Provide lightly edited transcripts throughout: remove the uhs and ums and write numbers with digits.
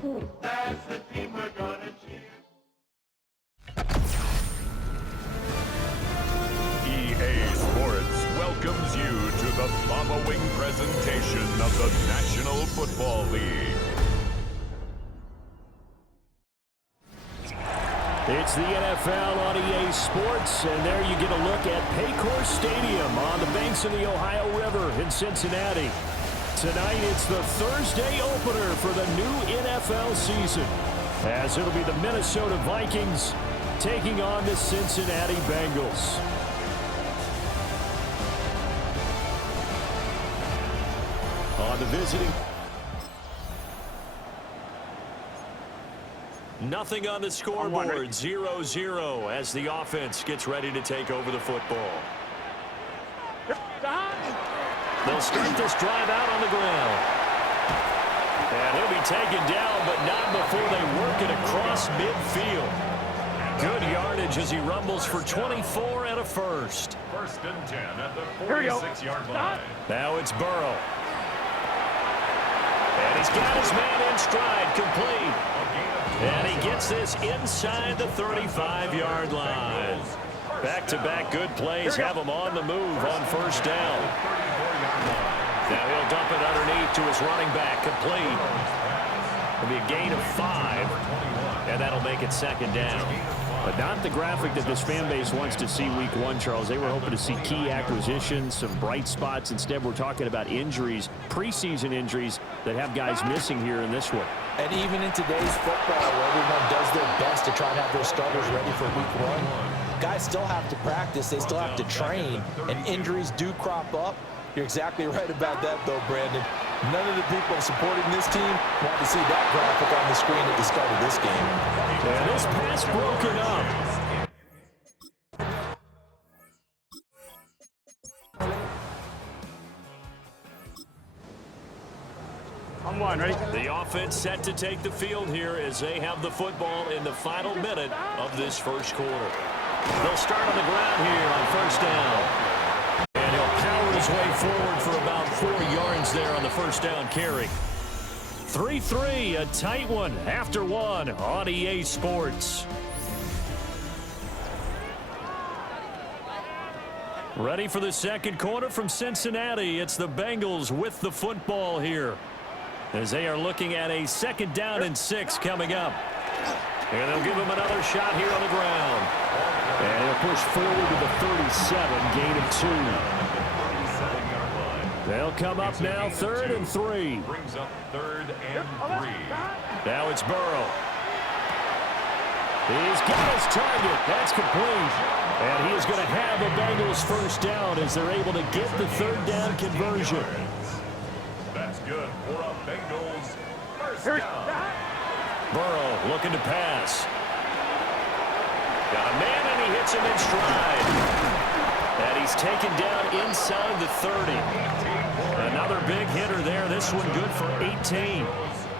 That's the team we're gonna cheer. EA Sports welcomes you to the following presentation of the National Football League. It's the NFL on EA Sports, and there you get a look at Paycor Stadium on the banks of the Ohio River in Cincinnati. Tonight, it's the Thursday opener for the new NFL season, as it'll be the Minnesota Vikings taking on the Cincinnati Bengals. On the visiting... Nothing on the scoreboard, 0-0 as the offense gets ready to take over the football. They'll start this drive out on the ground. And he'll be taken down, but not before they work it across midfield. Good yardage as he rumbles for 24 and a first. First and 10 at the 46-yard line. Now it's Burrow. And he's got his man in stride, complete. And he gets this inside the 35-yard line. Back-to-back good plays have him on the move on first down. Now he'll dump it underneath to his running back, complete. It'll be a gain of 5, and that'll make it second down. But not the graphic that this fan base wants to see week one, Charles. They were hoping to see key acquisitions, some bright spots. Instead, we're talking about injuries, preseason injuries that have guys missing here in this one. And even in today's football, where everyone does their best to try and have their starters ready for week one, guys still have to practice. They still have to train, and injuries do crop up. You're exactly right about that, though, Brandon. None of the people supporting this team want to see that graphic on the screen at the start of this game. And this pass broken up. On one, ready? The offense set to take the field here as they have the football in the final minute of this first quarter. They'll start on the ground here on first down. And he'll power his way forward for about 4 yards there on the first down carry. 3-3, a tight one after one on EA Sports. Ready for the second quarter from Cincinnati. It's the Bengals with the football here, as they are looking at a second down and 6 coming up. And they'll give him another shot here on the ground. And he'll push forward to the 37, gain of 2. They'll come up now, 3rd and 3. Brings up 3rd and 3. Now it's Burrow. He's got his target. That's complete. And he is going to have a Bengals first down as they're able to get the 3rd down conversion. That's good for a Bengals first down. Burrow looking to pass. Got a man, and he hits him in stride. And he's taken down inside the 30. Another big hitter there. This one good for 18.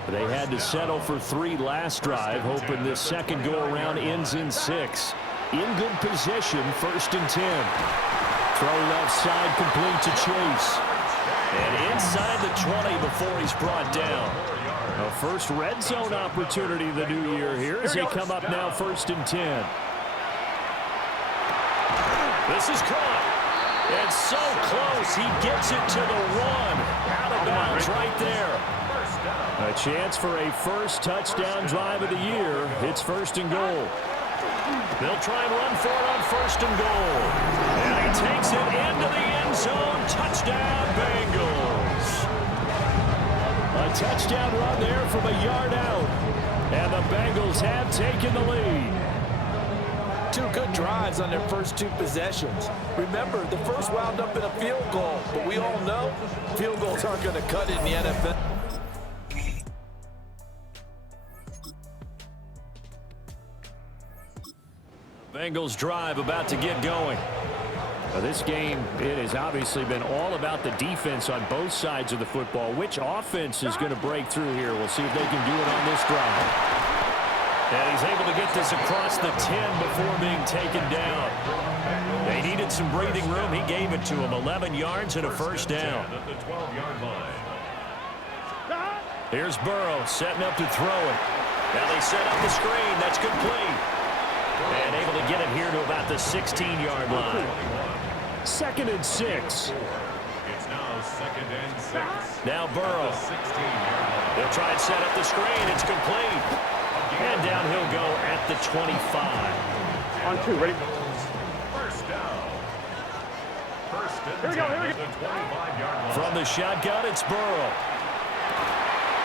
They had to settle for 3 last drive, hoping this second go-around ends in 6. In good position, 1st and 10. Throw left side, complete to Chase. And inside the 20 before he's brought down. A first red zone opportunity the new year here as they come up now 1st and 10. This is caught. And so close, he gets it to the 1. Out of bounds right there. A chance for a first touchdown drive of the year. It's 1st and goal. They'll try and run for it on 1st and goal. And he takes it into the end zone. Touchdown, Bengals. A touchdown run there from a yard out. And the Bengals have taken the lead. 2 good drives on their first 2 possessions. Remember, the first wound up in a field goal, but we all know field goals aren't going to cut it in the NFL. Bengals drive about to get going. Now this game, it has obviously been all about the defense on both sides of the football. Which offense is going to break through here? We'll see if they can do it on this drive. And he's able to get this across the 10 before being taken down. They needed some breathing room. He gave it to him. 11 yards and a first down. At the 12-yard line. Here's Burrow setting up to throw it. Now they set up the screen. That's complete. And able to get it here to about the 16-yard line. 2nd and 6. It's now 2nd and 6. Now Burrow. They'll try and set up the screen. It's complete. And down he'll go at the 25. On 2, ready? First down. First and Here we go, 10 here we at the 25-yard line. From the shotgun, it's Burrow.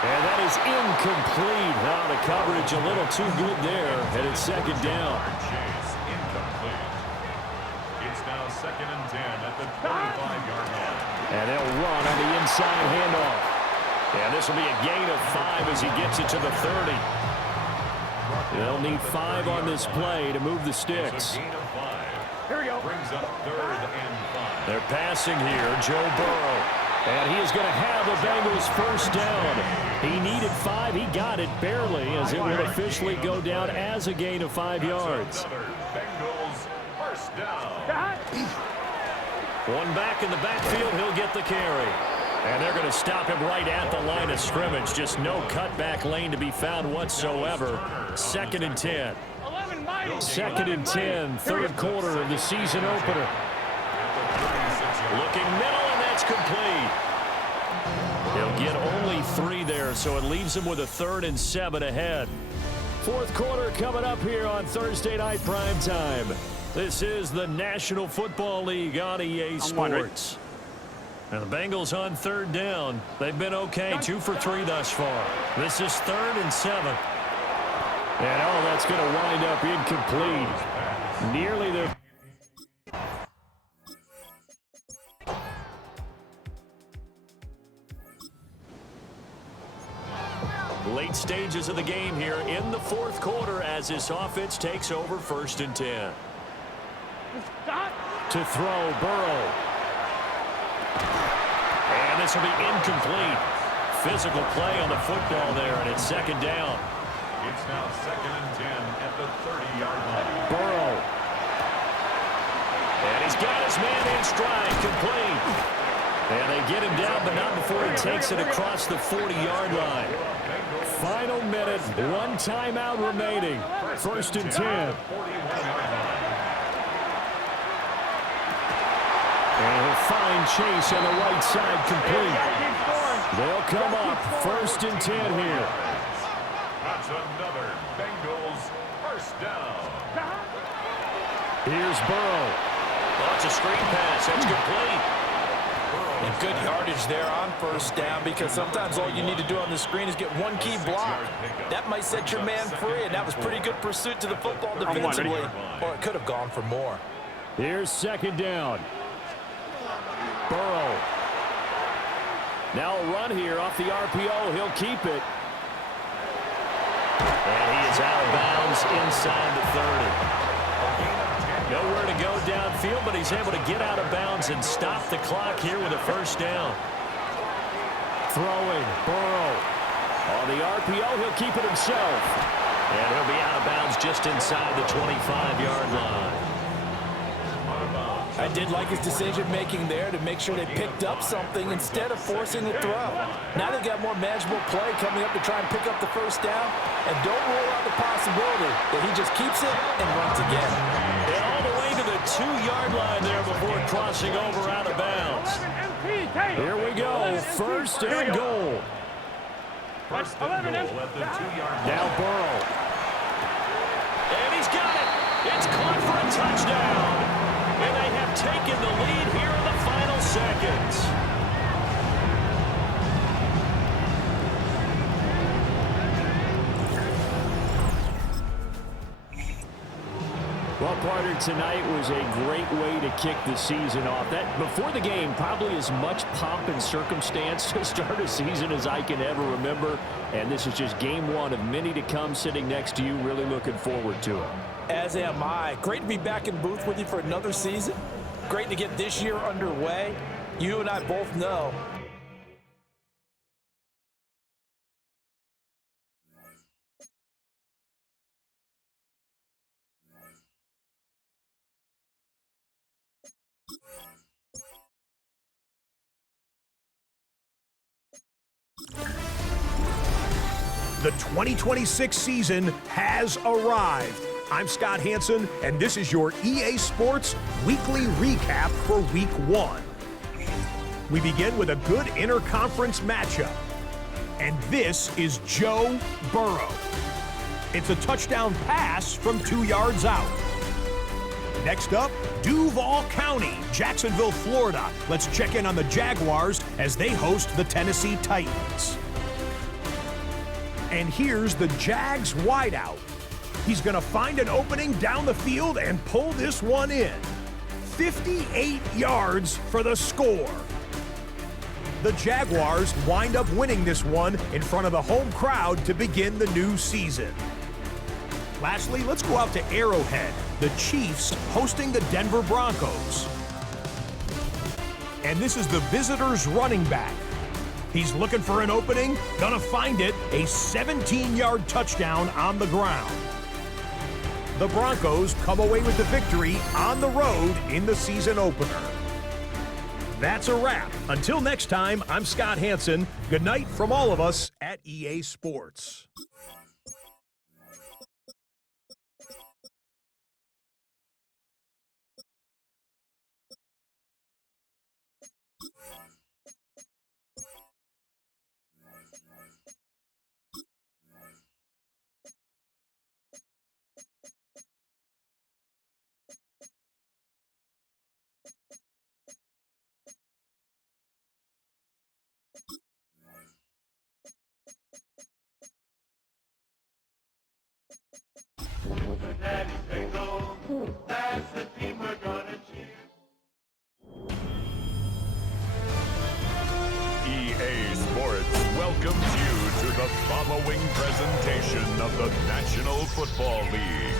And that is incomplete. Now the coverage a little too good there, and it's 2nd down. Chase incomplete. It's now 2nd and 10 at the 25-yard line. And they'll run on the inside handoff. And this will be a gain of 5 as he gets it to the 30. They'll need 5 on this play to move the sticks. It's a gain of 5. Here we go. Brings up 3rd and 5. They're passing here, Joe Burrow. And he is going to have the Bengals first down. He needed 5. He got it barely as it will officially go down as a gain of 5 yards. Bengals first down. One back in the backfield, he'll get the carry. And they're going to stop him right at the line of scrimmage. Just no cutback lane to be found whatsoever. 2nd and 10. 2nd and 10, 3rd quarter of the season opener. Looking middle, and that's complete. He'll get only 3 there, so it leaves him with a 3rd and 7 ahead. 4th quarter coming up here on Thursday Night Primetime. This is the National Football League on EA Sports. And the Bengals on 3rd down. They've been okay, 2 for 3 thus far. This is 3rd and 7. And that's going to wind up incomplete. Nearly there. Late stages of the game here in the 4th quarter as this offense takes over 1st and 10. To throw, Burrow. And this will be incomplete. Physical play on the football there, and it's 2nd down. It's now 2nd and 10 at the 30-yard line. Burrow. And he's got his man in stride, complete. And they get him down, but not before he takes it across the 40-yard line. Final minute, 1 timeout remaining. 1st and 10. And he'll find Chase on the right side, complete. They'll come up, 1st and 10 here. That's another Bengals first down. Here's Burrow. Oh, it's a screen pass. That's complete. And good yardage there on 1st down, because sometimes all you need to do on the screen is get one key block. That might set your man free, and that was pretty good pursuit to the football defensively. Or it could have gone for more. Here's 2nd down. Burrow. Now a run here off the RPO. He'll keep it. And he is out of bounds inside the 30. Nowhere to go downfield, but he's able to get out of bounds and stop the clock here with a 1st down. Throwing, Burrow. On the RPO, he'll keep it himself. And he'll be out of bounds just inside the 25-yard line. I did like his decision-making there to make sure they picked up something instead of forcing the throw. Now they've got more manageable play coming up to try and pick up the 1st down. And don't rule out the possibility that he just keeps it and runs again. And all the way to the 2-yard line there before crossing over out of bounds. Here we go, 1st and goal. First and goal at the 2-yard line. Now Burrow. And he's got it. It's caught for a touchdown. And they have taken the lead here in the final seconds. Well, partner, tonight was a great way to kick the season off. That before the game, probably as much pomp and circumstance to start a season as I can ever remember. And this is just game 1 of many to come. Sitting next to you, really looking forward to it. As am I. Great to be back in booth with you for another season. Great to get this year underway. You and I both know The 2026 season has arrived. I'm Scott Hansen, and this is your EA Sports Weekly Recap for Week 1. We begin with a good interconference matchup. And this is Joe Burrow. It's a touchdown pass from 2 yards out. Next up, Duval County, Jacksonville, Florida. Let's check in on the Jaguars as they host the Tennessee Titans. And here's the Jags wideout. He's going to find an opening down the field and pull this one in. 58 yards for the score. The Jaguars wind up winning this one in front of the home crowd to begin the new season. Lastly, let's go out to Arrowhead, the Chiefs hosting the Denver Broncos. And this is the visitors' running back. He's looking for an opening, gonna find it, a 17-yard touchdown on the ground. The Broncos come away with the victory on the road in the season opener. That's a wrap. Until next time, I'm Scott Hansen. Good night from all of us at EA Sports. Daddy Bengal, that's the team we're gonna cheer. EA Sports welcomes you to the following presentation of the National Football League.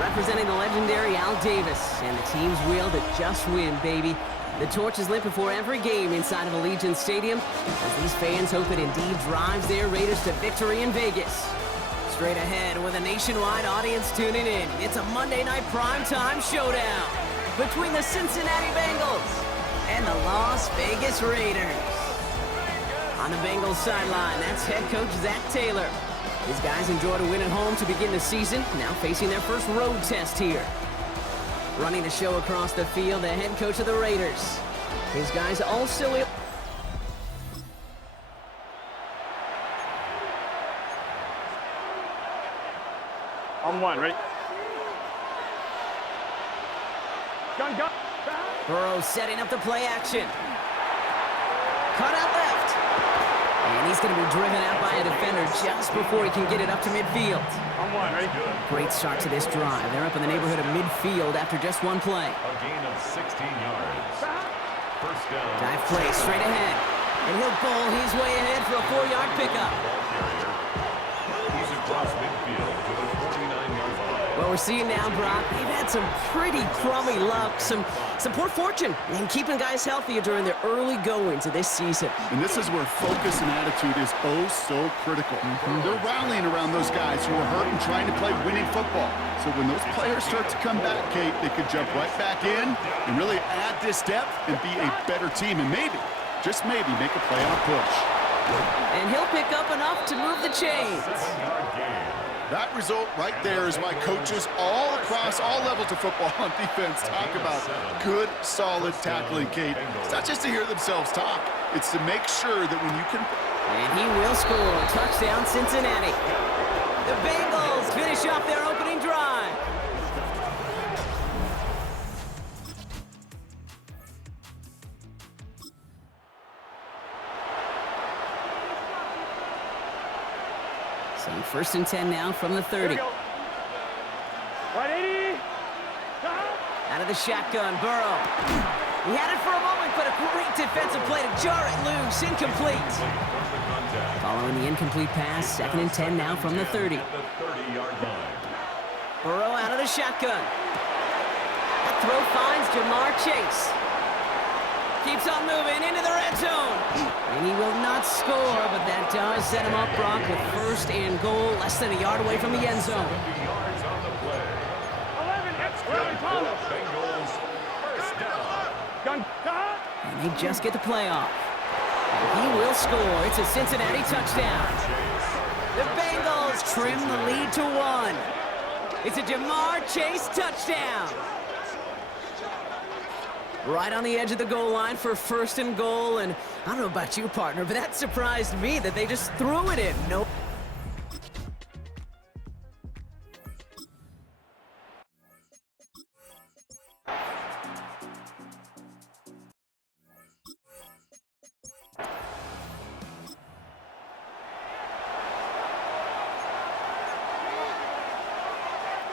Representing the legendary Al Davis and the team's will to just win, baby. The torch is lit before every game inside of Allegiant Stadium as these fans hope it indeed drives their Raiders to victory in Vegas. Straight ahead with a nationwide audience tuning in, it's a Monday night primetime showdown between the Cincinnati Bengals and the Las Vegas Raiders. On the Bengals sideline, that's head coach Zach Taylor. His guys enjoyed a win at home to begin the season, now facing their first road test here. Running the show across the field, the head coach of the Raiders. His guys also... On one, ready? Gun. Burrow setting up the play action. Cut out left. And he's going to be driven out by a defender just before he can get it up to midfield. On one, ready? Great start to this drive. They're up in the neighborhood of midfield after just one play. A gain of 16 yards. First down. Dive play straight ahead. And he'll bowl his way ahead for a 4-yard pickup. He's across midfield to the 49-yard line. What we're seeing now, Brock, they've had some pretty crummy luck, some poor fortune, and keeping guys healthy during their early goings of this season. And this is where focus and attitude is oh so critical. They're rallying around those guys who are hurt and trying to play winning football. So when those players start to come back, Kate, they could jump right back in and really add this depth and be a better team and maybe, just maybe, make a play on a push. And he'll pick up enough to move the chains. That result right there is why coaches all across all levels of football on defense talk about good, solid tackling, Kate. It's not just to hear themselves talk. It's to make sure that when you can... And he will score. Touchdown, Cincinnati. The Bengals finish off their opening drive. So 1st and 10 now from the 30. Here we go. 180. Out of the shotgun, Burrow. He had it for a moment, but a great defensive play to jar it loose. Incomplete. Following the incomplete pass, 2nd and 10 now from the 30. Burrow out of the shotgun. That throw finds Jamar Chase. Keeps on moving into the red zone. And he will not score, but that does set him up, Brock, with 1st and goal, less than a yard away from the end zone. 11, Gun. And they just get the play off. And he will score. It's a Cincinnati touchdown. The Bengals trim the lead to 1. It's a Jamar Chase touchdown. Right on the edge of the goal line for 1st and goal. And I don't know about you, partner, but that surprised me that they just threw it in. No.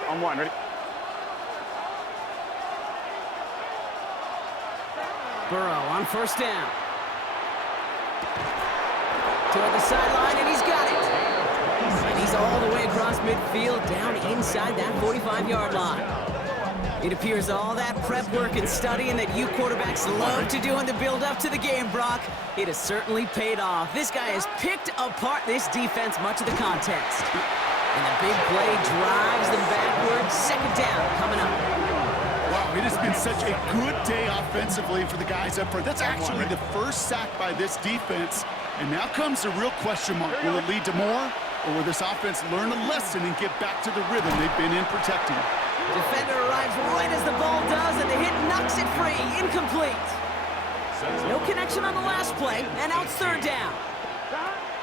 On 1, ready? Burrow on 1st down. Toward the sideline, and he's got it. And he's all the way across midfield, down inside that 45-yard line. It appears all that prep work and studying that you quarterbacks love to do in the build-up to the game, Brock, it has certainly paid off. This guy has picked apart this defense much of the contest. And the big play drives them backwards. 2nd down coming up. Wow, it has been such a good day offensively for the guys up front. That's actually the first sack by this defense. And now comes the real question mark. Will it lead to more? Or will this offense learn a lesson and get back to the rhythm they've been in protecting? Defender arrives right as the ball does, and the hit knocks it free. Incomplete. No connection on the last play, and out 3rd down.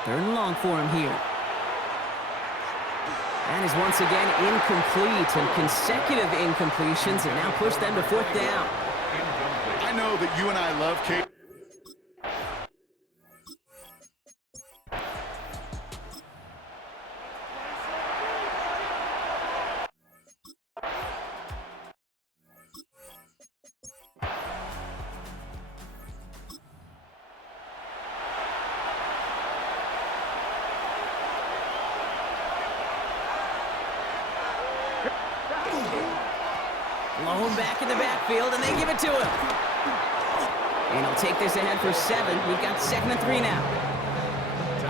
3rd and long for him here. That is once again incomplete, and consecutive incompletions have now pushed them to 4th down. I know that you and I love Kate. Lone back in the backfield, and they give it to him. And he'll take this ahead for 7. We've got 2nd and 3 now.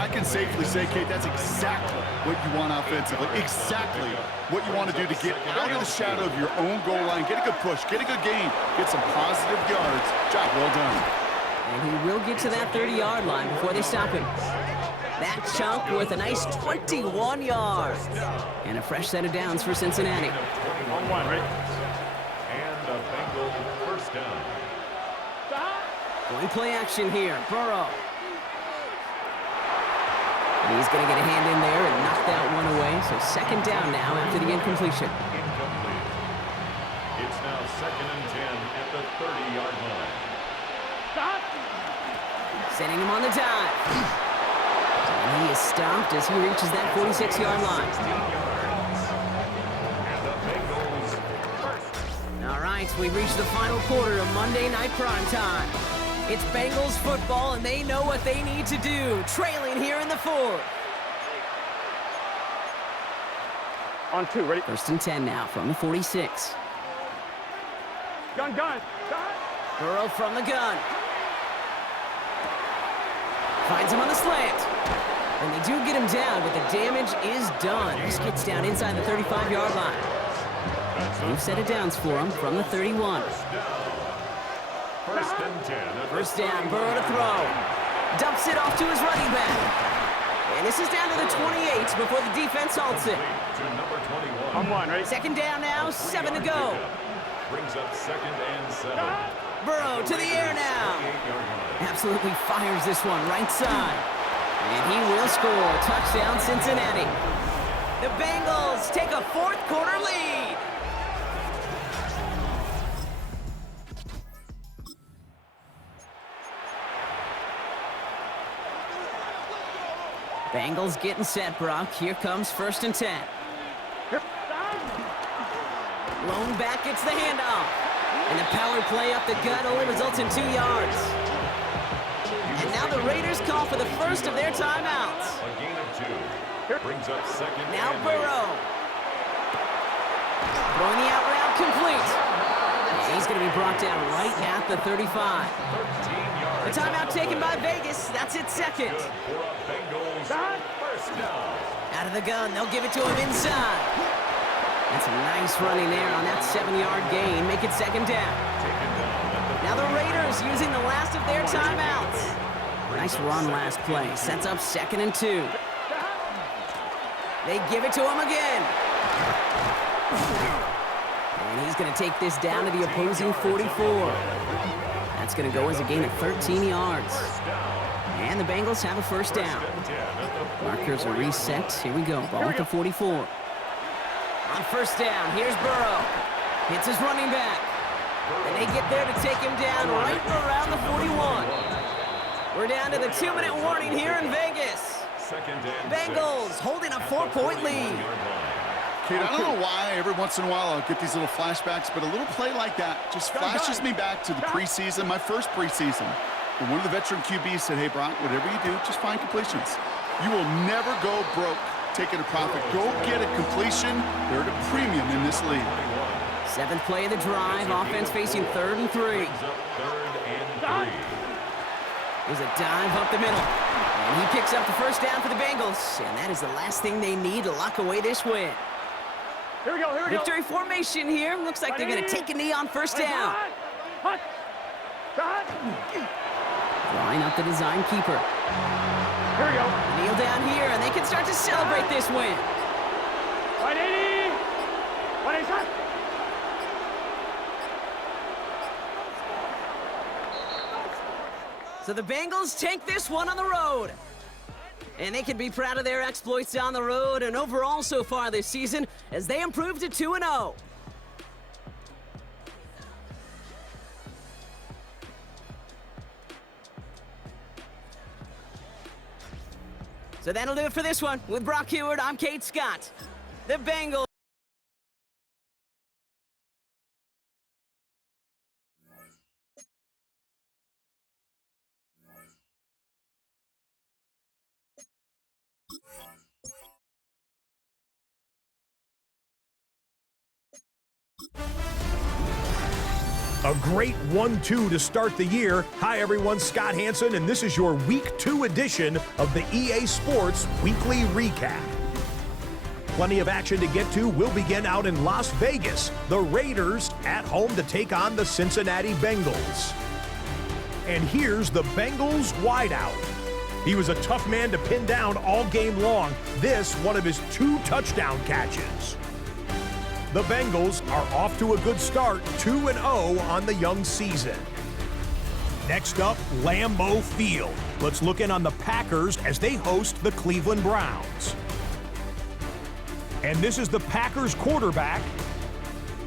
I can safely say, Kate, that's exactly what you want offensively. Exactly what you want to do to get out of the shadow of your own goal line, get a good push, get a good gain, get some positive yards. Job well done. And he will get to that 30-yard line before they stop him. That chunk with a nice 21 yards. And a fresh set of downs for Cincinnati. On 1, ready? And a Bengal 1st down. Going play action here. Burrow. He's going to get a hand in there and knock that one away. So 2nd down now after the incompletion. Incomplete. It's now 2nd and 10 at the 30-yard line. Sending him on the dive. And he is stopped as he reaches that 46-yard line. And the Bengals 1st. All right, we've reached the final quarter of Monday Night Prime Time. It's Bengals football, and they know what they need to do, trailing here in the 4th. On 2, ready? 1st and 10 now from the 46. Gun. Burrow from the gun. Finds him on the slant. And they do get him down, but the damage is done. This gets down inside the 35-yard line. New set of downs for him from the 31. 1st and 10. 1st down, Burrow to throw. Dumps it off to his running back. And this is down to the 28 before the defense halts it. To number 21. On 1, ready? 2nd down now, 7 to go. Brings up 2nd and 7. Burrow to the air now. 8-yard line. Absolutely fires this one right side. And he will score. Touchdown, Cincinnati. The Bengals take a 4th quarter lead. Bengals getting set, Brock. Here comes 1st and 10. Lone back gets the handoff. And the power play up the gut only results in 2 yards. And now the Raiders call for the first of their timeouts. A gain of 2. Brings up 2nd Now and Burrow. Throwing the out route complete. And he's going to be brought down right at the 35. 13 yards. The timeout taken by Vegas. That's its 2nd. For a Bengals 1st down. Out of the gun, they'll give it to him inside. That's some nice running there on that 7-yard gain. Make it 2nd down. Taken down at the Now the Raiders using the last of their timeout. Nice run last play. Sets up 2nd and 2. They give it to him again. And he's going to take this down to the opposing 44. That's going to go as a gain of 13 yards. And the Bengals have a first down. Markers are reset. Here we go. Ball at the 44. On first down, here's Burrow. Hits his running back. And they get there to take him down right around the 41. We're down to the 2-minute warning here in Vegas. Bengals holding a 4-point lead. Kate, I don't know why every once in a while I'll get these little flashbacks, but a little play like that just flashes me back to the preseason, my first preseason. And one of the veteran QBs said, hey, Brock, whatever you do, just find completions. You will never go broke taking a profit. Go get a completion. They're at a premium in this league. 7th play of the drive. Offense facing 3rd and 3. There's a dive up the middle. And he picks up the first down for the Bengals. And that is the last thing they need to lock away this win. Here we go, here we go. Victory formation here. Looks like they're going to take a knee on first down. Line up the design keeper. Here we go. Kneel down here, and they can start to celebrate this win. 180. 180. So the Bengals take this one on the road. And they can be proud of their exploits on the road and overall so far this season as they improve to 2-0. So that'll do it for this one. With Brock Heward, I'm Kate Scott. The Bengals. A great 1-2 to start the year. Hi, everyone. Scott Hanson, and this is your Week 2 edition of the EA Sports Weekly Recap. Plenty of action to get to. We'll begin out in Las Vegas. The Raiders at home to take on the Cincinnati Bengals. And here's the Bengals wideout. He was a tough man to pin down all game long. This, one of his 2 touchdown catches. The Bengals are off to a good start, 2-0 on the young season. Next up, Lambeau Field. Let's look in on the Packers as they host the Cleveland Browns. And this is the Packers quarterback.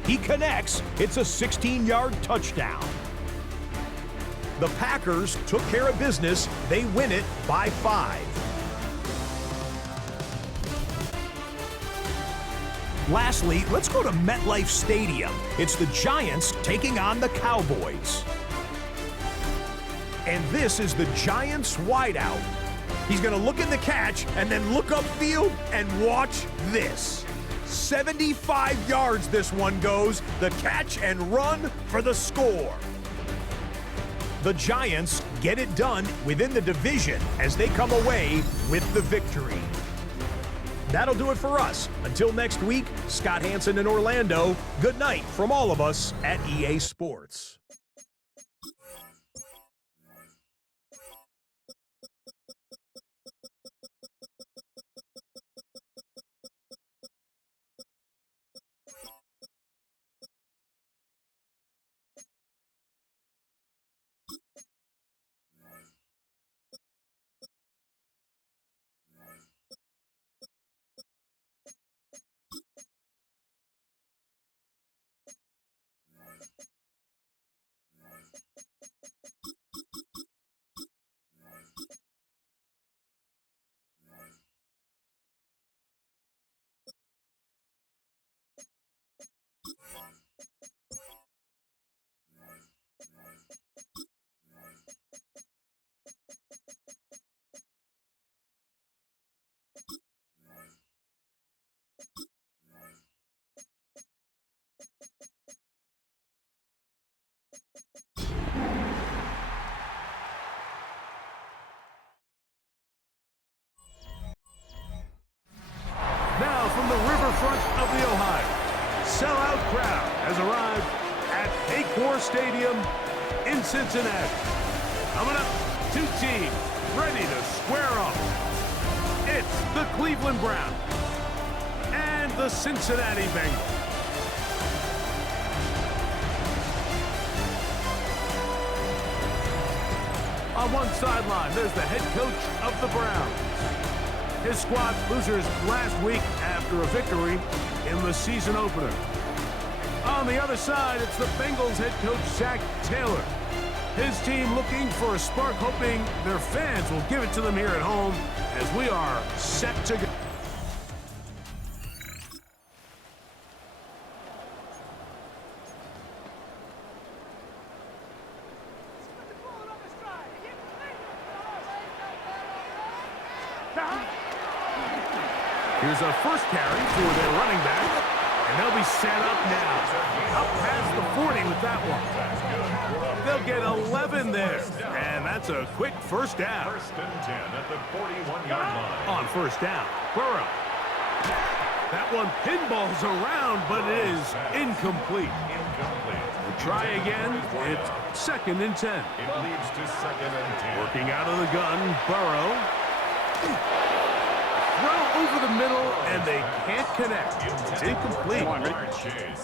He connects. It's a 16-yard touchdown. The Packers took care of business. They win it by 5. Lastly, let's go to MetLife Stadium. It's the Giants taking on the Cowboys. And this is the Giants wideout. He's going to look in the catch and then look upfield and watch this. 75 yards this one goes. The catch and run for the score. The Giants get it done within the division as they come away with the victory. That'll do it for us. Until next week, Scott Hanson in Orlando. Good night from all of us at EA Sports. Now from the riverfront of the Ohio, sellout crowd has arrived at Paycor Stadium in Cincinnati. Coming up, two teams ready to square off. It's the Cleveland Browns and the Cincinnati Bengals. On one sideline, there's the head coach of the Browns. His squad losers last week after a victory in the season opener. On the other side, it's the Bengals head coach, Zach Taylor. His team looking for a spark, hoping their fans will give it to them here at home as we are set to go. Here's a first carry for their running back, and they'll be set up now. Up past the 40 with that one. They'll get 11 there, and that's a quick first down. First and 10 at the 41-yard line. On first down, Burrow. That one pinballs around, but it is incomplete. We'll try again. It's second and 10. It leads to second and 10. Working out of the gun, Burrow. Throw over the middle, and they can't connect. It's incomplete.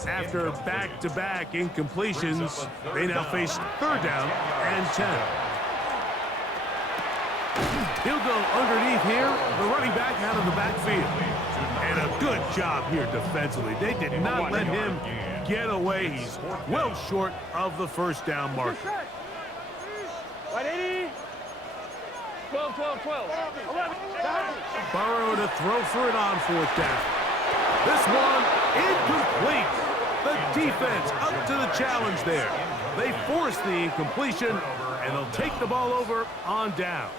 After back-to-back incompletions, they now face third down and 10. He'll go underneath here, the running back out of the backfield. And a good job here defensively. They did not let him get away. He's well short of the first down mark. 180. 12, 12, 12. 11. Burrow to throw for it on fourth down. This one incomplete. The defense up to the challenge there. They force the incompletion, and they'll take the ball over on downs.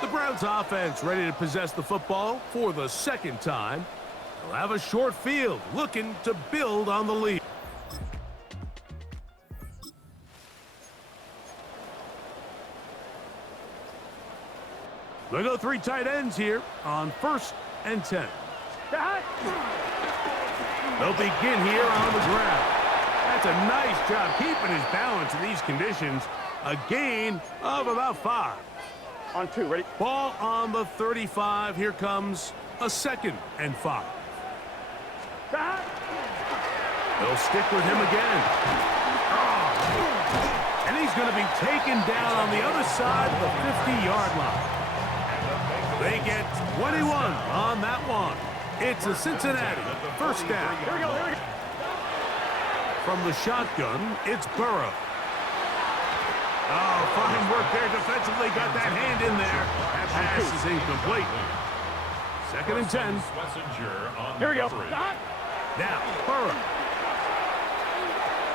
The Browns offense ready to possess the football for the second time. They'll have a short field, looking to build on the lead. They'll go three tight ends here on first and 10. They'll begin here on the ground. That's a nice job keeping his balance in these conditions. A gain of about 5. On 2, ready? Ball on the 35. Here comes a second and 5. They'll stick with him again. Oh. And he's going to be taken down on the other side of the 50-yard line. They get 21 on that one. It's a Cincinnati first down. Here we go, here we go. From the shotgun, it's Burrow. Oh, fine work there defensively. Got that hand in there. That pass is incomplete. Second and 10. Here we go. Now, Burrow.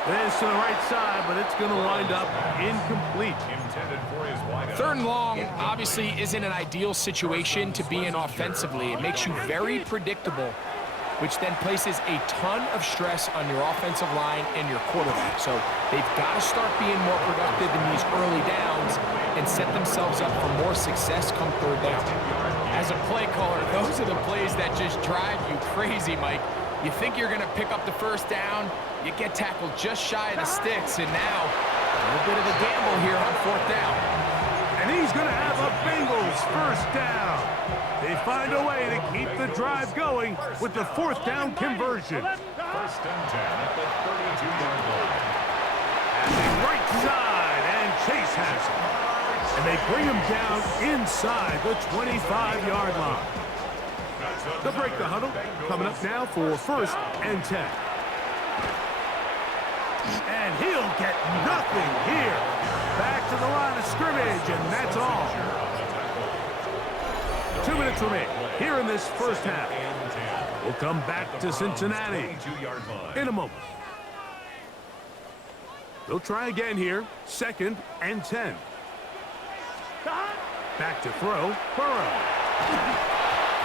This to the right side, but it's going to wind up incomplete. Third and long obviously isn't an ideal situation to be in offensively. It makes you very predictable, which then places a ton of stress on your offensive line and your quarterback. So they've got to start being more productive in these early downs and set themselves up for more success come third down. As a play caller, those are the plays that just drive you crazy, Mike. You think you're going to pick up the first down, you get tackled just shy of the sticks, and now a little bit of a gamble here on fourth down. And he's going to have a Bengals first down. They find a way to keep the drive going with the fourth down conversion. First and 10 at the 32-yard line. At the right side, and Chase has him. And they bring him down inside the 25-yard line. They'll break the huddle. Coming up now for first and 10. And he'll get nothing here. Back to the line of scrimmage, and that's all. 2 minutes remain here in this first half. We'll come back to Cincinnati in a moment. They'll try again here. Second and 10. Back to throw. Burrow.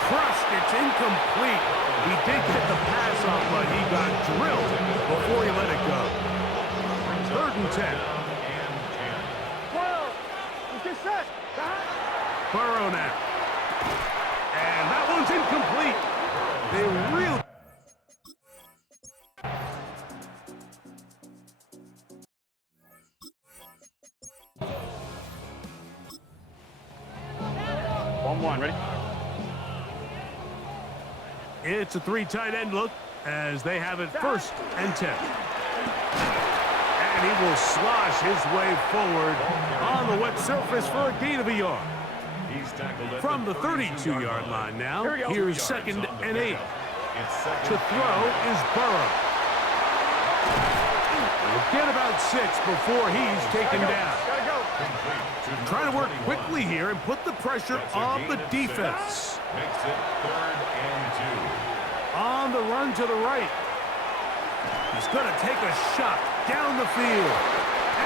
Crushed. It's incomplete. He did get the pass off, but he got drilled before he let it go. Third and 10. 12. Get set. Burrow now. And that one's incomplete. They really... 1-1. Ready? It's a 3 tight end look as they have it 1st and 10. And he will slosh his way forward on the wet surface for a gain of a yard. From the 32-yard line now, here's 2nd and 8. To throw is Burrow. We'll get about 6 before he's taken down. Trying to work quickly here and put the pressure on the defense. Makes it 3rd and 2. On the run to the right. He's going to take a shot down the field.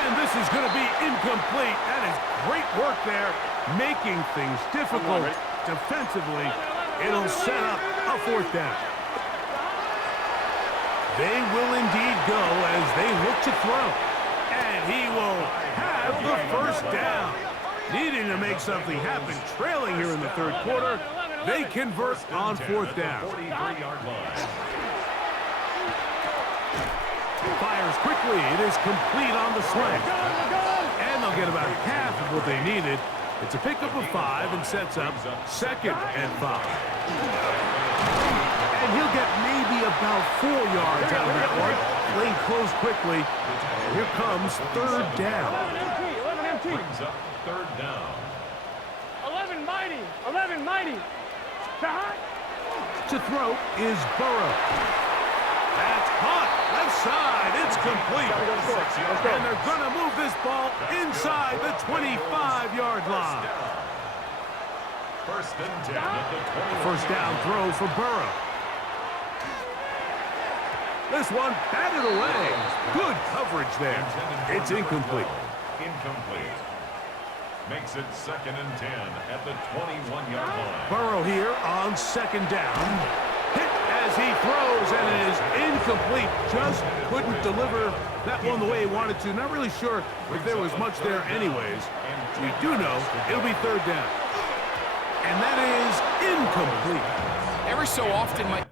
And this is going to be incomplete. That is great work there, making things difficult defensively. It'll set up a 4th down. They will indeed go as they look to throw. And he will have the 1st down. Needing to make something happen, trailing here in the 3rd quarter. They convert on 4th down. Fires quickly. It is complete on the slant. And they'll get about half of what they needed. It's a pickup of 5 and sets up 2nd and 5. And he'll get maybe about 4 yards out of that one. Lane closed quickly. And here comes 3rd down. 11 MT. Brings up 3rd down. 11 mighty. 11 mighty. To throw is Burrow. That's caught. Left side. It's complete. And they're going to move this ball inside the 25-yard line. 1st and 10 at the 20. 1st down throw for Burrow. This one batted away. Good coverage there. It's incomplete. Incomplete. Makes it 2nd and 10 at the 21-yard line. Burrow here on 2nd down. Hit as he throws, and it is incomplete. Just couldn't deliver that one the way he wanted to. Not really sure if there was much there anyways. We do know it'll be 3rd down. And that is incomplete. Every so often, my...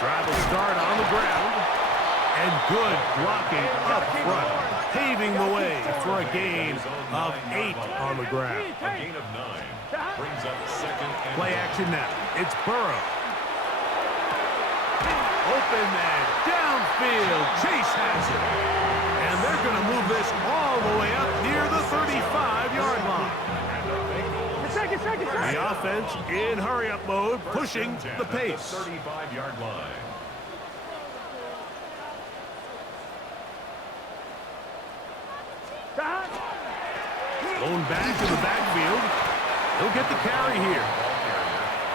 Drive will start on the ground. And good blocking up front, paving the way for a gain of 8 on the ground. A gain of 9. Brings up 2nd and Play action now. It's Burrow. Open man, downfield. Chase has it. And they're going to move this all the way up near the 35-yard line. The offense in hurry-up mode, pushing the pace. 35-yard line. Going back to the backfield. He'll get the carry here.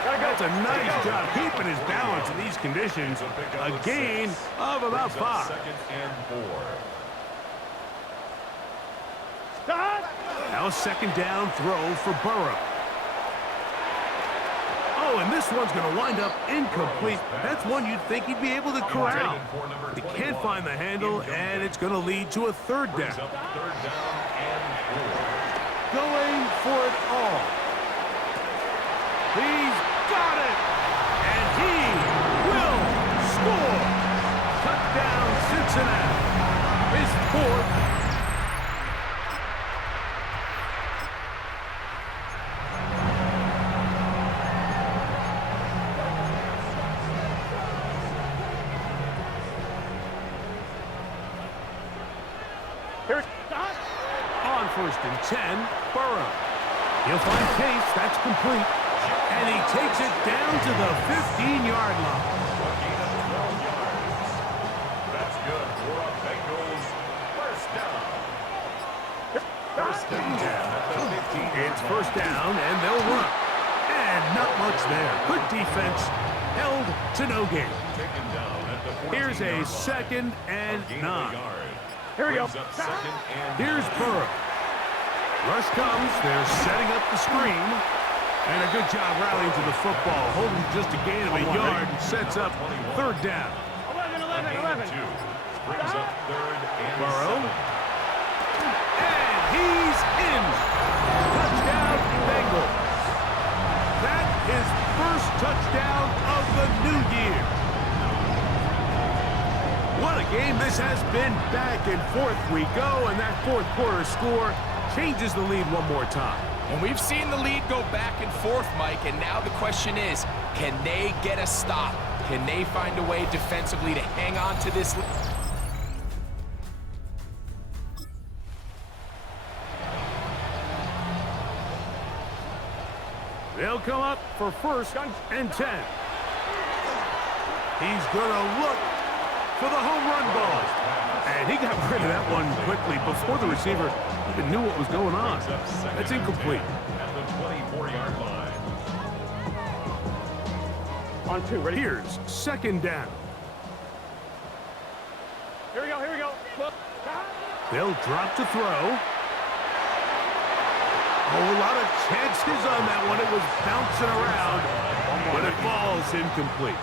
That's a nice job keeping his balance in these conditions. A gain of about 5. 2nd and 4. Now a 2nd down throw for Burrow. Oh, and this one's going to wind up incomplete. That's one you'd think he'd be able to corral. He can't find the handle, and it's going to lead to a 3rd down. 3rd down and 4. Going for it all. He's got it. And he will score. Touchdown, Cincinnati. His 4th. On 1st and 10, Burrow. He'll find Case. That's complete. And he takes it down to the 15-yard line. That's good for a Bengals 1st down. 1st and 10 at the 15. It's 1st down, and they'll run. And not much there. Good defense. Held to no gain. Taken down at the 14. Here's a 2nd and 9. Here we go. Here's Burrow. Rush comes. They're setting up the screen. And a good job rallying to the football. Holding just a gain of a yard and sets up 3rd down. 11. 2. Brings up 3rd and Burrow. 7. And he's in. Touchdown, Bengals. game. This has been back and forth we go, and that fourth quarter score changes the lead one more time. And we've seen the lead go back and forth, Mike, and now the question is, can they get a stop? Can they find a way defensively to hang on to this lead? They'll come up for first and 10. He's going to look for the home run ball. And he got rid of that one quickly before the receiver even knew what was going on. That's incomplete. At the 24-yard line. On two, ready? Here's second down. Here we go, here we go. Look. They'll drop to throw. Oh, a lot of chances on that one. It was bouncing around, but it falls incomplete.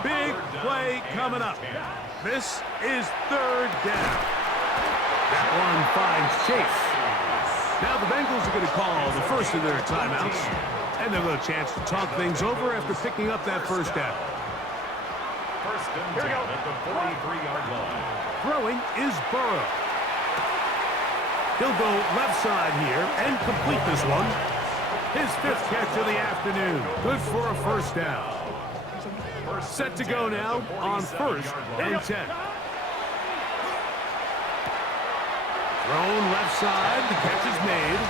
Big play coming up. This is third down. That one finds Chase. Now the Bengals are going to call the first of their timeouts, and they'll have a chance to talk things over after picking up that first down. First and 10 at the 43-yard line. Throwing is Burrow. He'll go left side here and complete this one. His fifth catch of the afternoon. Good for a first down. Set to go now on first and 10. Thrown left side. The catch is made.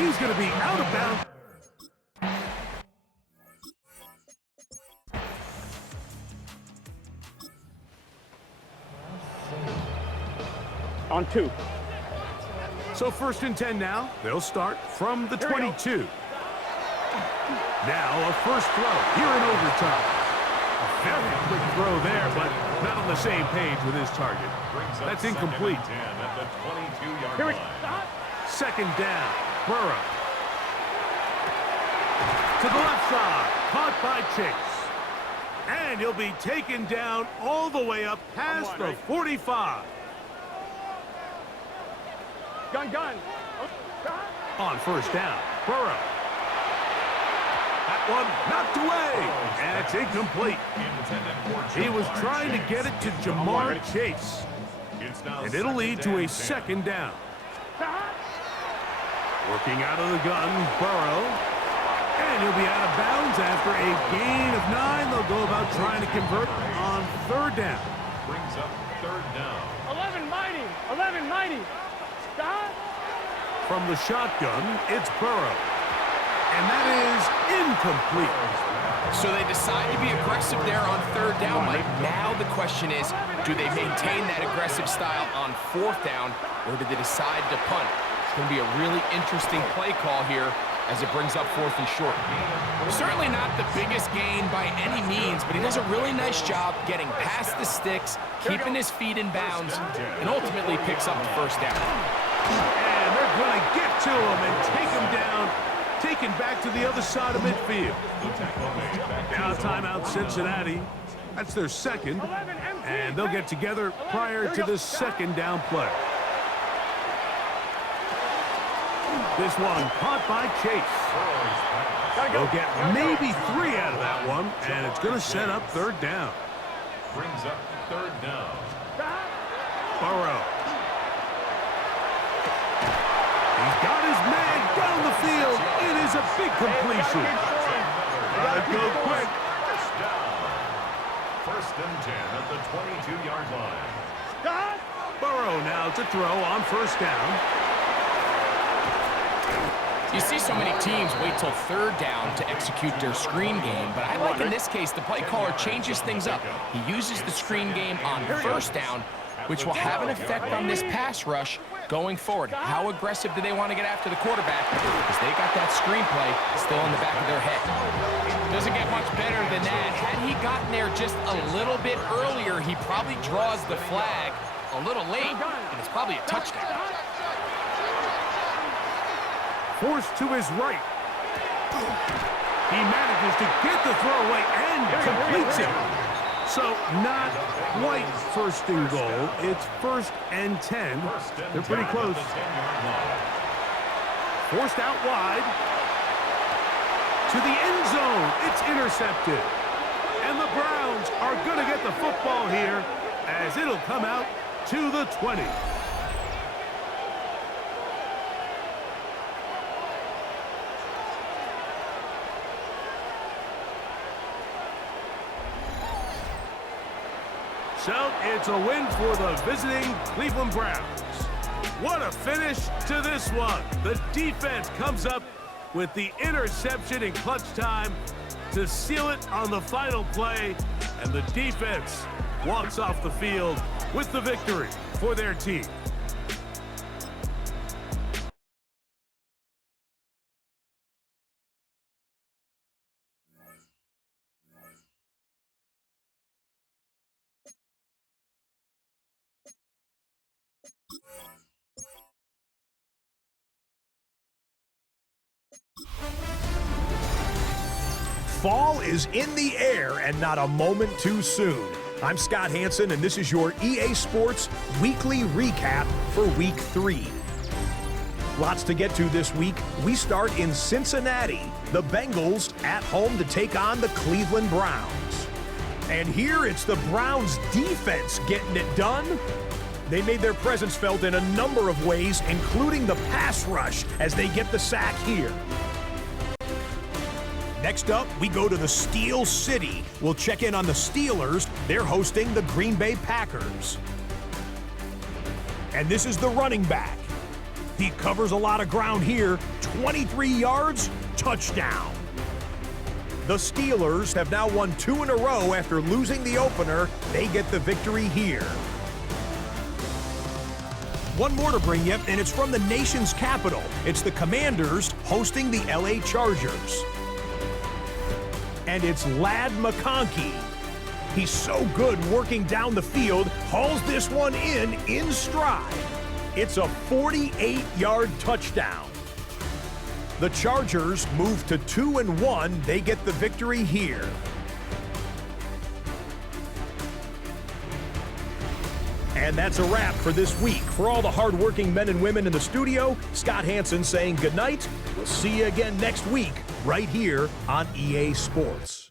He's going to be out of bounds. On two. So first and 10 now. They'll start from the 22. Now a first throw here in overtime. A very quick throw there, but not on the same page with his target. That's incomplete. At the 22-yard line. Second down. Burrow. To the left side. Caught by Chase. And he'll be taken down all the way up past the 45. Gun. On first down, Burrow. That one knocked away, and it's incomplete. He was trying to get it to Jamar Chase, and it'll lead to a second down. Working out of the gun, Burrow, and he'll be out of bounds after a gain of 9. They'll go about trying to convert on third down. Brings up third down. 11 mighty. From the shotgun, it's Burrow. And that is incomplete. So they decide to be aggressive there on third down, Mike. Now the question is, do they maintain that aggressive style on fourth down, or do they decide to punt? It's going to be a really interesting play call here as it brings up fourth and short. Certainly not the biggest gain by any means, but he does a really nice job getting past the sticks, keeping his feet in bounds, and ultimately picks up the first down. And they're going to get to him and take him down, taken back to the other side of midfield. Now timeout Cincinnati. That's their second, and they'll get together prior to this second down play. This one caught by Chase. They'll get maybe 3 out of that one, and it's going to set up third down. Brings up third down. Burrow. He's got his man down the field. It is a big completion. Gotta go quick. First and 10 at the 22-yard line. Burrow now to throw on first down. You see so many teams wait till third down to execute their screen game, but I like in this case the play caller changes things up. He uses the screen game on first down, which will have an effect on this pass rush going forward. How aggressive do they want to get after the quarterback? Because they got that screen play still in the back of their head. Doesn't get much better than that. Had he gotten there just a little bit earlier, he probably draws the flag a little late, and it's probably a touchdown. Forced to his right. He manages to get the throw away and completes it. So not quite first and goal. It's first and 10. They're pretty close. Forced out wide. To the end zone. It's intercepted. And the Browns are going to get the football here as it'll come out to the 20. So it's a win for the visiting Cleveland Browns. What a finish to this one. The defense comes up with the interception in clutch time to seal it on the final play, and the defense walks off the field with the victory for their team. Fall is in the air and not a moment too soon. I'm Scott Hanson, and this is your EA Sports Weekly Recap for Week 3. Lots to get to this week. We start in Cincinnati. The Bengals at home to take on the Cleveland Browns. And here it's the Browns defense getting it done. They made their presence felt in a number of ways, including the pass rush as they get the sack here. Next up, we go to the Steel City. We'll check in on the Steelers. They're hosting the Green Bay Packers. And this is the running back. He covers a lot of ground here. 23 yards, touchdown. The Steelers have now won 2 in a row after losing the opener. They get the victory here. One more to bring you, and it's from the nation's capital. It's the Commanders hosting the LA Chargers. And it's Ladd McConkey. He's so good working down the field, hauls this one in stride. It's a 48-yard touchdown. The Chargers move to 2-1. They get the victory here. And that's a wrap for this week. For all the hardworking men and women in the studio, Scott Hanson saying goodnight. We'll see you again next week, right here on EA Sports.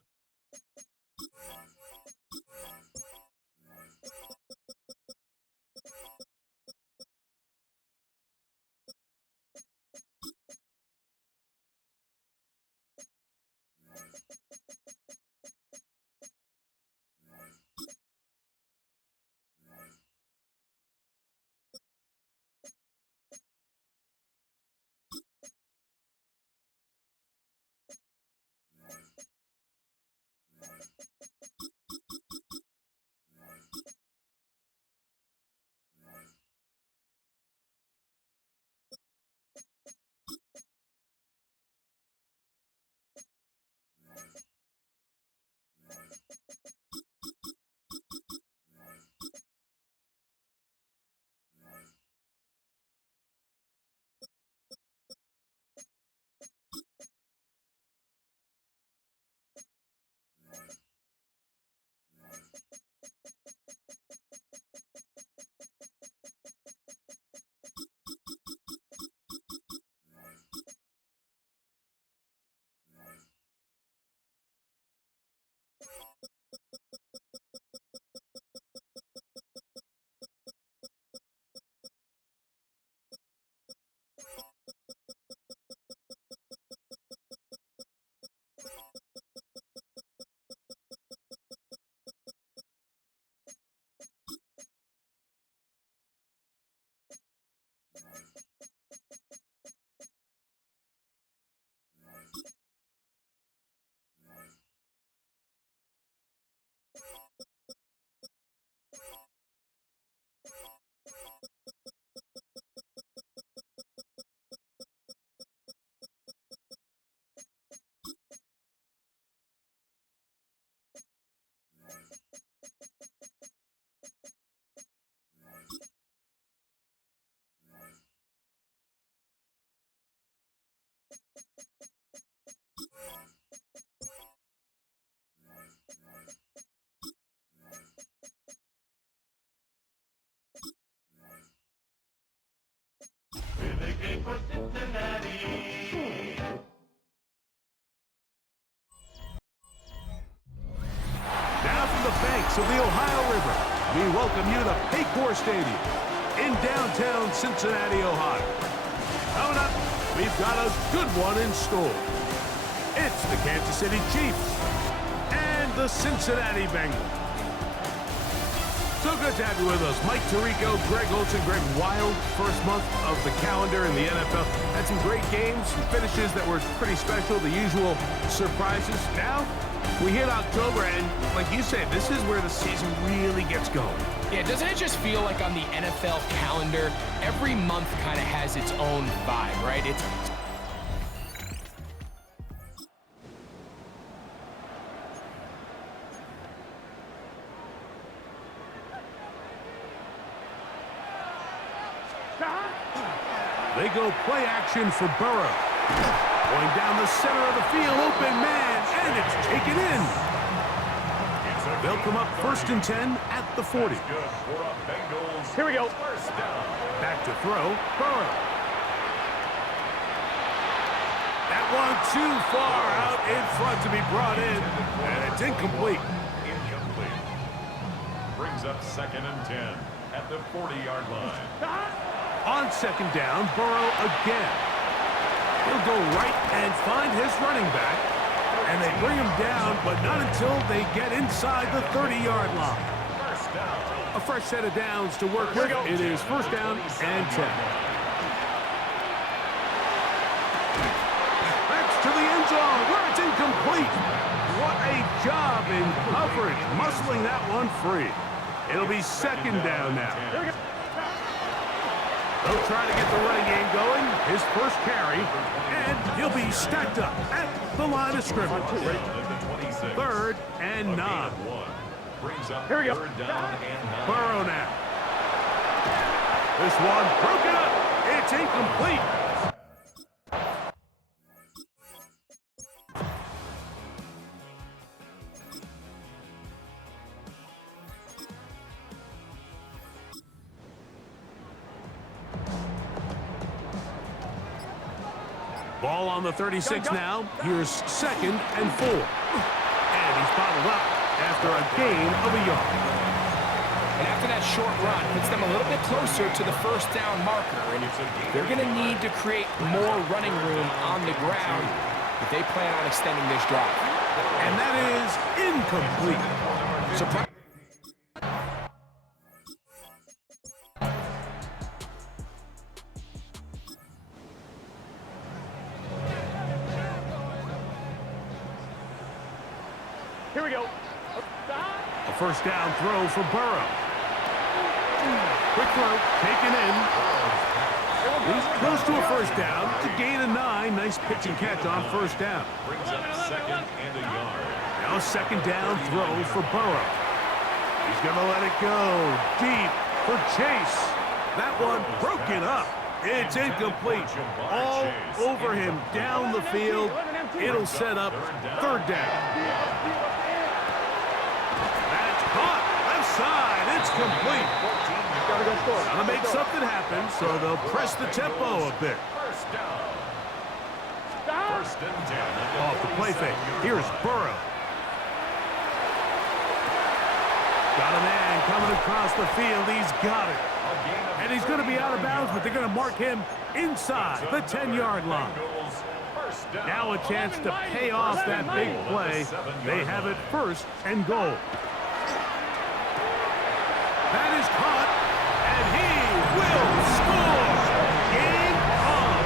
for Cincinnati. Down from the banks of the Ohio River, we welcome you to Paycor Stadium in downtown Cincinnati, Ohio. Coming up, we've got a good one in store. It's the Kansas City Chiefs and the Cincinnati Bengals. So good to have you with us. Mike Tirico, Greg Olson, Greg Wild, first month of the calendar in the NFL. Had some great games, some finishes that were pretty special, the usual surprises. Now, we hit October, and like you said, this is where the season really gets going. Yeah, doesn't it just feel like on the NFL calendar, every month kind of has its own vibe, right? They go play action for Burrow. Going down the center of the field, open man, and it's taken in. They'll come up 1st and 10 at the 40. Here we go. Back to throw, Burrow. That one too far out in front to be brought in, and it's incomplete. Brings up 2nd and 10 at the 40-yard line. On 2nd down, Burrow again. He'll go right and find his running back, and they bring him down, but not until they get inside the 30-yard line. A fresh set of downs to work with. It is 1st down and 10. That's to the end zone, where it's incomplete. What a job in coverage, muscling that one free. It'll be 2nd down now. They'll try to get the running game going. His first carry, and he'll be stacked up at the line of scrimmage. 3rd and 9. Here we go. Burrow now. This one broken up. It's incomplete. Ball on the 36 now. Here's 2nd and 4. And he's bottled up after a gain of a yard. And after that short run, puts them a little bit closer to the 1st down marker. And they're going to need to create more running room on the ground if they plan on extending this drive. And that is incomplete. Here we go. A 1st down throw for Burrow. Quick throw, taken in. He's close to a 1st down. It's a gain of 9. Nice pitch and catch on 1st down. Brings up 2nd and a yard. Now 2nd down throw for Burrow. He's going to let it go deep for Chase. That one broken up. It's incomplete. All over him down the field. It'll set up 3rd down. That's caught. Left side. It's complete. Gotta make something happen, so they'll press the tempo a bit. 1st and 10. Off the play fake. Here's Burrow. Got a man coming across the field. He's got it. And he's going to be out of bounds, but they're going to mark him inside the 10-yard line. Now a chance to pay off that big play. They have it 1st and goal. That is caught, and he will score. Game on.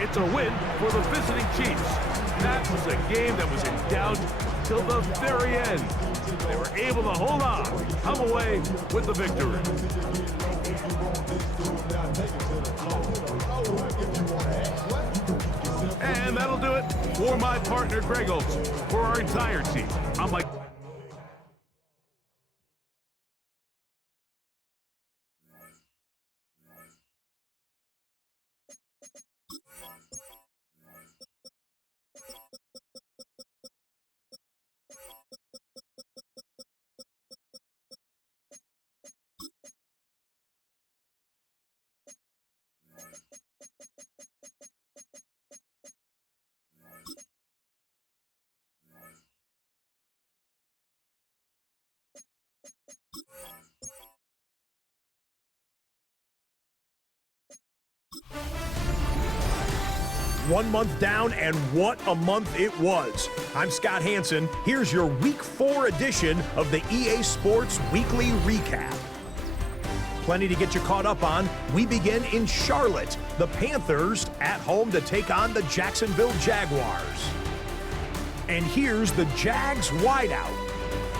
It's a win for the visiting Chiefs. That was a game that was in doubt till the very end. They were able to hold on, come away with the victory. And that'll do it for my partner, Greg Olson. For our entire team, I'm Mike. 1 month down, and what a month it was. I'm Scott Hanson. Here's your Week 4 edition of the EA Sports Weekly Recap. Plenty to get you caught up on. We begin in Charlotte. The Panthers at home to take on the Jacksonville Jaguars. And here's the Jags wideout.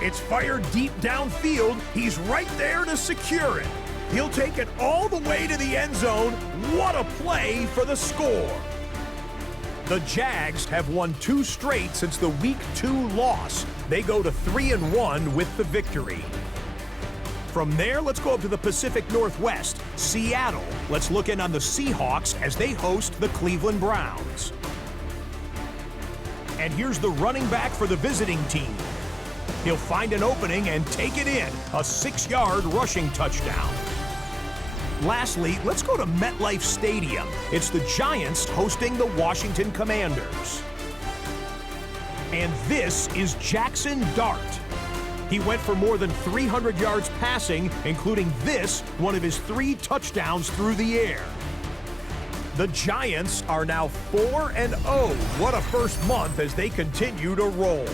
It's fired deep downfield. He's right there to secure it. He'll take it all the way to the end zone. What a play for the score. The Jags have won 2 straight since the Week 2 loss. They go to 3-1 with the victory. From there, let's go up to the Pacific Northwest, Seattle. Let's look in on the Seahawks as they host the Cleveland Browns. And here's the running back for the visiting team. He'll find an opening and take it in, a 6-yard rushing touchdown. Lastly, let's go to MetLife Stadium. It's the Giants hosting the Washington Commanders. And this is Jackson Dart. He went for more than 300 yards passing, including this, one of his 3 touchdowns through the air. The Giants are now 4-0. What a first month as they continue to roll.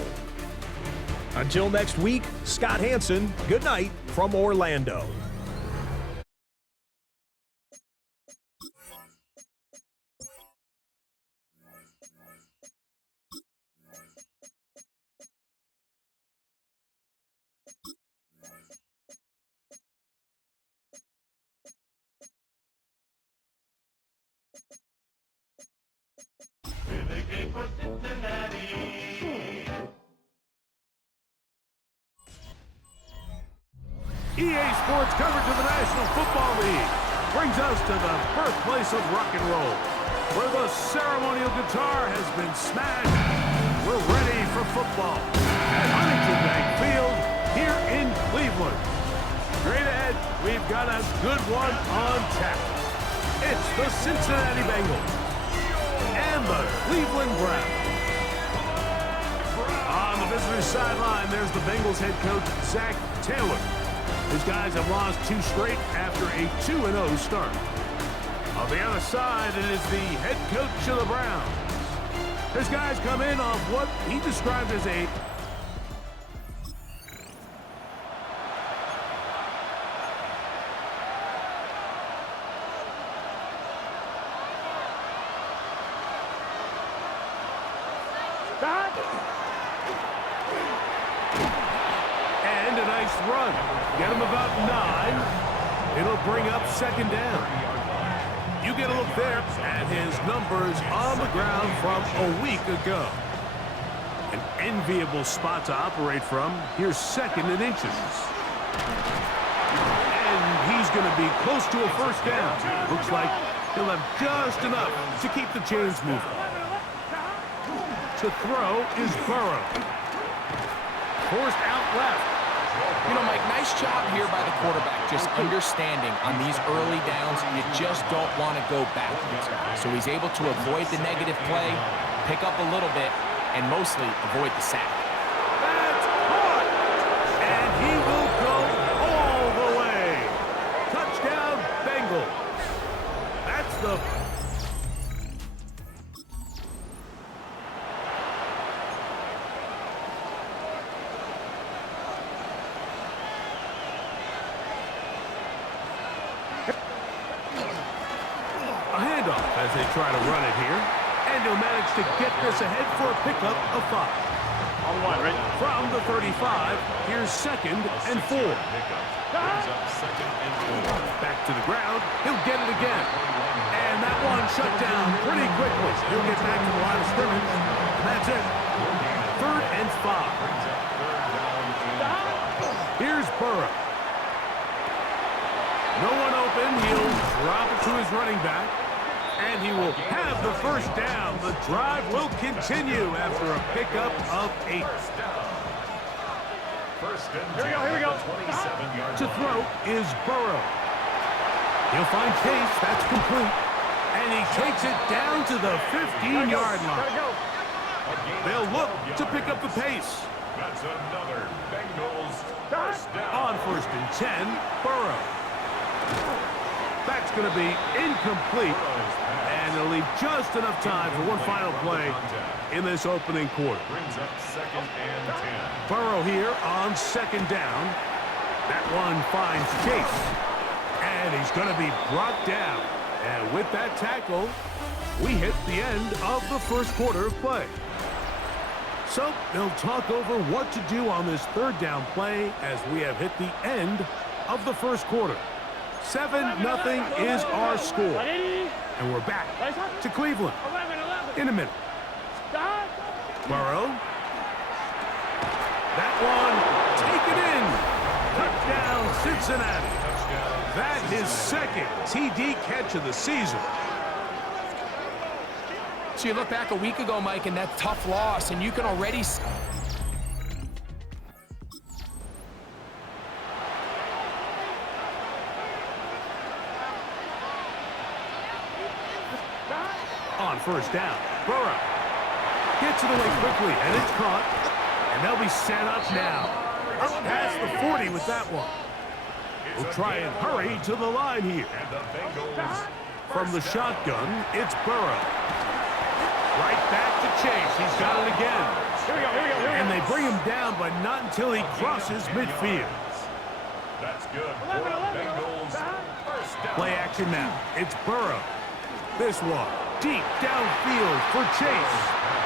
Until next week, Scott Hanson, good night from Orlando. EA Sports coverage of the National Football League brings us to the birthplace of rock and roll, where the ceremonial guitar has been smashed. We're ready for football at Huntington Bank Field here in Cleveland. Straight ahead, we've got a good one on tap. It's the Cincinnati Bengals and the Cleveland Browns. On the visitor's sideline, there's the Bengals head coach, Zach Taylor. His guys have lost 2 straight after a 2-0 start. On the other side, it is the head coach of the Browns. His guys come in off what he described as a and a nice run. Get him about 9. It'll bring up 2nd down. You get a look there at his numbers on the ground from a week ago. An enviable spot to operate from. Here's 2nd and inches. And he's going to be close to a 1st down. Looks like he'll have just enough to keep the chains moving. To throw is Burrow. Forced out left. You know, Mike, nice job here by the quarterback, just understanding on these early downs, you just don't want to go backwards. So he's able to avoid the negative play, pick up a little bit, and mostly avoid the sack. That's caught! And he will go all the way. Touchdown, Bengals. That's the... A handoff as they try to run it here. And he'll manage to get this ahead for a pickup of 5. On the line, right? From the 35, here's 2nd and 4. Back to the ground. He'll get it again. And that one shut down pretty quickly. He'll get back to the line of scrimmage. And that's it. 3rd and 5. Here's Burrow. No one open. He'll drop it to his running back. And he will have the 1st down. The drive will continue after a pickup of 8. Here we go. To throw is Burrow. He'll find Case. That's complete. And he takes it down to the 15-yard line. They'll look to pick up the pace. That's another Bengals 1st down. On 1st and 10, Burrow. That's going to be incomplete. And they'll leave just enough time for one final play in this opening quarter. Brings up 2nd and 10. Burrow here on 2nd down. That one finds Chase. And he's going to be brought down. And with that tackle, we hit the end of the first quarter of play. So they'll talk over what to do on this 3rd down play as we have hit the end of the first quarter. 7-0 is our score. And we're back to Cleveland in a minute. Burrow. That one, take it in. Touchdown, Cincinnati. That is 2nd TD catch of the season. So you look back a week ago, Mike, and that tough loss, and you can already on 1st down. Burrow gets it away quickly, and it's caught. And they'll be set up now. Up past the 40 with that one. We'll try and hurry to the line here. From the shotgun, it's Burrow. Right back to Chase. He's got it again. And they bring him down, but not until he crosses midfield. That's good. Bengals. Play action now. It's Burrow. This one deep downfield for Chase.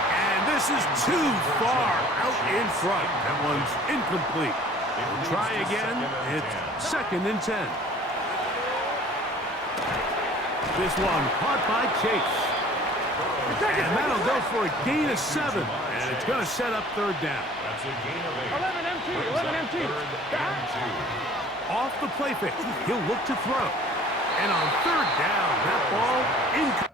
And this is too far out in front. That one's incomplete. We'll try again. It's 2nd and 10. This one caught by Chase. And that'll go for a gain of 7. And it's going to set up 3rd down. That's a gain of 8. 11 MT. 3rd and 2. Off the play fake. He'll look to throw. And on 3rd down, that ball incomplete.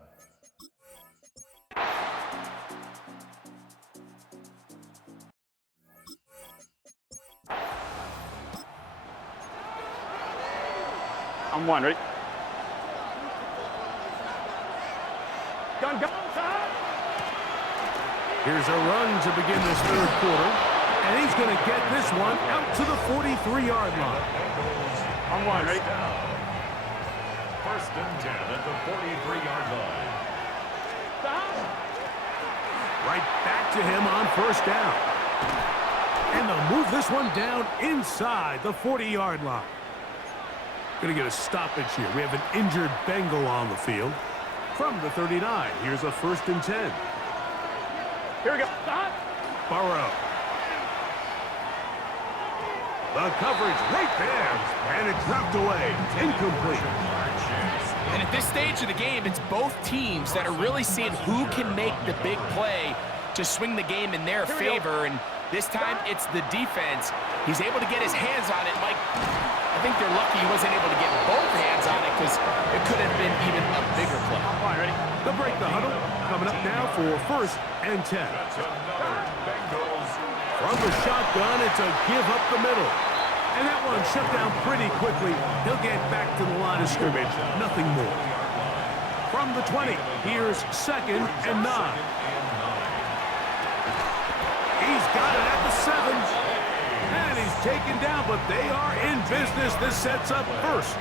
I'm 1, ready? Gun. Here's a run to begin this 3rd quarter. And he's going to get this one out to the 43-yard line. I'm 1, ready? 1st and 10 at the 43-yard line. Right back to him on 1st down. And they'll move this one down inside the 40-yard line. Going to get a stoppage here. We have an injured Bengal on the field. From the 39, here's a 1st and 10. Here we go. Burrow. The coverage right there. And it's knocked away. Incomplete. And at this stage of the game, it's both teams that are really seeing who can make the big play to swing the game in their favor. And this time, it's the defense. He's able to get his hands on it. Mike, I think they're lucky he wasn't able to get both hands on it because it could have been even a bigger play. All right, ready? They'll break the huddle. Coming up now for 1st and 10. From the shotgun, it's a give up the middle. And that one shut down pretty quickly. He'll get back to the line of scrimmage. Nothing more. From the 20, here's 2nd and 9. He's got it at the 7. And he's taken down, but they are in business. This sets up 1st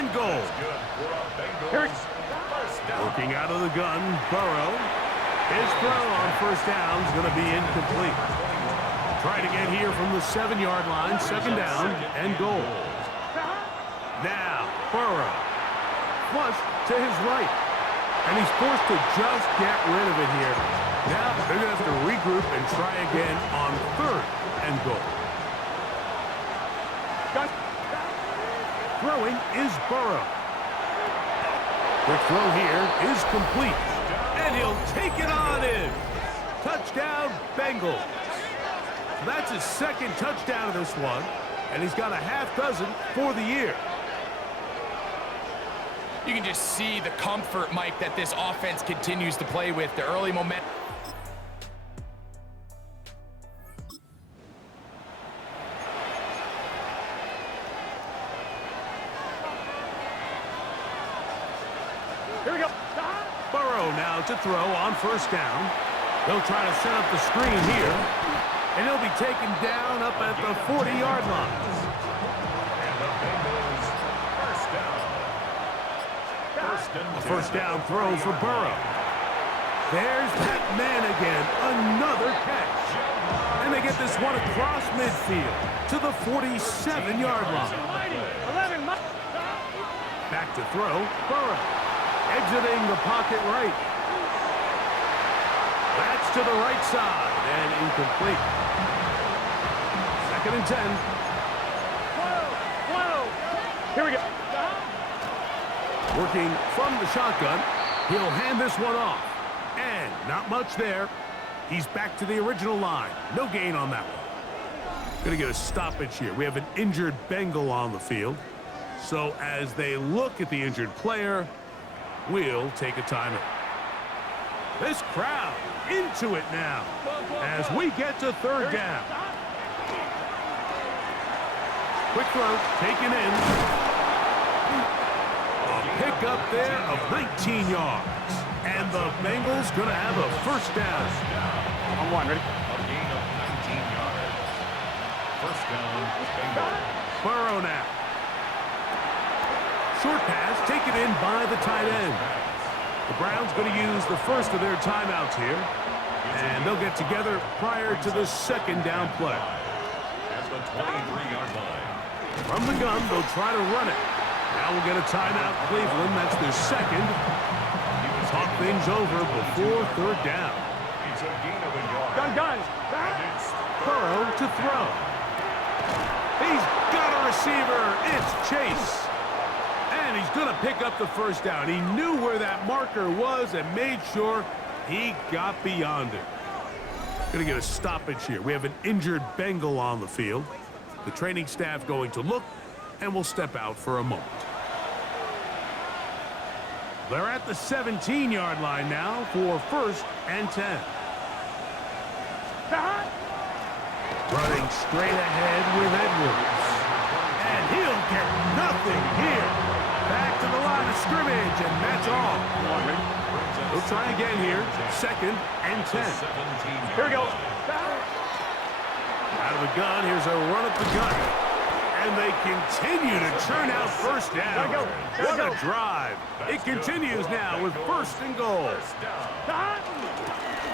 and goal. Working out of the gun, Burrow. His throw on 1st down is going to be incomplete. Trying to get here from the 7-yard line, 2nd down and goal. Now, Burrow. Flush to his right. And he's forced to just get rid of it here. Now they're going to have to regroup and try again on 3rd and goal. Throwing is Burrow. The throw here is complete. And he'll take it on in. Touchdown, Bengals. That's his 2nd touchdown of this one. And he's got a half dozen for the year. You can just see the comfort, Mike, that this offense continues to play with. The early momentum. Here we go. Burrow now to throw on 1st down. They'll try to set up the screen here. And he'll be taken down up at the 40-yard line. A first down throw for Burrow. There's that man again. Another catch. And they get this one across midfield to the 47-yard line. Back to throw. Burrow. Exiting the pocket right. That's to the right side and incomplete. 2nd and 10. Here we go. Working from the shotgun. He'll hand this one off. And not much there. He's back to the original line. No gain on that one. Going to get a stoppage here. We have an injured Bengal on the field. So as they look at the injured player, we'll take a timeout. This crowd into it now as we get to 3rd down. Quick throw, taken in. A pickup there of 19 yards. And the Bengals going to have a first down. On one, ready? A gain of 19 yards. First down, Bengals. Burrow now. Short pass taken in by the tight end. The Browns going to use the first of their timeouts here. And they'll get together prior to the 2nd down play. At the 23-yard line. From the gun, they'll try to run it. Now we'll get a timeout, Cleveland. That's their 2nd. Talk things over before 3rd down. It's a gain of a yard. Gun. Burrow to throw. He's got a receiver. It's Chase. And he's going to pick up the first down. He knew where that marker was and made sure he got beyond it. Going to get a stoppage here. We have an injured Bengal on the field. The training staff going to look, and will step out for a moment. They're at the 17-yard line now for 1st and 10. Running straight ahead with Edwards. And he'll get nothing here. Back to the line of scrimmage, and that's all. We'll try again here. 2nd and 10. Here we go. Out of the gun, here's a run at the gun. And they continue to churn out first down. What a drive. It continues now with 1st and goal.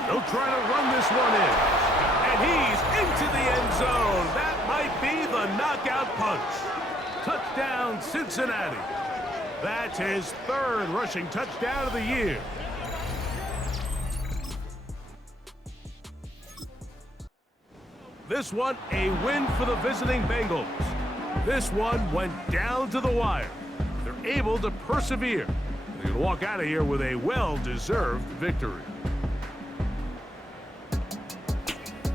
They'll try to run this one in. And he's into the end zone. That might be the knockout punch. Touchdown, Cincinnati. That's his 3rd rushing touchdown of the year. This one, a win for the visiting Bengals. This one went down to the wire. They're able to persevere. They're going to walk out of here with a well-deserved victory.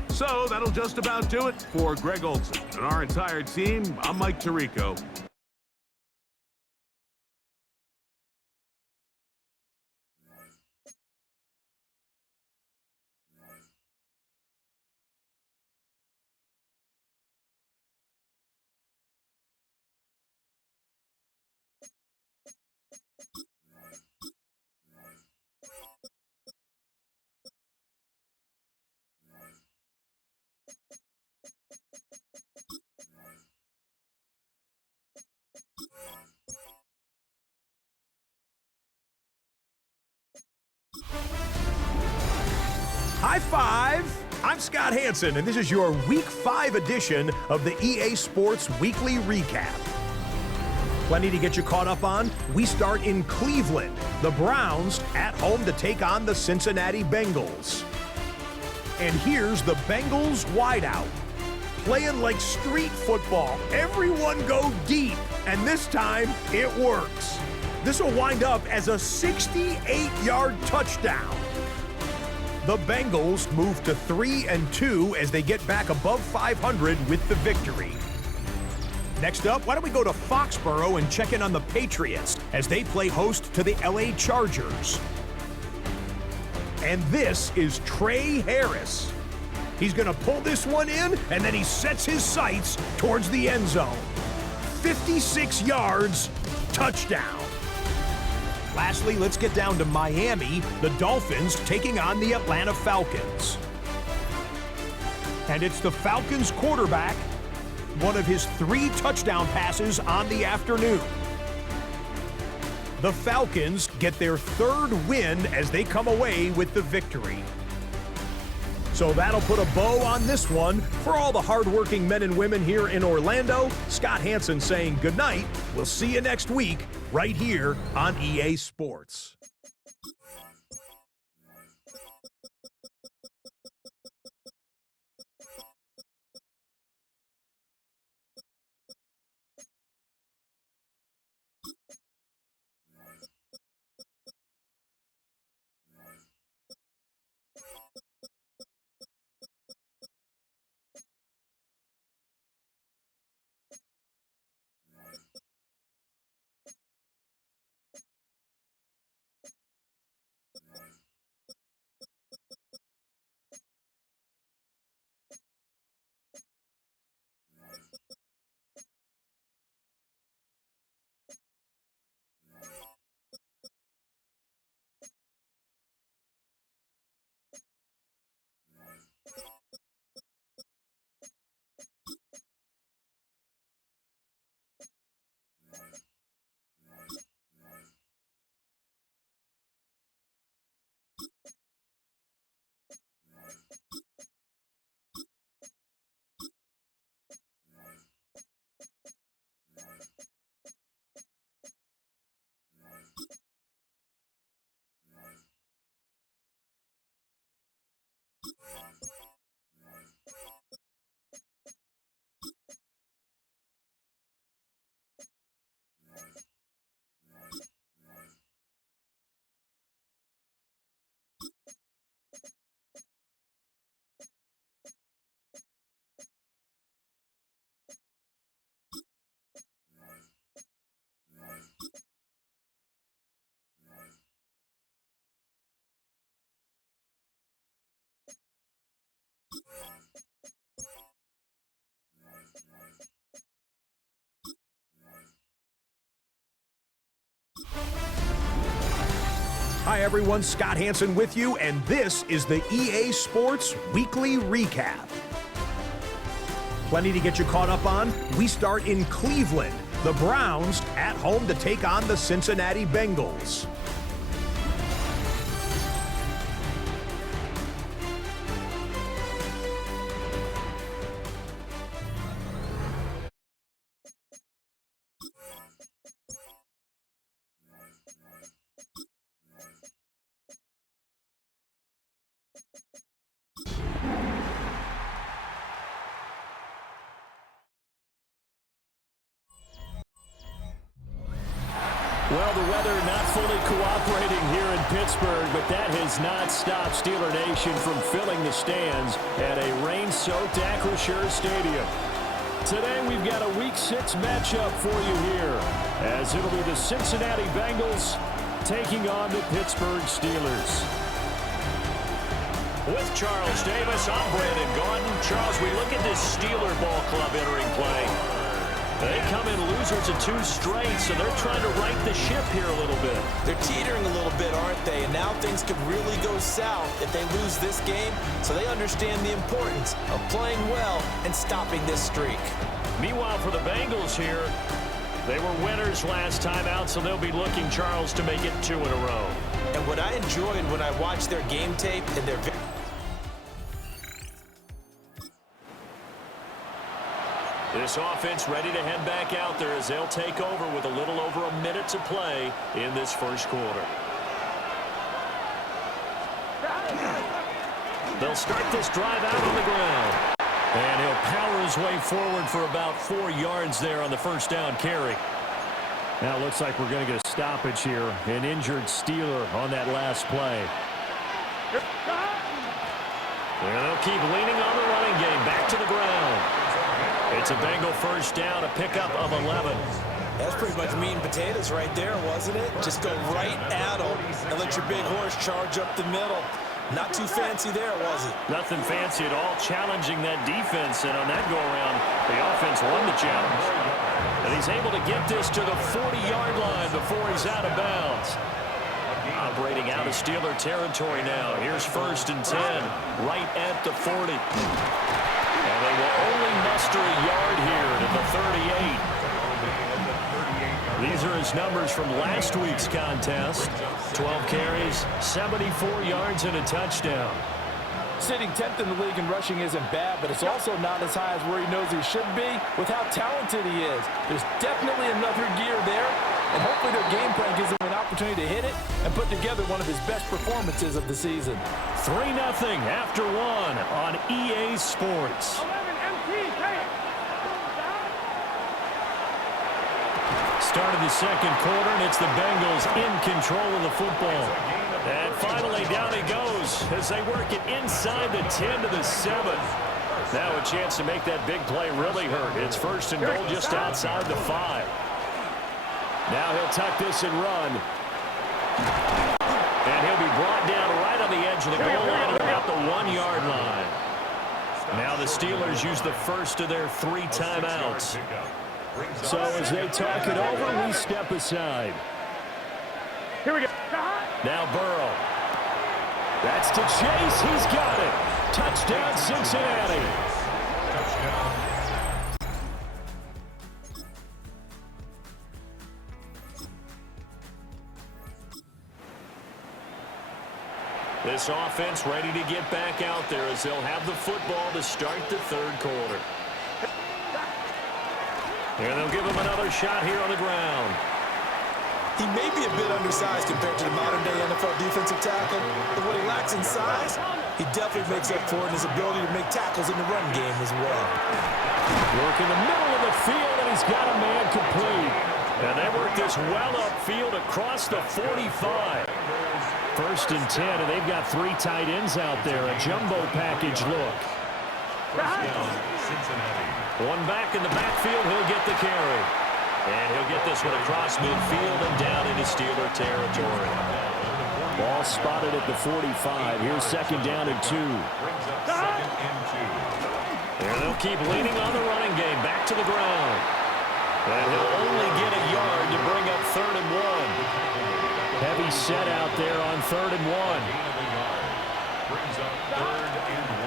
So that'll just about do it for Greg Olson and our entire team. I'm Mike Tirico. High five! I'm Scott Hanson, and this is your Week 5 edition of the EA Sports Weekly Recap. Plenty to get you caught up on. We start in Cleveland. The Browns at home to take on the Cincinnati Bengals. And here's the Bengals wideout. Playing like street football. Everyone go deep, and this time it works. This will wind up as a 68-yard touchdown. The Bengals move to 3-2 as they get back above 500 with the victory. Next up, why don't we go to Foxborough and check in on the Patriots as they play host to the LA Chargers. And this is Trey Harris. He's going to pull this one in, and then he sets his sights towards the end zone. 56 yards, touchdown. Lastly, let's get down to Miami, the Dolphins taking on the Atlanta Falcons. And it's the Falcons quarterback, one of his 3 touchdown passes on the afternoon. The Falcons get their third win as they come away with the victory. So that'll put a bow on this one. For all the hardworking men and women here in Orlando, Scott Hanson saying goodnight. We'll see you next week right here on EA Sports. Hi everyone, Scott Hanson with you, and this is the EA Sports Weekly Recap. Plenty to get you caught up on. We start in Cleveland. The Browns at home to take on the Cincinnati Bengals. Well, the weather not fully cooperating here in Pittsburgh, but that has not stopped Steeler Nation from filling the stands at a rain-soaked Acrisure Stadium. Today, we've got a Week 6 matchup for you here, as it'll be the Cincinnati Bengals taking on the Pittsburgh Steelers. With Charles Davis, I'm Brandon Gaudin. Charles, we look at this Steeler ball club entering play. They come in losers of 2 straight, so they're trying to right the ship here a little bit. They're teetering a little bit, aren't they? And now things could really go south if they lose this game, so they understand the importance of playing well and stopping this streak. Meanwhile, for the Bengals here, they were winners last time out, so they'll be looking, Charles, to make it 2 in a row. And what I enjoyed when I watched their game tape and their This offense ready to head back out there as they'll take over with a little over a minute to play in this first quarter. They'll start this drive out on the ground. And he'll power his way forward for about 4 yards there on the first down carry. Now it looks like we're going to get a stoppage here. An injured Steeler on that last play. And they'll keep leaning on the running game. Back to the ground. It's a Bengal first down, a pickup of 11. That's pretty much meat and potatoes right there, wasn't it? Just go right at them and let your big horse charge up the middle. Not too fancy there, was it? Nothing fancy at all, challenging that defense. And on that go-around, the offense won the challenge. And he's able to get this to the 40-yard line before he's out of bounds. Operating out of Steeler territory now. Here's 1st and 10, right at the 40. And they will only muster a yard here to the 38. The These are his numbers from last week's contest. 12 carries, 74 yards, and a touchdown. Sitting 10th in the league in rushing isn't bad, but it's also not as high as where he knows he should be with how talented he is. There's definitely another gear there, and hopefully their game plan gives him an opportunity to hit it and put together one of his best performances of the season. 3-0 after one on EA Sports. 11 MT, Start of the second quarter, and it's the Bengals in control of the football. And finally, down he goes as they work it inside the 10 to the 7. Now a chance to make that big play really hurt. It's 1st and goal just outside the 5. Now he'll tuck this and run. And he'll be brought down right on the edge of the goal line at about the 1-yard line. Now the Steelers use the first of their 3 timeouts. So as they talk it over, we step aside. Here we go. Now Burrow. That's to Chase. He's got it. Touchdown, Cincinnati. This offense ready to get back out there as they'll have the football to start the 3rd quarter. And they'll give him another shot here on the ground. He may be a bit undersized compared to the modern-day NFL defensive tackle, but what he lacks in size, he definitely makes up for it in his ability to make tackles in the run game as well. Work in the middle of the field, and he's got a man complete. And they work this well upfield across the 45. 1st and 10, and they've got 3 tight ends out there. A jumbo package look. One back in the backfield, he'll get the carry. And he'll get this one across midfield and down into Steeler territory. Ball spotted at the 45. Here's 2nd down and 2. And they'll keep leaning on the running game. Back to the ground. And he'll only get a yard to bring up 3rd and 1. Heavy set out there on 3rd and 1.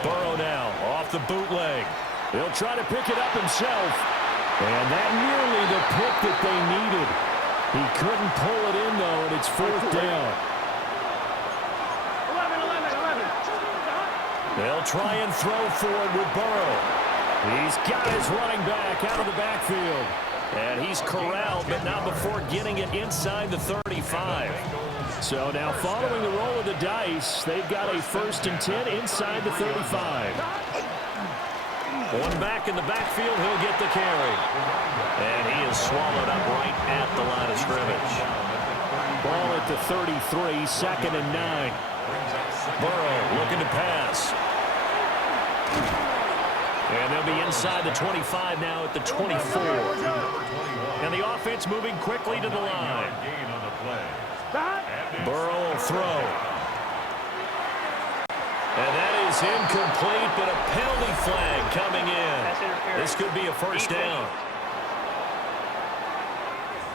Burrow now off the bootleg. He'll try to pick it up himself. And that nearly the pick that they needed. He couldn't pull it in, though, and it's 4th down. 11. They'll try and throw for it with Burrow. He's got his running back out of the backfield. And he's corralled, but not before getting it inside the 35. So now following the roll of the dice, they've got a 1st and 10 inside the 35. One back in the backfield, he'll get the carry. And he is swallowed up right at the line of scrimmage. Ball at the 33, 2nd and 9. Burrow looking to pass. And they'll be inside the 25 now at the 24. And the offense moving quickly to the line. Burrow will throw. And that is incomplete, but a penalty flag coming in. This could be a 1st down.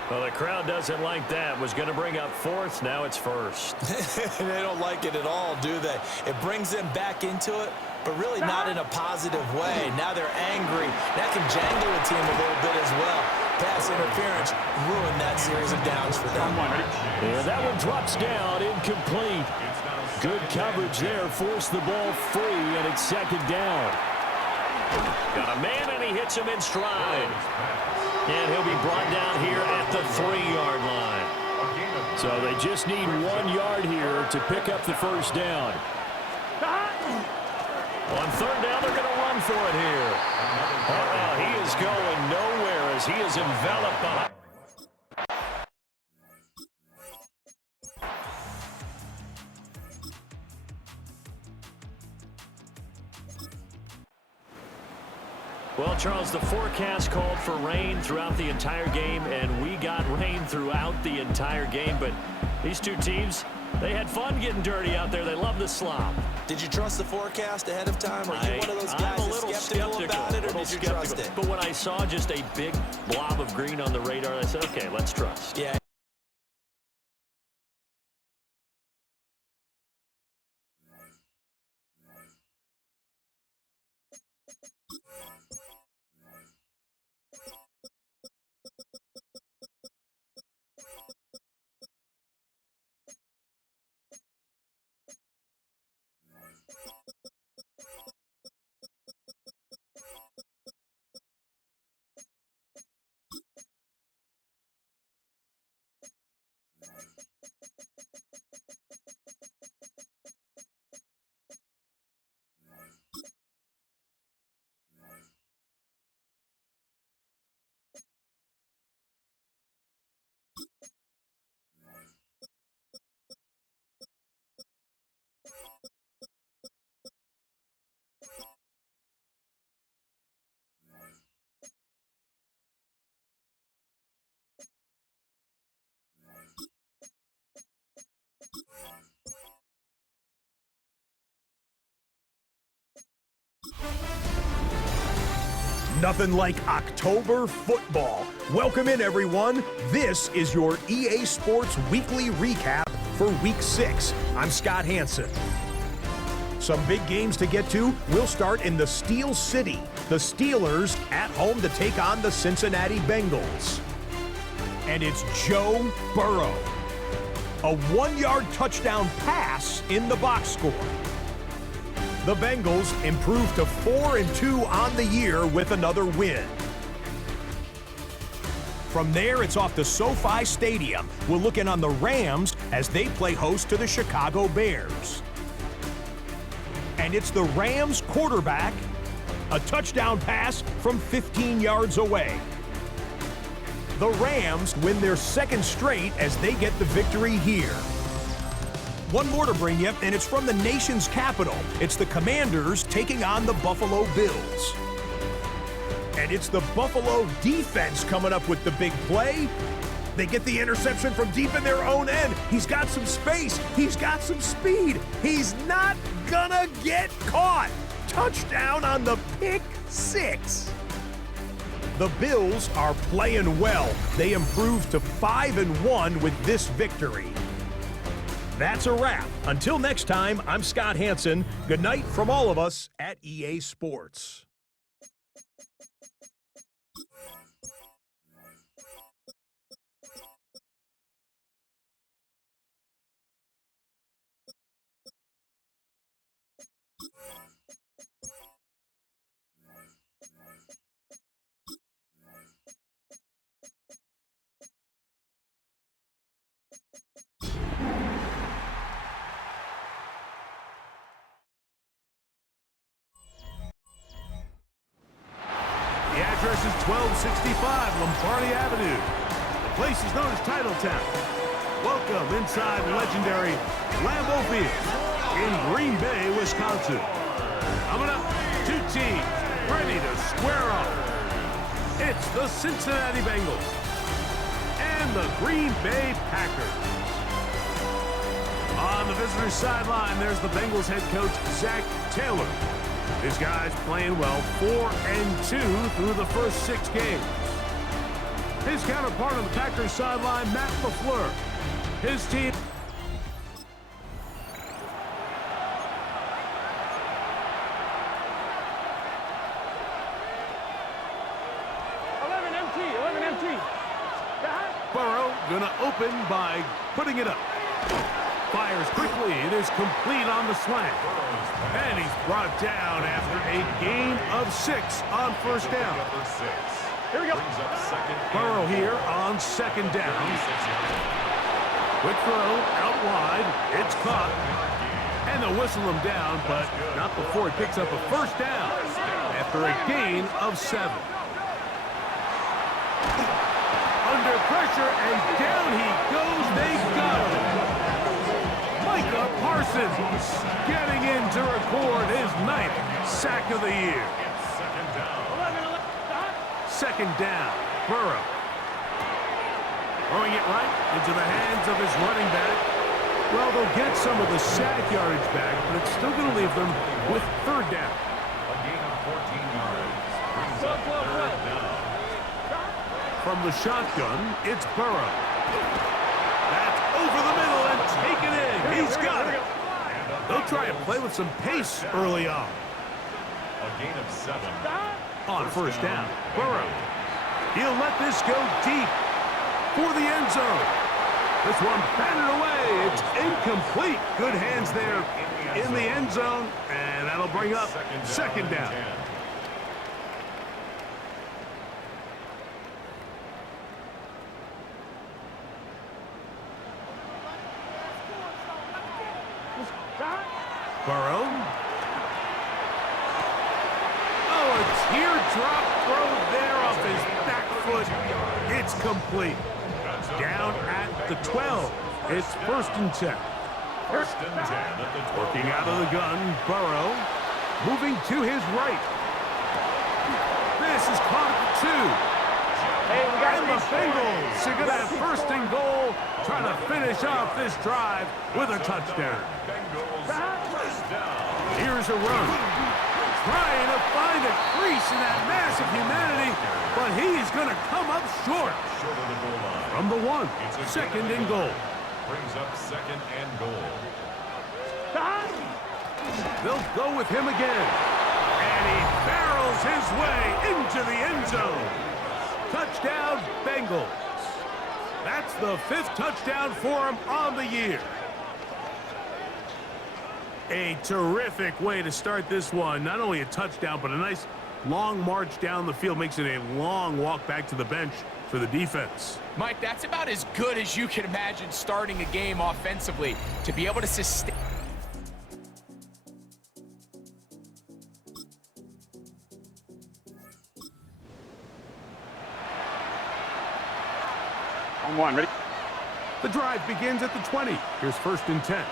Well, the crowd doesn't like that. Was going to bring up 4th. Now it's 1st. They don't like it at all, do they? It brings them back into it, but really not in a positive way. Now they're angry. That can jangle a team a little bit as well. Pass interference ruined that series of downs for them. Yeah, that one drops down, incomplete. Good coverage there, forced the ball free, and it's 2nd down. Got a man, and he hits him in stride. And he'll be brought down here at the 3-yard line. So they just need 1 yard here to pick up the 1st down. On 3rd down, they're going to run for it here. He is going nowhere as he is enveloped by. Well, Charles, the forecast called for rain throughout the entire game, and we got rain throughout the entire game. But these two teams, they had fun getting dirty out there. They love the slop. Did you trust the forecast ahead of time? Or are you one of those guys that's skeptical about it, or did you trust it? But when I saw just a big blob of green on the radar, I said, okay, let's trust. Yeah. Nothing like October football. Welcome in, everyone. This is your EA Sports Weekly Recap for Week 6. I'm Scott Hanson. Some big games to get to. We'll start in the Steel City. The Steelers at home to take on the Cincinnati Bengals. And it's Joe Burrow. A 1-yard touchdown pass in the box score. The Bengals improved to 4-2 on the year with another win. From there, it's off to SoFi Stadium. We'll look in on the Rams as they play host to the Chicago Bears. And it's the Rams quarterback, a touchdown pass from 15 yards away. The Rams win their second straight as they get the victory here. One more to bring you, and it's from the nation's capital. It's the Commanders taking on the Buffalo Bills. And it's the Buffalo defense coming up with the big play. They get the interception from deep in their own end. He's got some space. He's got some speed. He's not gonna get caught. Touchdown on the pick six. The Bills are playing well. They improved to 5-1 with this victory. That's a wrap. Until next time, I'm Scott Hanson. Good night from all of us at EA Sports. The address is 1265 Lombardi Avenue. The place is known as Titletown. Welcome inside legendary Lambeau Field in Green Bay, Wisconsin. Coming up, two teams ready to square off. It's the Cincinnati Bengals and the Green Bay Packers. On the visitor's sideline, there's the Bengals head coach, Zach Taylor. His guys playing well, 4-2 through the first 6 games. His counterpart on the Packers sideline, Matt LaFleur. His team... Burrow gonna open by putting it up. Fires quickly. It is complete on the slant. And he's brought down after a gain of 6 on first down. Here we go. Burrow here on second down. Quick throw out wide. It's caught. And they'll whistle him down, but not before he picks up a first down after a gain of 7. Under pressure, and down he goes. They got him. Parsons getting in to record his 9th sack of the year. Second down, Burrow. Throwing it right into the hands of his running back. Well, they'll get some of the sack yardage back, but it's still going to leave them with third down. A gain of 14 yards. Brings up third down. From the shotgun, it's Burrow. That's over the middle and taken in. He's got it. They'll try and play with some pace early on. A gain of 7. On first down, Burrow. He'll let this go deep for the end zone. This one batted away. It's incomplete. Good hands there in the end zone, and that'll bring up second down. Burrow. Oh, a teardrop throw there off his back foot. It's complete. Down at the 12. It's first and 10. First and 10 at the 12. Working out of the gun, Burrow. Moving to his right. This is caught at the 2. And the Bengals are going to have first and goal, trying to finish off this drive with a touchdown. Here's a run. Trying to find a crease in that mask massive humanity, but he is going to come up short. Short of the goal line. From the 1, It's a second gain and goal. Brings up second and goal. They'll go with him again. And he barrels his way into the end zone. Touchdown, Bengals. That's the 5th touchdown for him on the year. A terrific way to start this one. Not only a touchdown, but a nice long march down the field. Makes it a long walk back to the bench for the defense. Mike, that's about as good as you can imagine starting a game offensively. To be able to sustain... On 1, ready? The drive begins at the 20. Here's 1st and 10.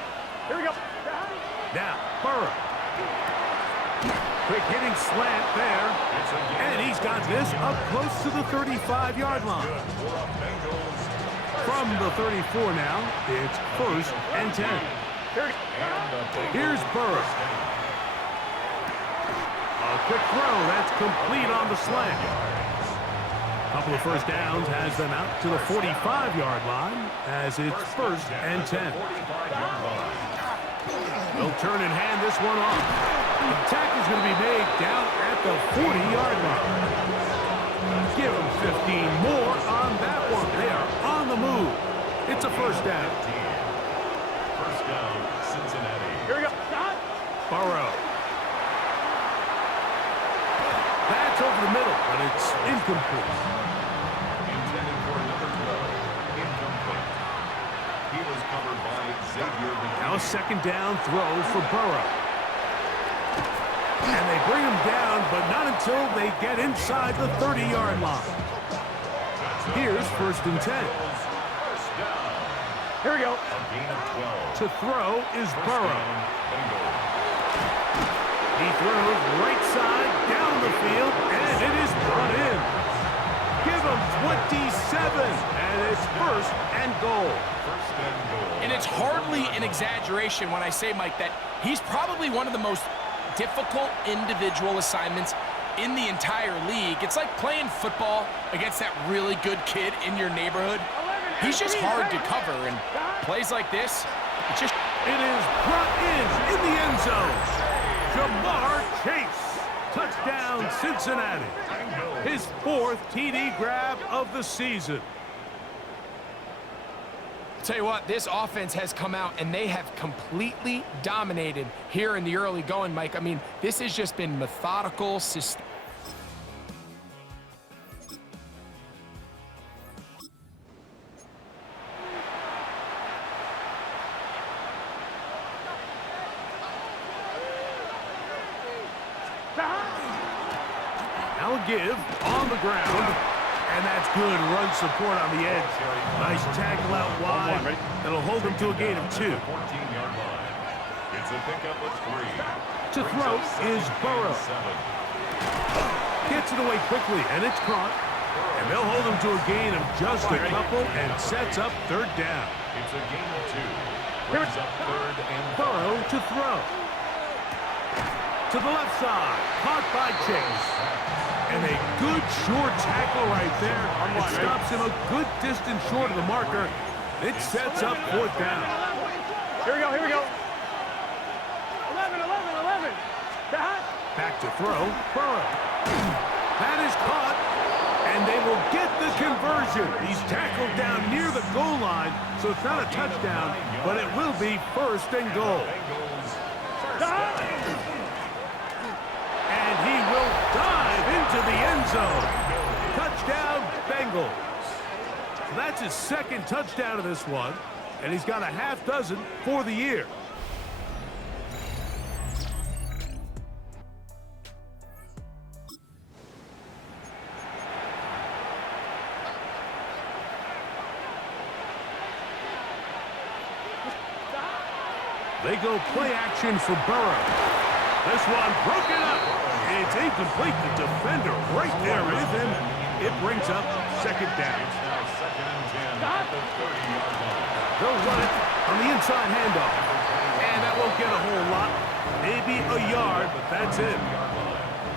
Here we go. Now, Burrow. Quick hitting slant there. And he's got this up close to the 35-yard line. From the 34 now, it's 1st and 10. Here's Burrow. A quick throw. That's complete on the slant. Couple of first downs has them out to the 45-yard line as it's 1st and 10. They'll turn and hand this one off. The tackle's going to be made down at the 40-yard line. Give them 15 more on that one. They are on the move. It's a 1st down. First down, Cincinnati. Here we go. Burrow. That's over the middle, but it's incomplete. Intended for number 12. Incomplete. He was covered by Xavier. Now a 2nd down throw for Burrow. And they bring him down, but not until they get inside the 30-yard line. Here's 1st and 10. Here we go. A gain of 12. To throw is Burrow. He throws right side down the field, and it is brought in. Give him 27, and it's 1st and goal. First and goal. And it's hardly an exaggeration when I say, Mike, that he's probably one of the most difficult individual assignments in the entire league. It's like playing football against that really good kid in your neighborhood. He's just hard to cover, and plays like this, it is brought in the end zone. Jamar Chase, touchdown Cincinnati. His 4th TD grab of the season. Tell you what, this offense has come out and they have completely dominated here in the early going, Mike. I mean, this has just been methodical, system. Now a give on the ground, and that's good run support on the edge. Nice tackle out wide. That'll hold him to a gain of 2. 14-yard line. It's a pickup of 3. To throw is Burrow. Gets it away quickly, and it's caught. And they'll hold him to a gain of just a couple, and sets up 3rd down. It's a gain of 2. Brings up 3rd and Burrow to throw. To the left side, caught by Chase. And a good short tackle right there. It stops him a good distance short of the marker. It sets up 4th down. Here we go, here we go. 11. Back to throw, Burrow. That is caught, and they will get the conversion. He's tackled down near the goal line, so it's not a touchdown, but it will be 1st and goal. And he will dive into the end zone. Touchdown, Bengals. So that's his 2nd touchdown of this one, and he's got a half dozen for the year. They go play action for Burrow. This one broken up. It's incomplete. The defender right there with him. It brings up 2nd down. It's now 2nd and 10 at the 30-yard line. They'll run it on the inside handoff. And that won't get a whole lot. Maybe a yard, but that's it.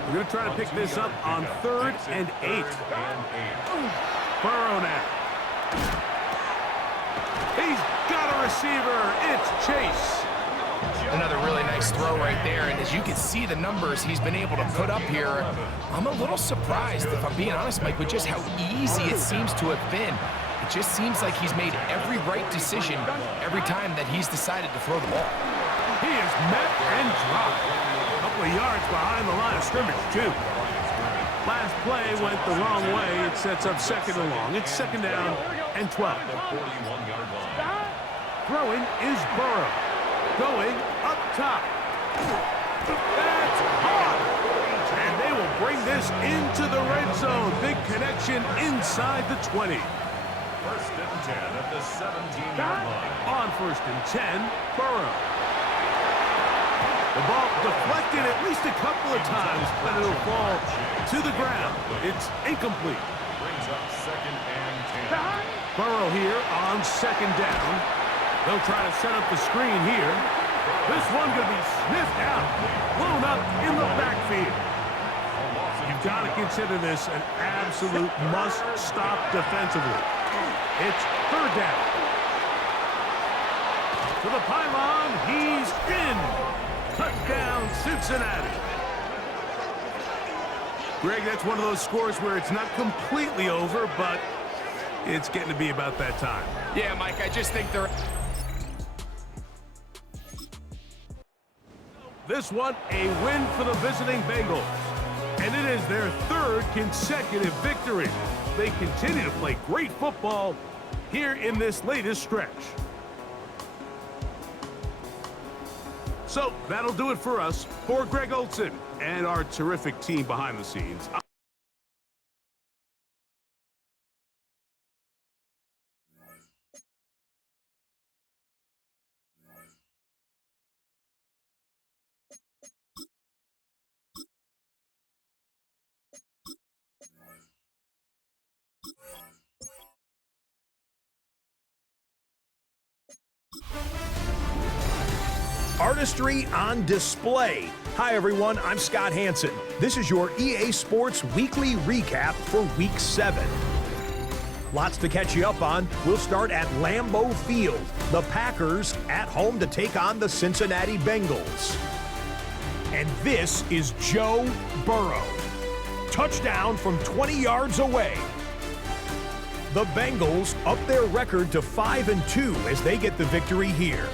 We're going to try to pick this up on 3rd and 8. Burrow now. He's got a receiver. It's Chase. Another really nice throw right there, and as you can see the numbers he's been able to put up here, I'm a little surprised, if I'm being honest, Mike, with just how easy it seems to have been. It just seems like he's made every right decision every time that he's decided to throw the ball. He is met and dropped. A couple of yards behind the line of scrimmage, too. Last play went the wrong way. It sets up 2nd and long. It's 2nd down and 12. Throwing is Burrow. Going up top. That's hard. And they will bring this into the red zone. Big connection inside the 20. 1st and 10 at the 17-yard line. On 1st and 10, Burrow. The ball deflected at least a couple of times, but it'll fall to the ground. It's incomplete. Brings up 2nd and 10. Burrow here on 2nd down. They'll try to set up the screen here. This one going to be sniffed out, blown up in the backfield. You've got to consider this an absolute must-stop defensively. It's 3rd down. To the pylon, he's in. Touchdown, Cincinnati. Greg, that's one of those scores where it's not completely over, but it's getting to be about that time. Yeah, Mike, I just think they're... This one, a win for the visiting Bengals. And it is their 3rd consecutive victory. They continue to play great football here in this latest stretch. So that'll do it for us. For Greg Olson and our terrific team behind the scenes. Artistry on display. Hi, everyone. I'm Scott Hansen. This is your EA Sports Weekly Recap for Week 7. Lots to catch you up on. We'll start at Lambeau Field. The Packers at home to take on the Cincinnati Bengals. And this is Joe Burrow. Touchdown from 20 yards away. The Bengals up their record to 5-2 as they get the victory here.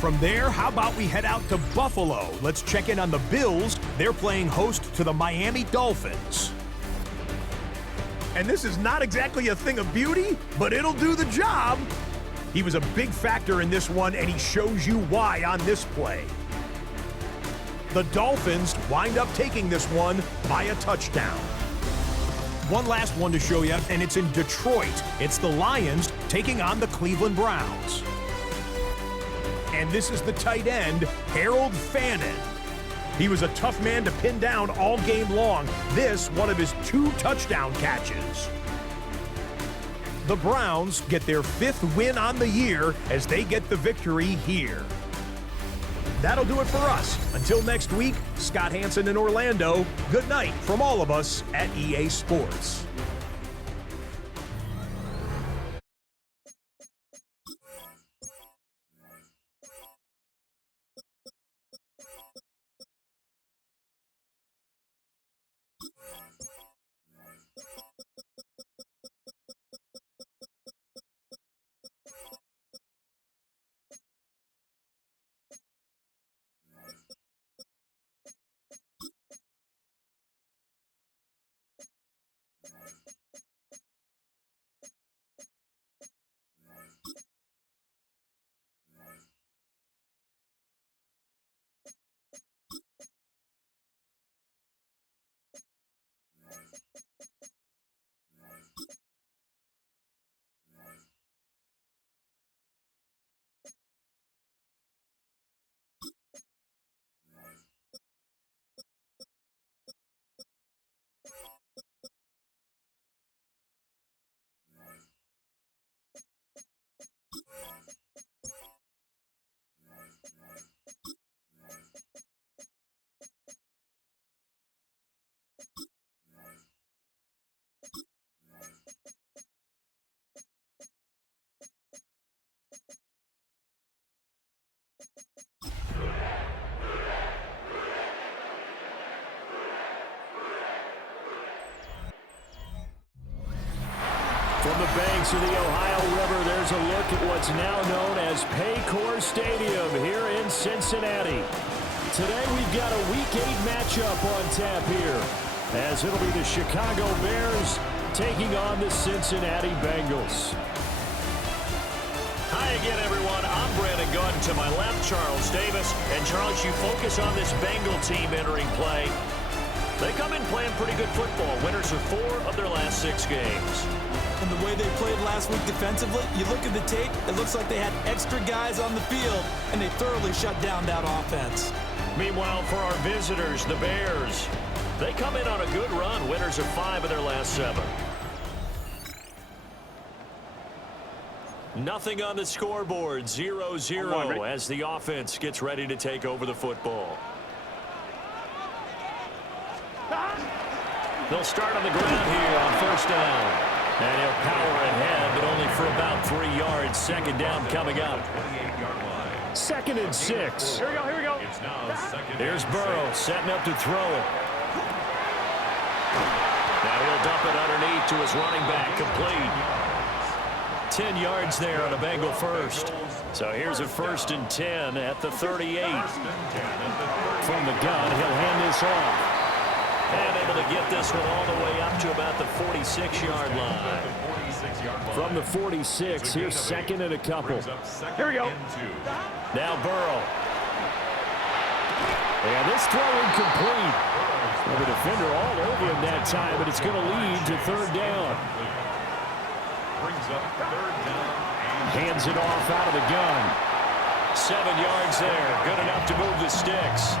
From there, how about we head out to Buffalo? Let's check in on the Bills. They're playing host to the Miami Dolphins. And this is not exactly a thing of beauty, but it'll do the job. He was a big factor in this one, and he shows you why on this play. The Dolphins wind up taking this one by a touchdown. One last one to show you, and it's in Detroit. It's the Lions taking on the Cleveland Browns. And this is the tight end, Harold Fannin. He was a tough man to pin down all game long. This, one of his 2 touchdown catches. The Browns get their 5th win on the year as they get the victory here. That'll do it for us. Until next week, Scott Hansen in Orlando. Good night from all of us at EA Sports. the banks of the Ohio River, there's a look at what's now known as Paycor Stadium here in Cincinnati. Today we've got a Week 8 matchup on tap here, as it'll be the Chicago Bears taking on the Cincinnati Bengals. Hi again, everyone. I'm Brandon Gunn. To my left, Charles Davis. And Charles, you focus on this Bengal team entering play. They come in playing pretty good football. Winners of 4 of their last 6 games. And the way they played last week defensively, you look at the tape, it looks like they had extra guys on the field, and they thoroughly shut down that offense. Meanwhile, for our visitors, the Bears, they come in on a good run. Winners of 5 of their last 7. Nothing on the scoreboard, 0-0 as the offense gets ready to take over the football. They'll start on the ground here on first down. And he'll power ahead, but only for about 3 yards. Second down coming up. 2nd and 6. Here we go. Here's Burrow setting up to throw it. Now he'll dump it underneath to his running back, complete. 10 yards there on a Bengal first. So here's a 1st and 10 at the 38. From the gun, he'll hand this off. And able to get this one all the way up to about the 46-yard line. From the 46, here's 2nd and a couple. Here we go. Now Burrow. And this throw incomplete. Well, the defender all over him that time, but it's going to lead to 3rd down. Hands it off out of the gun. 7 yards there. Good enough to move the sticks.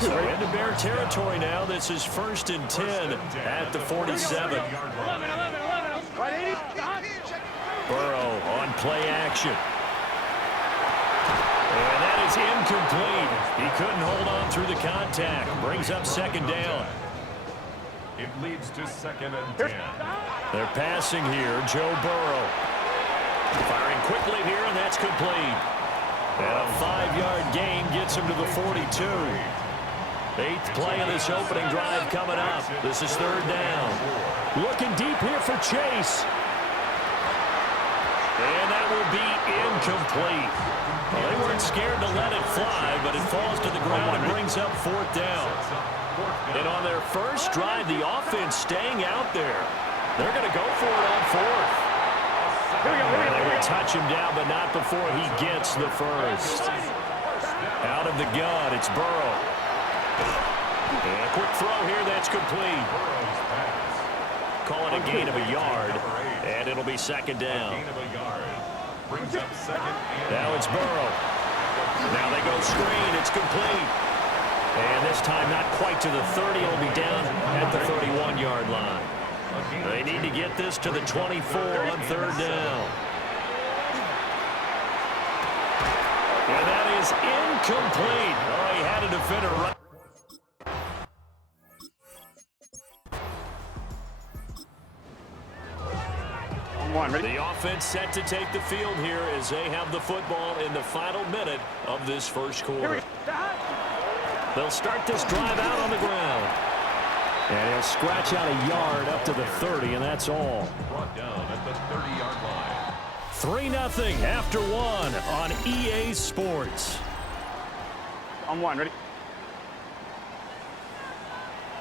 So into Bear territory now. This is 1st and 10 at the 47. Burrow on play action. And that is incomplete. He couldn't hold on through the contact. Brings up 2nd down. It leads to 2nd and 10. They're passing here. Joe Burrow. Firing quickly here, and that's complete. And a 5-yard gain gets him to the 42. 8th play of this opening drive coming up. This is 3rd down. Looking deep here for Chase. And that will be incomplete. Well, they weren't scared to let it fly, but it falls to the ground and brings up 4th down. And on their first drive, the offense staying out there. They're going to go for it on 4th. They will touch him down, but not before he gets the first. Out of the gun, it's Burrow. And a quick throw here, that's complete. Call it a gain of a yard, and it'll be 2nd down. Now it's Burrow. Now they go screen, it's complete. And this time not quite to the 30, it'll be down at the 31-yard line. They need to get this to the 24 on 3rd down. And that is incomplete. Oh, he had a defender right. The offense set to take the field here as they have the football in the final minute of this first quarter. They'll start this drive out on the ground. And he'll scratch out a yard up to the 30, and that's all. Brought down at the 30-yard line. 3-0 after 1 on EA Sports. On 1, ready?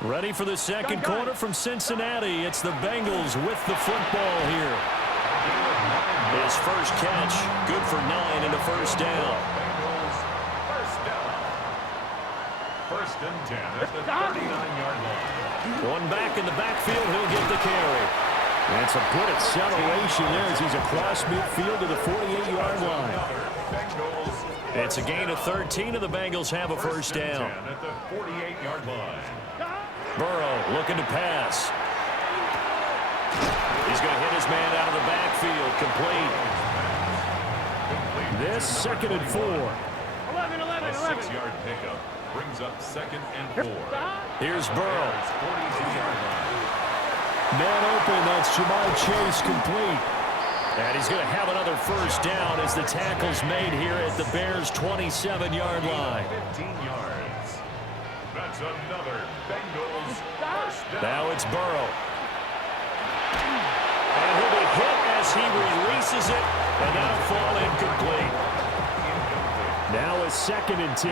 Ready for the second quarter from Cincinnati. It's the Bengals with the football here. His first catch, good for 9 and a first down. First and 10 at the 39-yard line. One back in the backfield, he'll get the carry. That's a good acceleration there as he's across midfield to the 48-yard line. It's a gain of 13, and the Bengals have a first down. At the 48-yard line. Burrow looking to pass. He's going to hit his man out of the backfield, complete. This 2nd and 4. 11. A 6-yard pickup brings up 2nd and 4. Here's Burrow. 42-yard line. Man open, that's Jamar Chase, complete. And he's going to have another first down as the tackle's made here at the Bears' 27-yard line. 15 yards. That's another Bengals first down. Now it's Burrow. And he'll He releases it, and that'll fall incomplete. Now a 2nd and 10.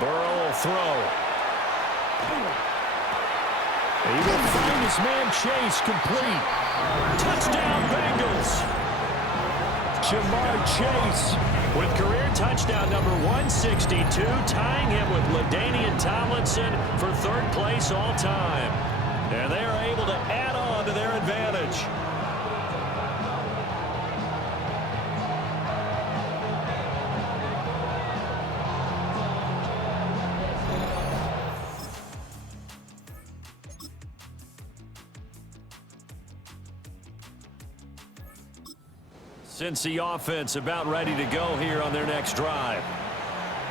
Burrow will throw. He will find his man Chase complete. Touchdown, Bengals. Jamar Chase With career touchdown number 162, tying him with LaDainian Tomlinson for 3rd place all time. And they are able to add on to their advantage. Cincy offense about ready to go here on their next drive.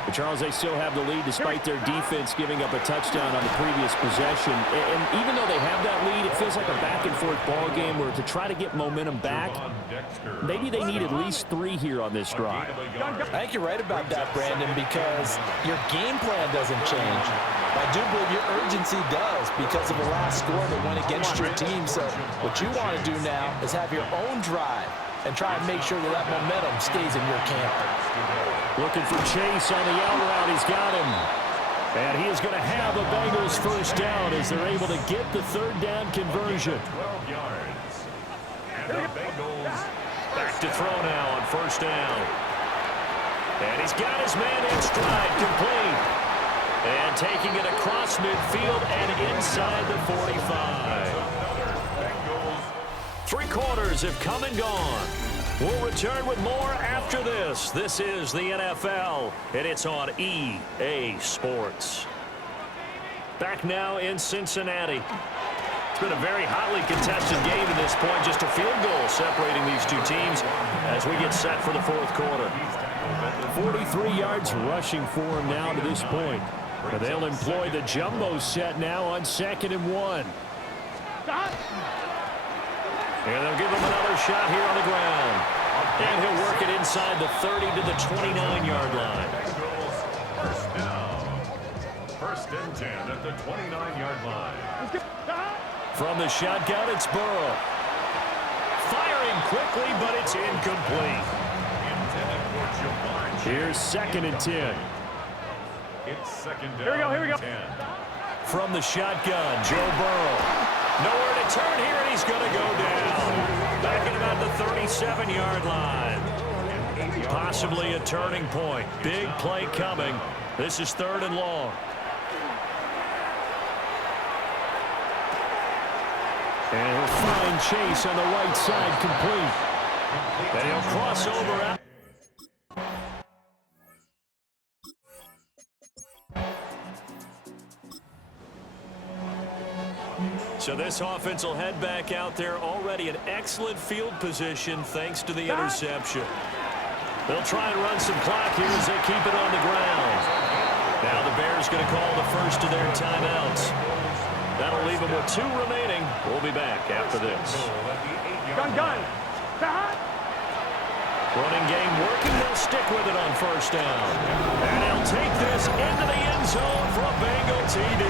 But Charles, they still have the lead despite their defense giving up a touchdown on the previous possession. And even though they have that lead, it feels like a back-and-forth ball game where to try to get momentum back, maybe they need at least 3 here on this drive. I think you're right about that, Brandon, because your game plan doesn't change. I do believe your urgency does because of the last score that went against your team. So what you want to do now is have your own drive and try and make sure that that momentum stays in your camp. Looking for Chase on the out route. He's got him. And he is going to have a Bengals first down as they're able to get the 3rd down conversion. 12 yards. And the Bengals Back to throw now on 1st down. And he's got his man in stride, complete. And taking it across midfield and inside the 45. 3 quarters have come and gone. We'll return with more after this. This is the NFL, and it's on EA Sports. Back now in Cincinnati. It's been a very hotly contested game to this point. Just a field goal separating these 2 teams as we get set for the 4th quarter. 43 yards rushing for him now to this point. But they'll employ the jumbo set now on 2nd and 1. And they'll give him another shot here on the ground. And he'll work it inside the 30 to the 29-yard line. first down. 1st and 10 at the 29-yard line. From the shotgun, it's Burrow. Firing quickly, but it's incomplete. Here's 2nd and 10. It's 2nd down. Here we go. 10. From the shotgun, Joe Burrow. Nowhere to turn here, and he's going to go down. Back at about the 37-yard line. Possibly a turning point. Big play coming. This is 3rd and long. And he'll find Chase on the right side complete. And he'll cross over out. So this offense will head back out there, already in excellent field position thanks to the interception. They'll try and run some clock here as they keep it on the ground. Now the Bears going to call the first of their timeouts. That'll leave them with 2 remaining. We'll be back after this. Gun. Running game working. They'll stick with it on 1st down. And he'll take this into the end zone for a Bengal TD.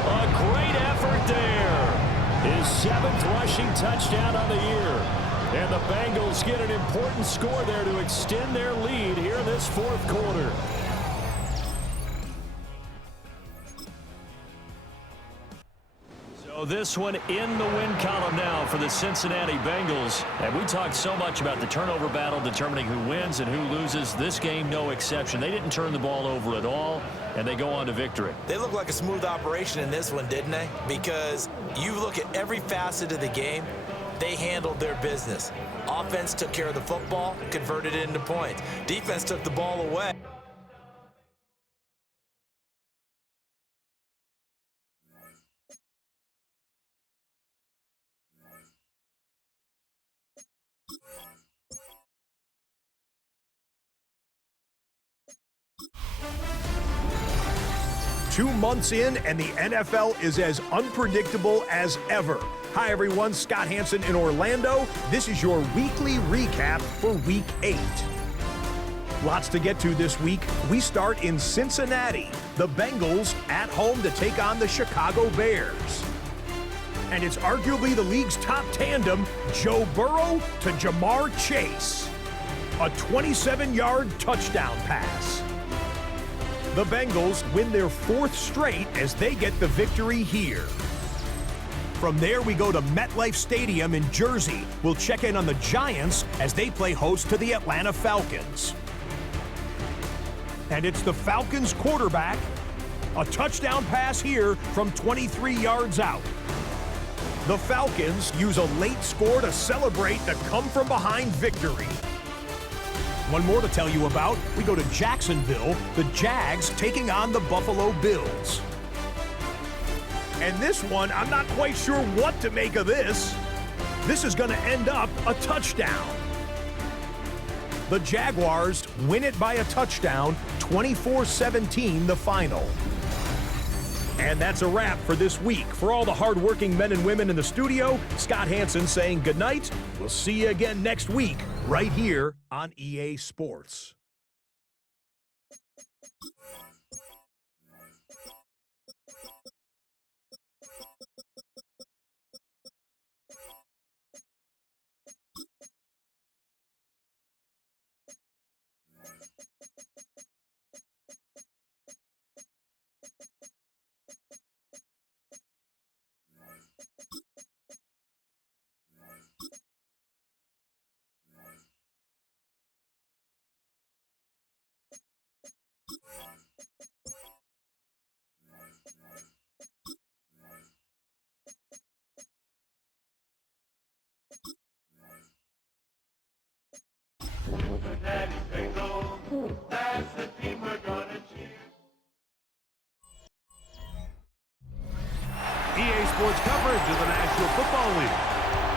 A great effort there. His 7th rushing touchdown on the year. And the Bengals get an important score there to extend their lead here in this 4th quarter. So this one in the win column now for the Cincinnati Bengals. And we talked so much about the turnover battle determining who wins and who loses. This game, no exception. They didn't turn the ball over at all, and they go on to victory. They look like a smooth operation in this one, didn't they? Because you look at every facet of the game, they handled their business. Offense took care of the football, converted it into points. Defense took the ball away. Two months in, and the NFL is as unpredictable as ever. Hi, everyone. Scott Hansen in Orlando. This is your weekly recap for Week 8. Lots to get to this week. We start in Cincinnati. The Bengals at home to take on the Chicago Bears. And it's arguably the league's top tandem, Joe Burrow to Jamar Chase. A 27-yard touchdown pass. The Bengals win their 4th straight as they get the victory here. From there, we go to MetLife Stadium in Jersey. We'll check in on the Giants as they play host to the Atlanta Falcons. And it's the Falcons quarterback. A touchdown pass here from 23 yards out. The Falcons use a late score to celebrate the come-from-behind victory. One more to tell you about. We go to Jacksonville, the Jags taking on the Buffalo Bills. And this one, I'm not quite sure what to make of this. This is going to end up a touchdown. The Jaguars win it by a touchdown, 24-17 the final. And that's a wrap for this week. For all the hardworking men and women in the studio, Scott Hanson saying goodnight. We'll see you again next week, right here on EA Sports. Cincinnati Bengals, that's the team we're gonna cheer. EA Sports coverage of the National Football League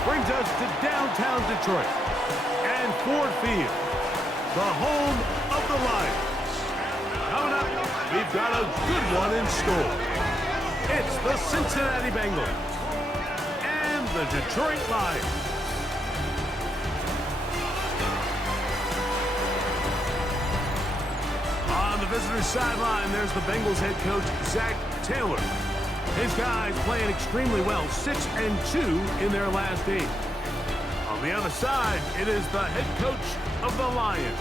brings us to downtown Detroit and Ford Field, the home of the Lions. Coming up, we've got a good one in store. It's the Cincinnati Bengals and the Detroit Lions. On the visitor's sideline, there's the Bengals head coach, Zach Taylor. His guys playing extremely well, 6-2 in their last 8. On the other side, it is the head coach of the Lions.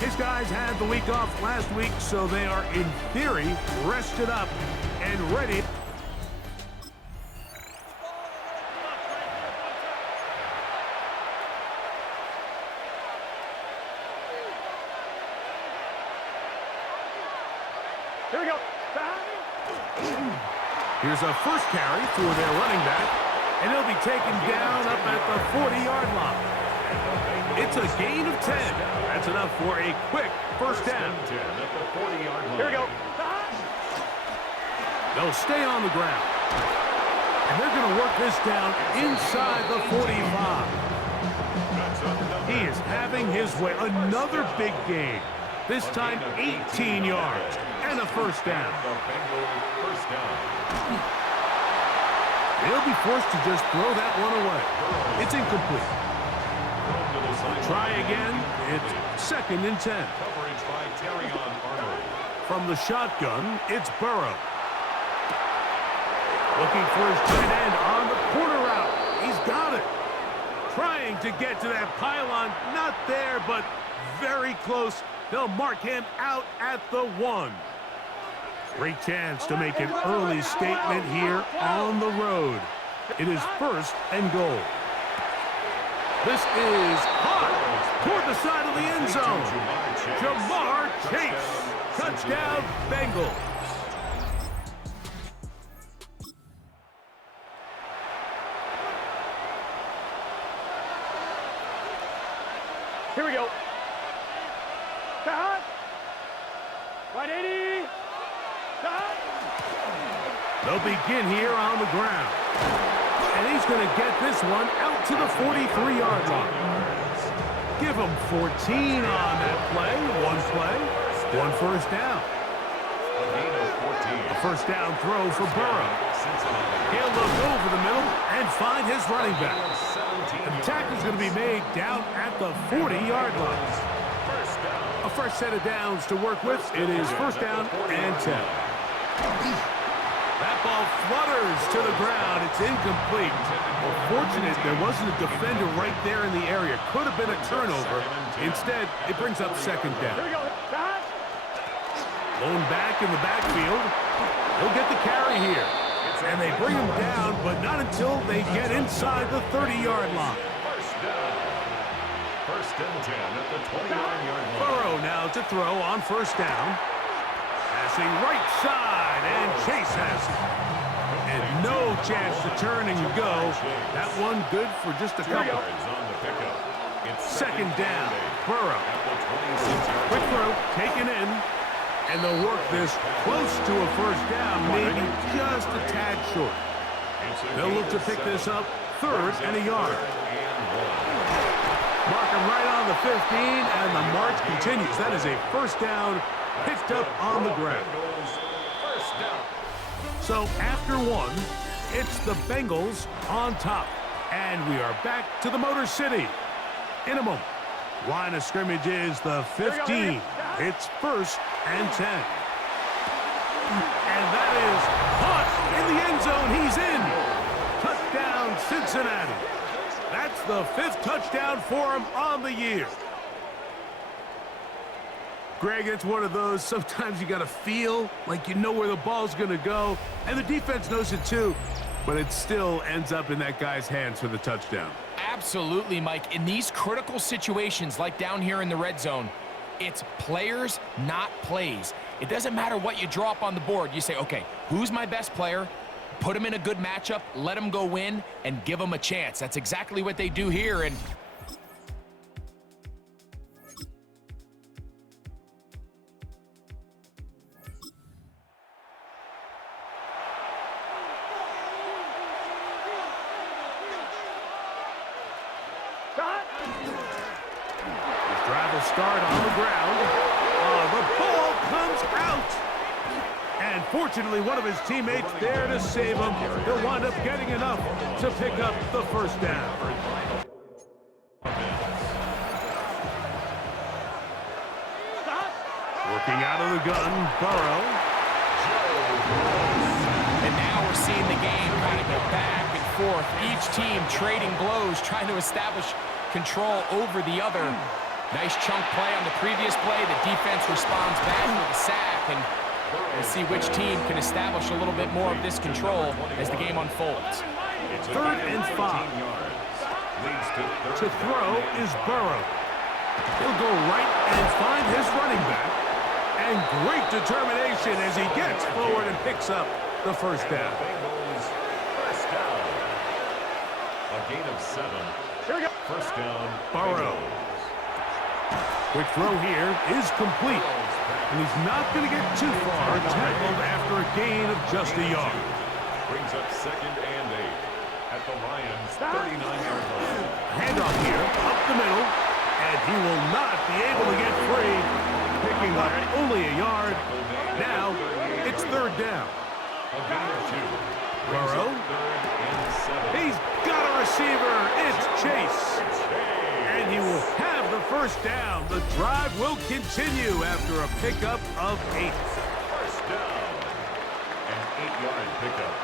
His guys had the week off last week, so they are, in theory, rested up and ready. Here we go. Here's a first carry for their running back, and he'll be taken down up at the 40-yard line. It's a gain of 10. That's enough for a quick first down. Here we go. They'll stay on the ground. And they're going to work this down inside the 45. He is having his way. Another big gain. This time 18 yards and a first down. They'll be forced to just throw that one away. It's incomplete. Try again. It's 2nd and 10. From the shotgun, it's Burrow. Looking for his tight end on the corner route. He's got it. Trying to get to that pylon. Not there, but very close. They'll mark him out at the 1. Great chance to make an early statement here on the road. It is 1st and goal. This is hot toward the side of the end zone. Jamar Chase. Touchdown, Bengals. Here we go. Cut. 180. Cut. They'll begin here on the ground. And he's going to get this one out to the 43-yard line. Give him 14 on that play. One first down. A first down throw for Burrow. He'll look over the middle and find his running back. The tackle's going to be made down at the 40-yard line. A fresh set of downs to work with. It is 1st down and 10. That ball ball flutters to the ground. It's incomplete. Well, fortunate there wasn't a defender right there in the area. Could have been a turnover. Instead, it brings up second down. Lone back in the backfield. He'll get the carry here. And they bring him down, but not until they get inside the 30-yard line. First and 10 at the 29-yard line. Burrow now to throw on first down. Passing right side, and Chase has it. And no chance to turn and go. That one good for just a couple. Second down, Burrow. Quick throw, taken in. And they'll work this close to a first down, maybe just a tad short. They'll look to pick this up third and a yard. Mark him right on the 15, and the march continues. That is a first down picked up on the ground. So after one, it's the Bengals on top. And we are back to the Motor City in a moment. Line of scrimmage is the 15. It's first and 10. And that is caught in the end zone. He's in. Touchdown, Cincinnati. That's the 5th touchdown for him on the year. Greg, it's one of those, sometimes you got to feel like you know where the ball's going to go, and the defense knows it too, but it still ends up in that guy's hands for the touchdown. Absolutely, Mike. In these critical situations, like down here in the red zone, it's players, not plays. It doesn't matter what you draw up on the board. You say, okay, who's my best player? Put him in a good matchup, let him go win, and give him a chance. That's exactly what they do here. And start on the ground. The ball comes out. And fortunately, one of his teammates there to save him. He'll wind up getting enough to pick up the first down. Working out of the gun, Burrow. And now we're seeing the game kind of go back and forth. Each team trading blows, trying to establish control over the other. Nice chunk play on the previous play. The defense responds back with a sack, and we'll see which team can establish a little bit more of this control as the game unfolds. Third and 5. To throw is Burrow. He'll go right and find his running back. And great determination as he gets forward and picks up the first down. A gain of 7. First down, Burrow. Quick throw here is complete. And he's not going to get too far, tackled after a gain of just a yard. Brings up second and 8 at the Lions' 39-yard line. Handoff here, up the middle, and he will not be able to get free. Picking up only a yard. Now, it's third down. A gain of 2. Burrow. He's got a receiver. It's Chase. And he will have the first down. The drive will continue after a pickup of 8. First down. An 8-yard pickup.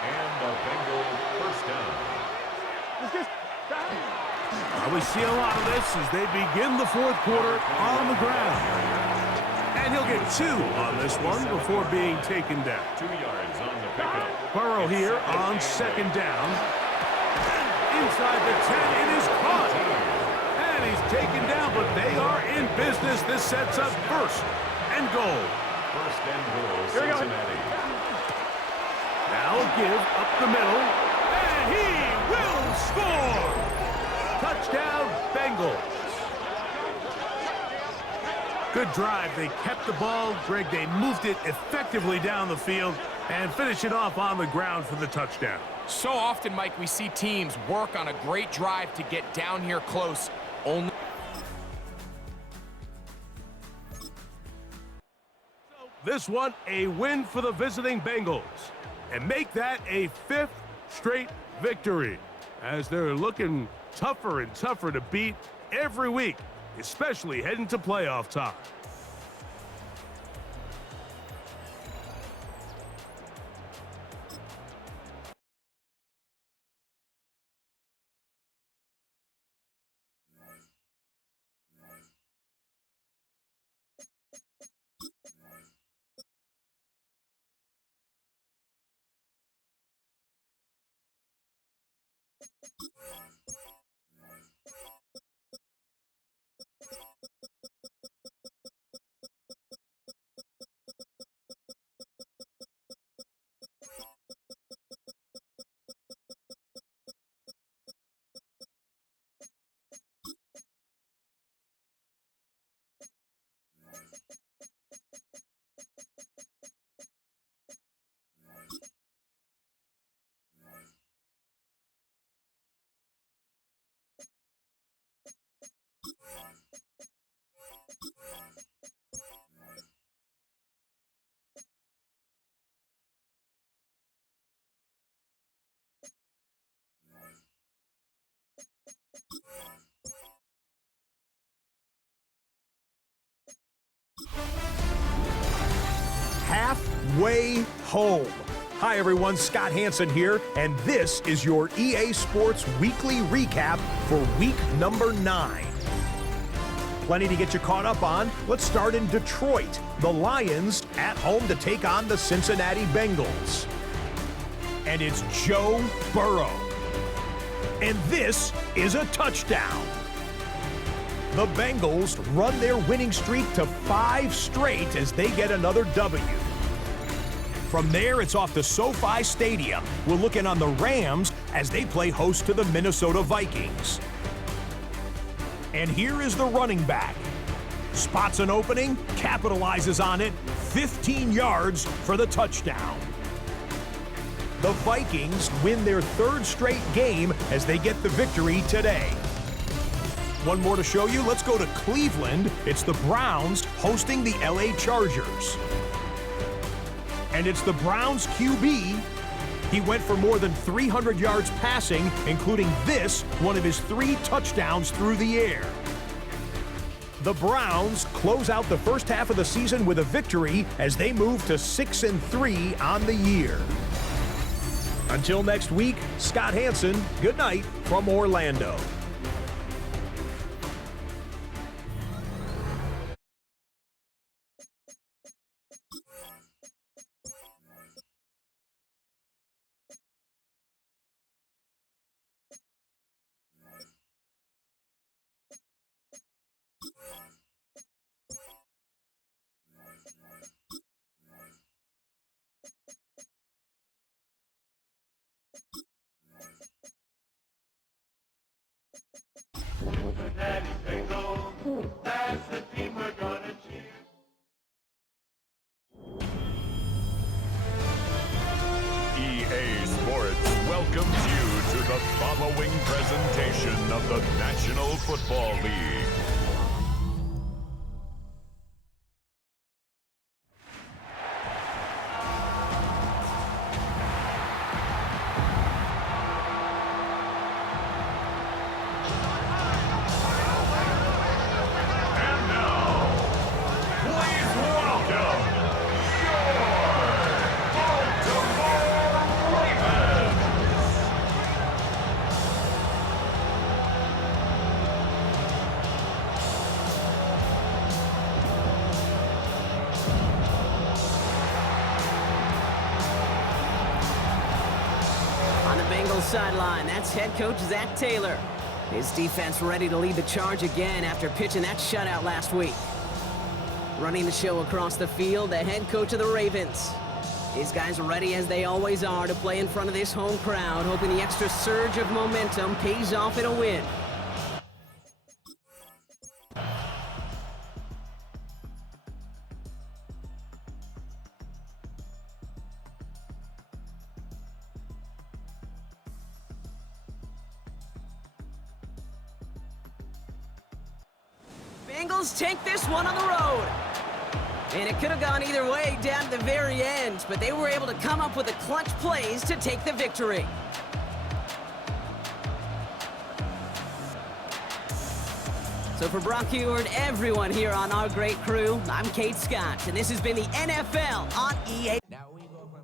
And the Bengal first down. We see a lot of this as they begin the fourth quarter on the ground. And he'll get 2 on this one before being taken down. 2 yards on the pickup. Burrow here on second down. Inside the 10, it is caught. And he's taken down, but they are in business. This sets up first and goal. First and goal, Cincinnati. Now a give up the middle, and he will score. Touchdown, Bengals. Good drive. They kept the ball. Greg, they moved it effectively down the field and finish it off on the ground for the touchdown. So often, Mike, we see teams work on a great drive to get down here close. Only this one, a win for the visiting Bengals, and make that a 5th straight victory as they're looking tougher and tougher to beat every week, especially heading to playoff time. way home. Hi everyone, Scott Hansen here, and this is your EA Sports Weekly Recap for week number 9. Plenty to get you caught up on. Let's start in Detroit. The Lions at home to take on the Cincinnati Bengals. And it's Joe Burrow. And this is a touchdown. The Bengals run their winning streak to 5 straight as they get another W. From there, it's off to SoFi Stadium. We're looking on the Rams as they play host to the Minnesota Vikings. And here is the running back. Spots an opening, capitalizes on it, 15 yards for the touchdown. The Vikings win their 3rd straight game as they get the victory today. One more to show you. Let's go to Cleveland. It's the Browns hosting the LA Chargers. And it's the Browns QB. He went for more than 300 yards passing, including this, one of his 3 touchdowns through the air. The Browns close out the first half of the season with a victory as they move to 6-3 on the year. Until next week, Scott Hansen, good night from Orlando. Cincinnati Bengals, that's the team we're gonna cheer. EA Sports welcomes you to the following presentation of the National Football League. Sideline, that's head coach Zach Taylor. His defense ready to lead the charge again after pitching that shutout last week. Running the show across the field, the head coach of the Ravens. His guys are ready as they always are to play in front of this home crowd, hoping the extra surge of momentum pays off in a win. Bengals take this one on the road. And it could have gone either way down to the very end, but they were able to come up with the clutch plays to take the victory. So for Brock Heward, everyone here on our great crew, I'm Kate Scott, and this has been the NFL on EA. Now we go from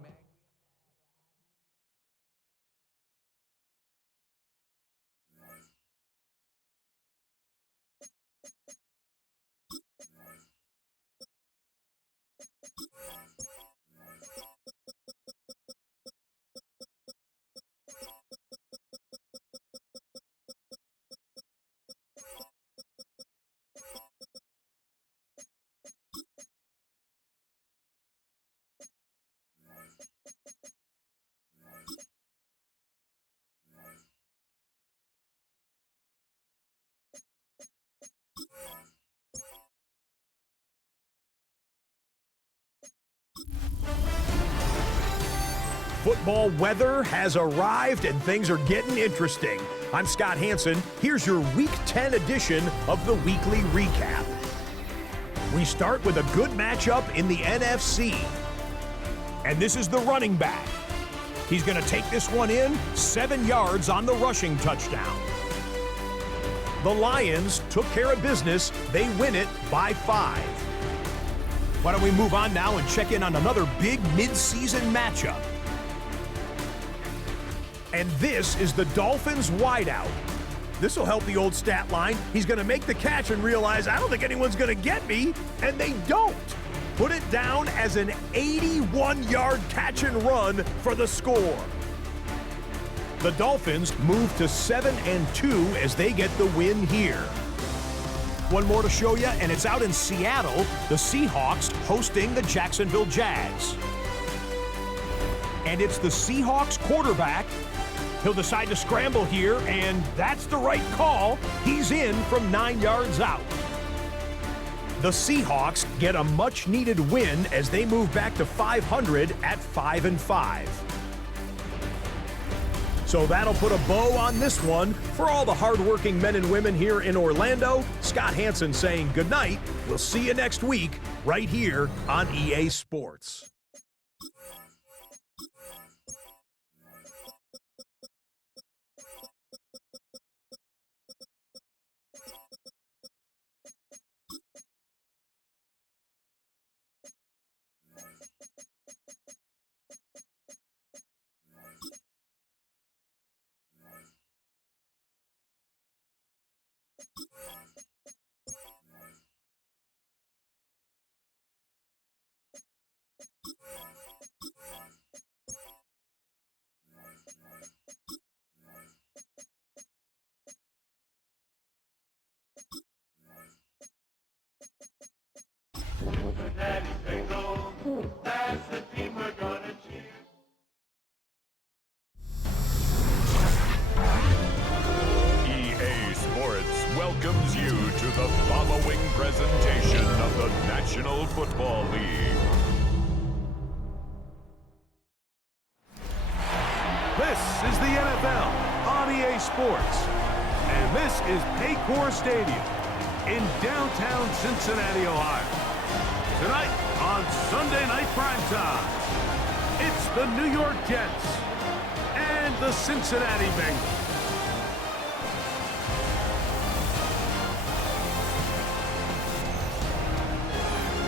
Football weather has arrived and things are getting interesting. I'm Scott Hansen. Here's your Week 10 edition of the Weekly Recap. We start with a good matchup in the NFC. And this is the running back. He's going to take this one in, 7 yards on the rushing touchdown. The Lions took care of business. They win it by 5. Why don't we move on now and check in on another big mid-season matchup. And this is the Dolphins wideout. This will help the old stat line. He's going to make the catch and realize, I don't think anyone's going to get me, and they don't. Put it down as an 81-yard catch and run for the score. The Dolphins move to 7-2 as they get the win here. One more to show you, and it's out in Seattle, the Seahawks hosting the Jacksonville Jags. And it's the Seahawks quarterback. He'll decide to scramble here, and that's the right call. He's in from 9 yards out. The Seahawks get a much-needed win as they move back to 500 at 5-5. So that'll put a bow on this one. For all the hardworking men and women here in Orlando, Scott Hansen saying goodnight. We'll see you next week right here on EA Sports. Daddy say go, that's the team we're gonna cheer. EA Sports welcomes you to the following presentation of the National Football League. This is the NFL on EA Sports. And this is Paycor Stadium in downtown Cincinnati, Ohio. Tonight on Sunday Night Primetime, it's the New York Jets and the Cincinnati Bengals.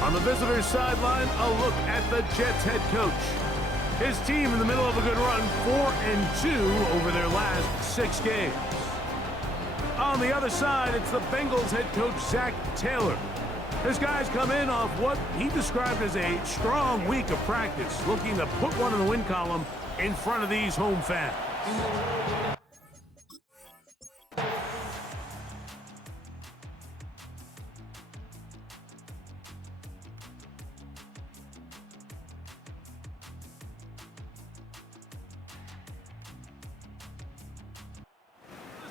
On the visitors' sideline, a look at the Jets head coach. His team in the middle of a good run, 4-2 over their last 6 games. On the other side, it's the Bengals head coach, Zach Taylor. His guys come in off what he described as a strong week of practice, looking to put one in the win column in front of these home fans.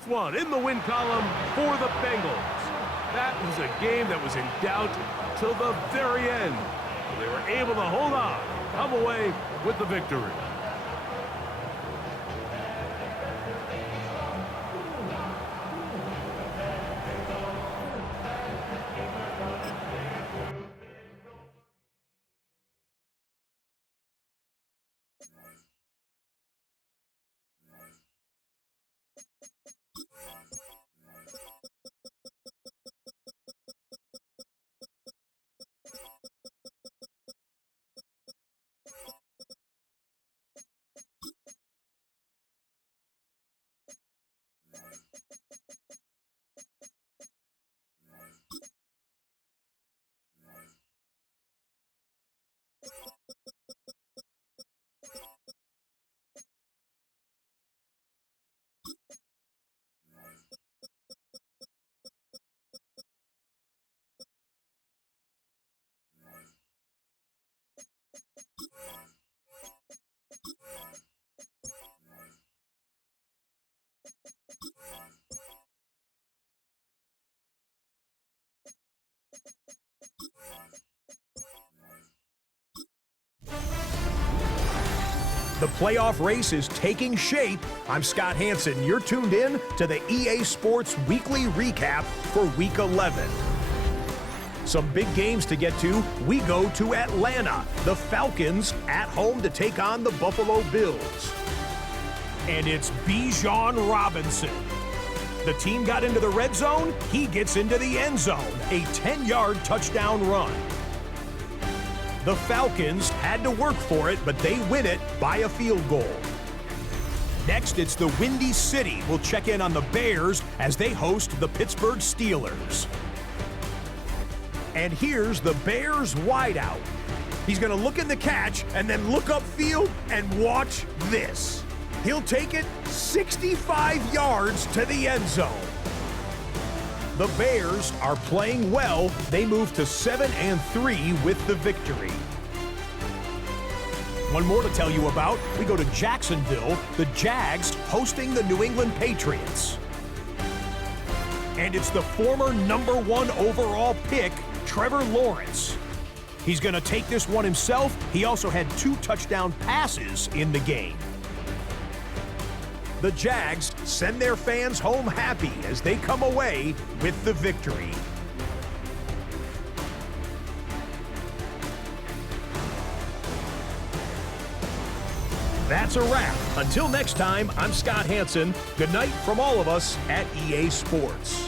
One in the win column for the Bengals. That was a game that was in doubt till the very end. They were able to hold on, come away with the victory. The playoff race is taking shape. I'm Scott Hansen. You're tuned in to the EA Sports Weekly Recap for Week 11. Some big games to get to. We go to Atlanta. The Falcons at home to take on the Buffalo Bills. And it's Bijan Robinson. The team got into the red zone. He gets into the end zone. A 10-yard touchdown run. The Falcons had to work for it, but they win it by a field goal. Next, it's the Windy City. We'll check in on the Bears as they host the Pittsburgh Steelers. And here's the Bears wideout. He's going to look in the catch and then look upfield and watch this. He'll take it 65 yards to the end zone. The Bears are playing well. They move to 7-3 with the victory. One more to tell you about. We go to Jacksonville, the Jags hosting the New England Patriots. And it's the former #1 overall pick, Trevor Lawrence. He's going to take this one himself. He also had 2 touchdown passes in the game. The Jags send their fans home happy as they come away with the victory. That's a wrap. Until next time, I'm Scott Hanson. Good night from all of us at EA Sports.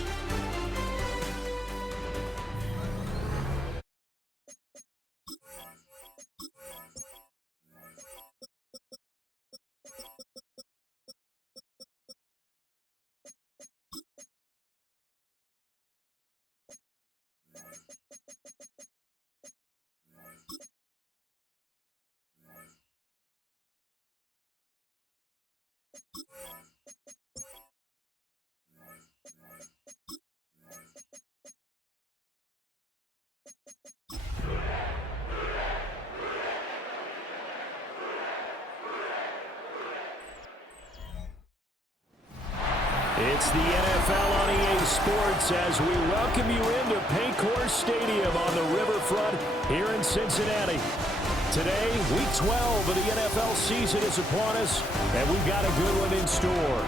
It's the NFL on EA Sports as we welcome you into Paycor Stadium on the riverfront here in Cincinnati. Today, Week 12 of the NFL season is upon us, and we've got a good one in store,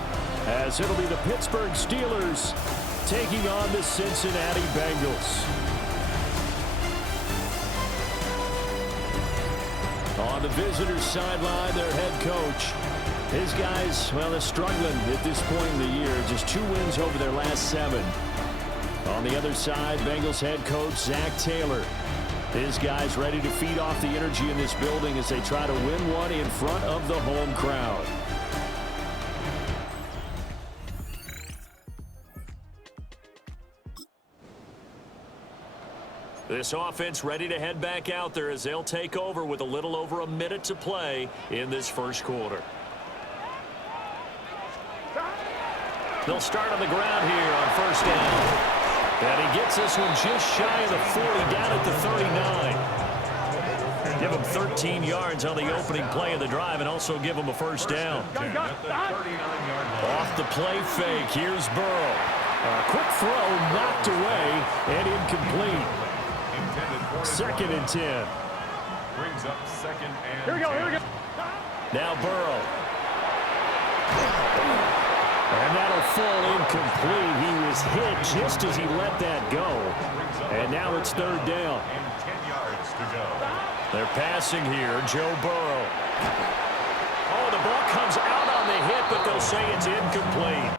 as it'll be the Pittsburgh Steelers taking on the Cincinnati Bengals. On the visitors' sideline, their head coach. His guys, well, they're struggling at this point in the year. Just 2 wins over their last 7. On the other side, Bengals head coach Zach Taylor. His guys ready to feed off the energy in this building as they try to win one in front of the home crowd. This offense ready to head back out there as they'll take over with a little over a minute to play in this first quarter. They'll start on the ground here on first down. And he gets this one just shy of the 40, down at the 39. Give him 13 yards on the opening play of the drive and also give him a first down. Off the play fake, here's Burrow. A quick throw knocked away and incomplete. 2nd and 10. Brings up 2nd and 10. Here we go. Now Burrow. And that'll fall incomplete. He was hit just as he let that go. And now it's 3rd down. And 10 yards to go. They're passing here, Joe Burrow. Oh, the ball comes out on the hit, but they'll say it's incomplete.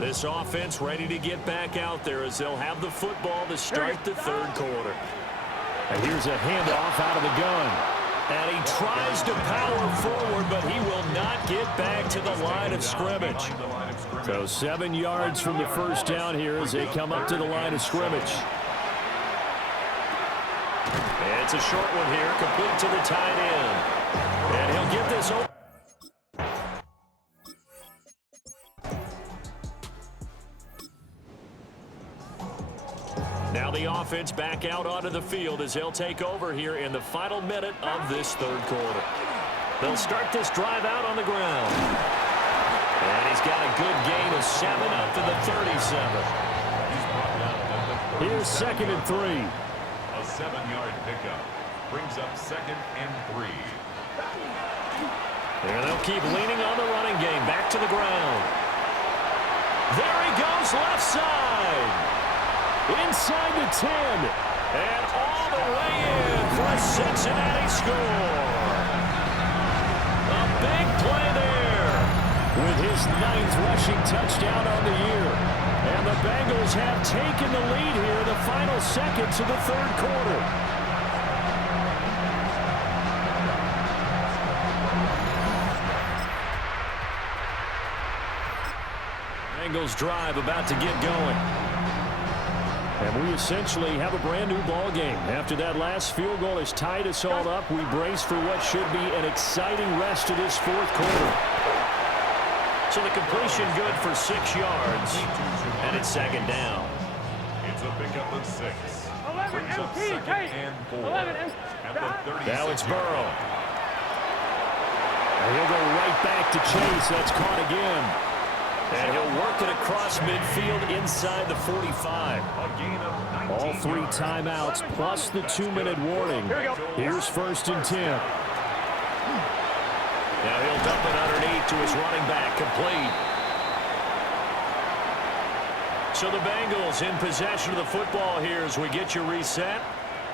This offense ready to get back out there as they'll have the football to start the 3rd quarter. And here's a handoff out of the gun. And he tries to power forward, but he will not get back to the line of scrimmage. So 7 yards from the first down here as they come up to the line of scrimmage. And it's a short one here, complete to the tight end. And he'll get this over. Now the offense back out onto the field as they'll take over here in the final minute of this 3rd quarter. They'll start this drive out on the ground. And he's got a good gain of 7 up to the 37. Here's 2nd and 3. A 7-yard pickup brings up 2nd and 3. And they'll keep leaning on the running game. Back to the ground. There he goes, left side. Inside the 10, and all the way in for a Cincinnati score. A big play there with his 9th rushing touchdown on the year. And the Bengals have taken the lead here the final seconds of the third quarter. Bengals drive about to get going. And we essentially have a brand new ball game. After that last field goal has tied us all up, we brace for what should be an exciting rest of this fourth quarter. So the completion good for 6 yards, and it's second down. It's a pickup of 6. 11 Brings up MT, second and 4. 11 At the 36. Now it's Burrow. And he'll go right back to Chase. That's caught again. And he'll work it across midfield inside the 45. All 3 timeouts plus the 2-minute warning. Here's 1st and 10. Now he'll dump it underneath to his running back, complete. So the Bengals in possession of the football here as we get you reset.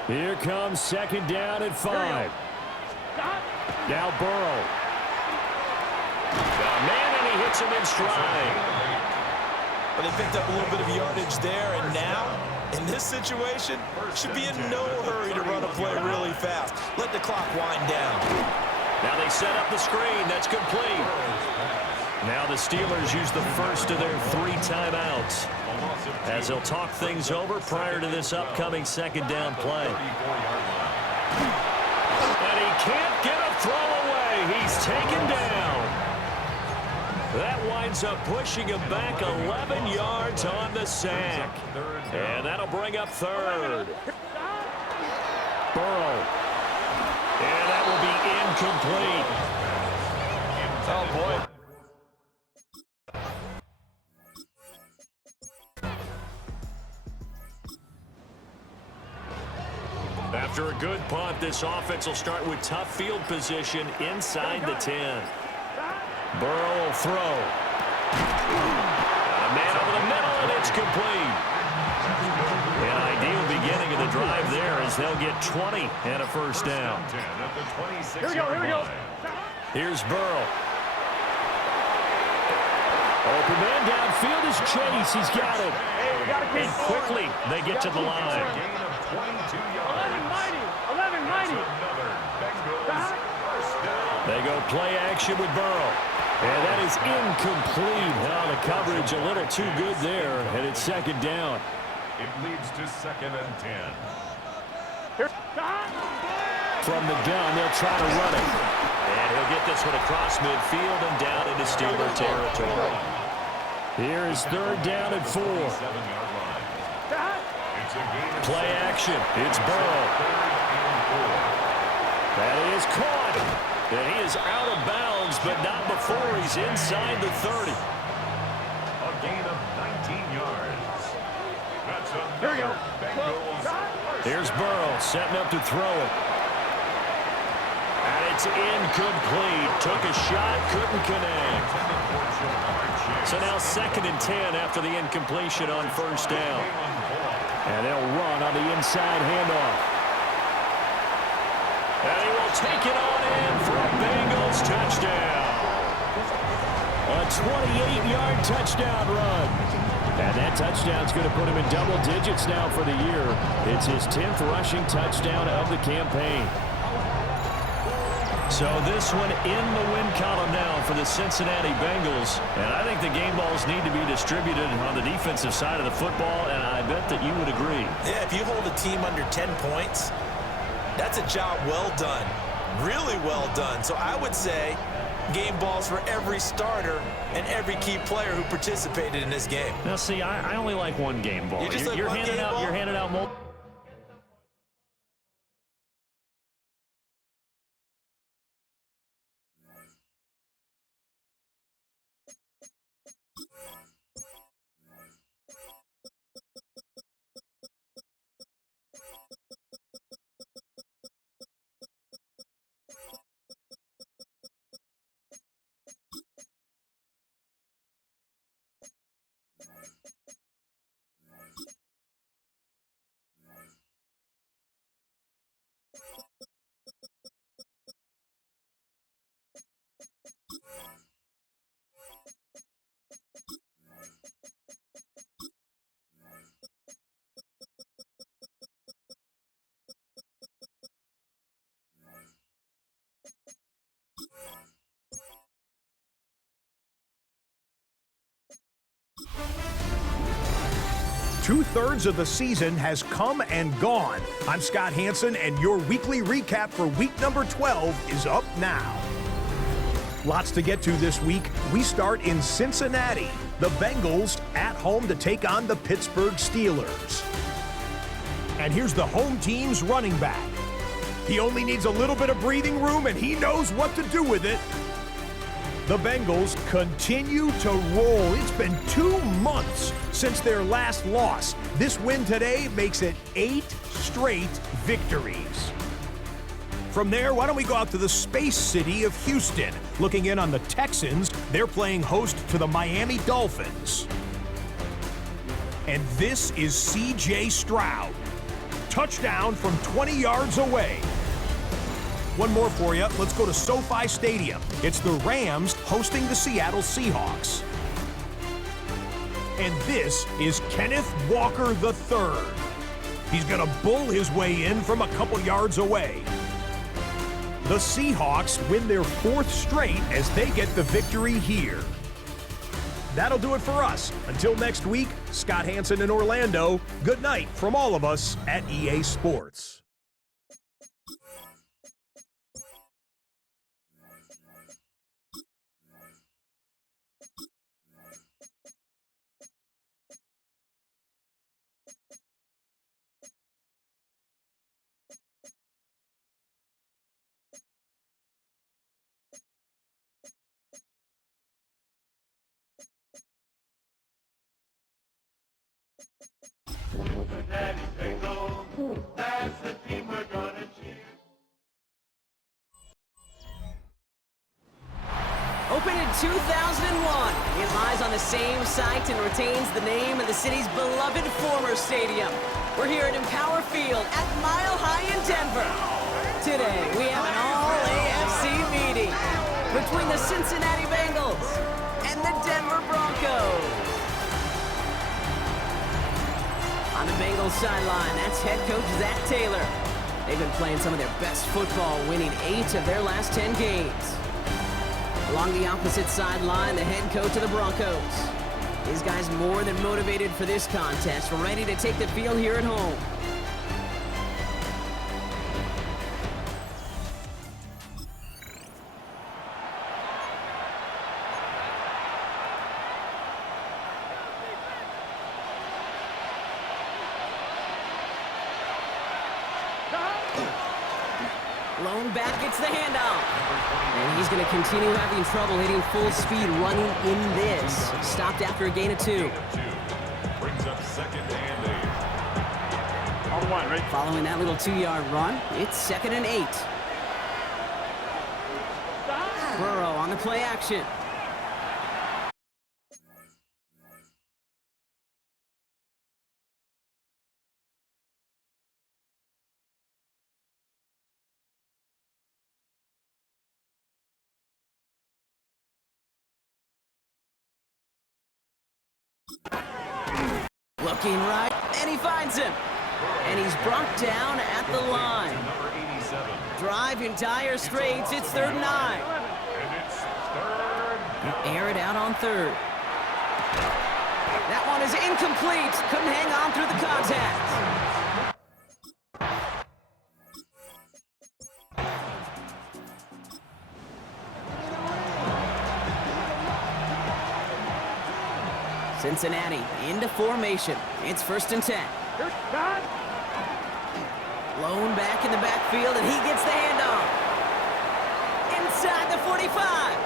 Here comes second down at 5. Now Burrow. Man, and he hits him in stride. But they picked up a little bit of yardage there, and now, in this situation, should be in no hurry to run a play really fast. Let the clock wind down. Now they set up the screen. That's complete. Now the Steelers use the first of their 3 timeouts as they'll talk things over prior to this upcoming second down play. And he can't get a throw away. He's taken down. That winds up pushing him back 11 yards on the sack. And that'll bring up 3rd. Burrow. And that will be incomplete. Oh, boy. After a good punt, this offense will start with tough field position inside the 10. Burrow will throw. A man over the middle, and it's complete. An ideal beginning of the drive there as they'll get 20 and a first down. Here we go. Here's Burrow. Open man downfield is Chase. He's got it. And quickly they get to the line. 11-90. They go play action with Burrow. And that is incomplete. Now the coverage a little too good there, and it's second down. It leads to 2nd and 10. From the gun, they'll try to run it. And he'll get this one across midfield and down into Steeler territory. Here is 3rd down and 4. Play action. It's Burrow. That is caught. And he is out of bounds, but not before he's inside the 30. A gain of 19 yards. That's Here we go. Here's Burrow setting up to throw it. And it's incomplete. Took a shot, couldn't connect. So now 2nd and 10 after the incompletion on 1st down. And they'll run on the inside handoff. And he will take it on in for a Bengals touchdown. A 28-yard touchdown run. And that touchdown's going to put him in double digits now for the year. It's his 10th rushing touchdown of the campaign. So this one in the win column now for the Cincinnati Bengals. And I think the game balls need to be distributed on the defensive side of the football, and I bet that you would agree. Yeah, if you hold a team under 10 points, that's a job well done. Really well done. So I would say game balls for every starter and every key player who participated in this game. Now, see, I only like one game ball. You're handing out multiple. 2/3 of the season has come and gone. I'm Scott Hanson, and your weekly recap for week number 12 is up now. Lots to get to this week. We start in Cincinnati. The Bengals at home to take on the Pittsburgh Steelers. And here's the home team's running back. He only needs a little bit of breathing room, and he knows what to do with it. The Bengals continue to roll. It's been 2 months since their last loss. This win today makes it 8 straight victories. From there, why don't we go out to the space city of Houston? Looking in on the Texans, they're playing host to the Miami Dolphins. And this is C.J. Stroud. Touchdown from 20 yards away. One more for you. Let's go to SoFi Stadium. It's the Rams hosting the Seattle Seahawks. And this is Kenneth Walker III. He's going to bull his way in from a couple yards away. The Seahawks win their 4th straight as they get the victory here. That'll do it for us. Until next week, Scott Hanson in Orlando. Good night from all of us at EA Sports. Cincinnati Bengals, that's the team we're gonna cheer. Opened in 2001, it lies on the same site and retains the name of the city's beloved former stadium. We're here at Empower Field at Mile High in Denver. Today, we have an all-AFC meeting between the Cincinnati Bengals and the Denver Broncos. On the Bengals sideline, that's head coach Zach Taylor. They've been playing some of their best football, winning 8 of their last 10 games. Along the opposite sideline, the head coach of the Broncos. These guys more than motivated for this contest, ready to take the field here at home. Lone back gets the handoff. And he's going to continue having trouble hitting full speed running in this. Stopped after a gain of 2. Brings up 2nd and 8. On the line, right? Following that little 2-yard run, it's 2nd and 8. Burrow on the play action. Looking right, and he finds him. And he's brought down at the line. Drive in dire straits, it's 3rd and 9. Air it out on 3rd. That one is incomplete. Couldn't hang on through the contact. Cincinnati into formation. It's 1st and 10. Lone back in the backfield, and he gets the handoff. Inside the 45.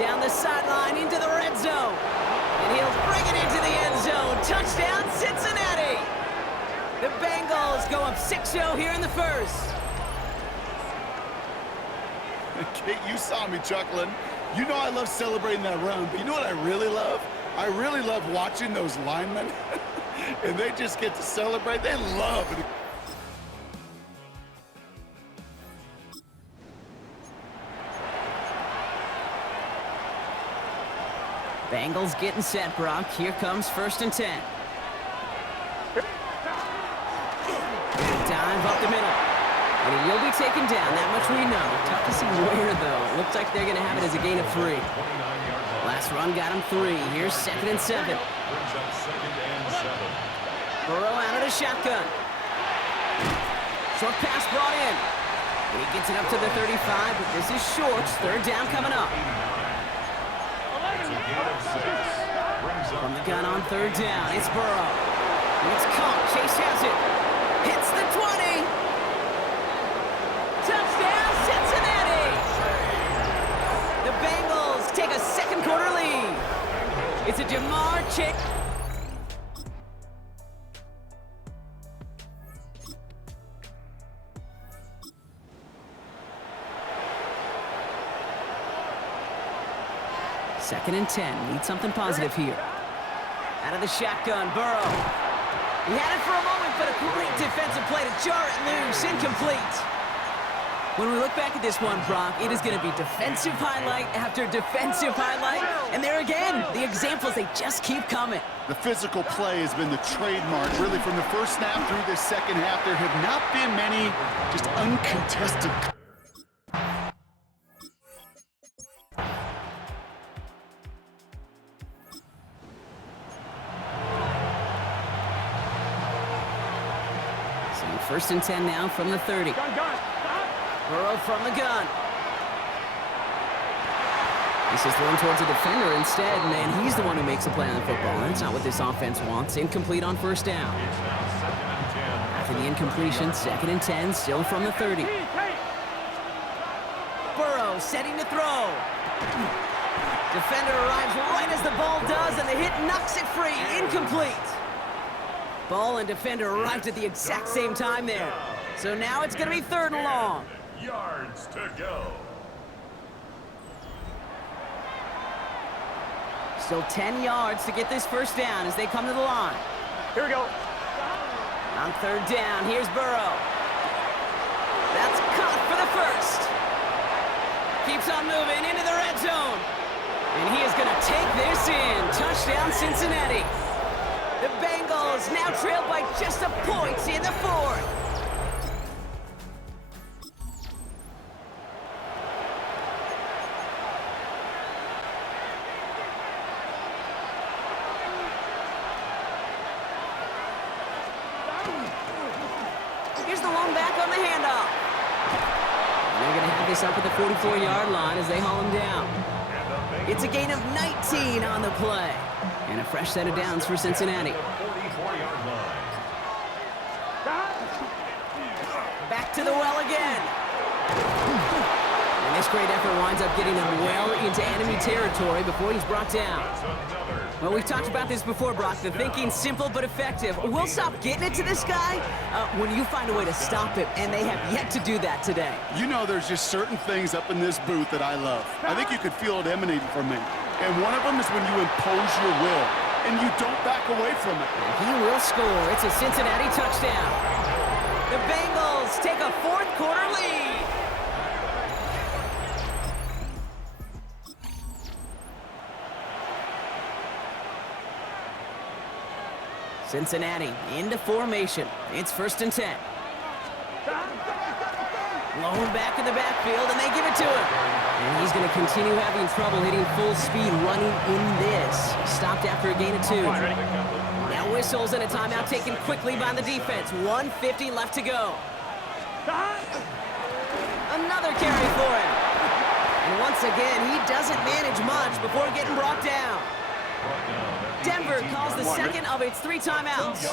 Down the sideline into the red zone. And he'll bring it into the end zone. Touchdown, Cincinnati. The Bengals go up 6-0 here in the 1st. Kate, you saw me chuckling. You know I love celebrating that run, but you know what I really love? I really love watching those linemen, and they just get to celebrate. They love it. Bengals getting set, Brock. Here comes 1st and 10. Dive up the middle. And he'll be taken down. That much we know. Tough to see where, though. Looks like they're going to have it as a gain of 3. Last run got him 3. Here's 2nd and 7. Burrow out of the shotgun. Short pass brought in. And he gets it up to the 35, but this is short. Third down coming up. From the gun on third down, it's Burrow. It's caught. Chase has it. Hits the 20. Touchdown, Cincinnati! The Bengals take a second quarter lead. It's a Jamar Chase. Second and 10. Need something positive here. Out of the shotgun, Burrow. He had it for a moment, but a great defensive play to jar it loose. Incomplete. When we look back at this one, Brock, it is going to be defensive highlight after defensive highlight. And there again, the examples, they just keep coming. The physical play has been the trademark, really, from the first snap through this second half. There have not been many just uncontested. First and 10 now from the 30. Burrow from the gun. This is thrown towards a defender instead, and he's the one who makes a play on the football. That's not what this offense wants. Incomplete on first down. After the incompletion, second and 10, still from the 30. Burrow setting to throw. Defender arrives right as the ball does, and the hit knocks it free. Incomplete. Ball and defender arrived at the exact same time there. So now it's going to be third and long. Yards to go. Still 10 yards to get this first down as they come to the line. Here we go. On third down, here's Burrow. That's caught for the first. Keeps on moving into the red zone. And he is going to take this in. Touchdown, Cincinnati. The Bengals now trail by just a point in the fourth. Here's the long back on the handoff. And they're going to have this up at the 44-yard line as they haul him down. It's a gain of 19 on the play. And a fresh set of downs for Cincinnati. Back to the well again. And this great effort winds up getting him well into enemy territory before he's brought down. Well, we've talked about this before, Brock. The thinking's simple but effective. We'll stop getting it to this guy when you find a way to stop him, and they have yet to do that today. You know, there's just certain things up in this booth that I love. I think you could feel it emanating from me. And one of them is when you impose your will, and you don't back away from it. And he will score. It's a Cincinnati touchdown. The Bengals take a fourth quarter lead. Cincinnati into formation. It's first and 10. Lone back in the backfield, and they give it to him. And he's going to continue having trouble hitting full speed running in this. Stopped after a gain of 2. Now whistles and a timeout taken quickly by the defense. 1:50 left to go. Another carry for him. And once again, he doesn't manage much before getting brought down. Denver calls the second of its 3 timeouts.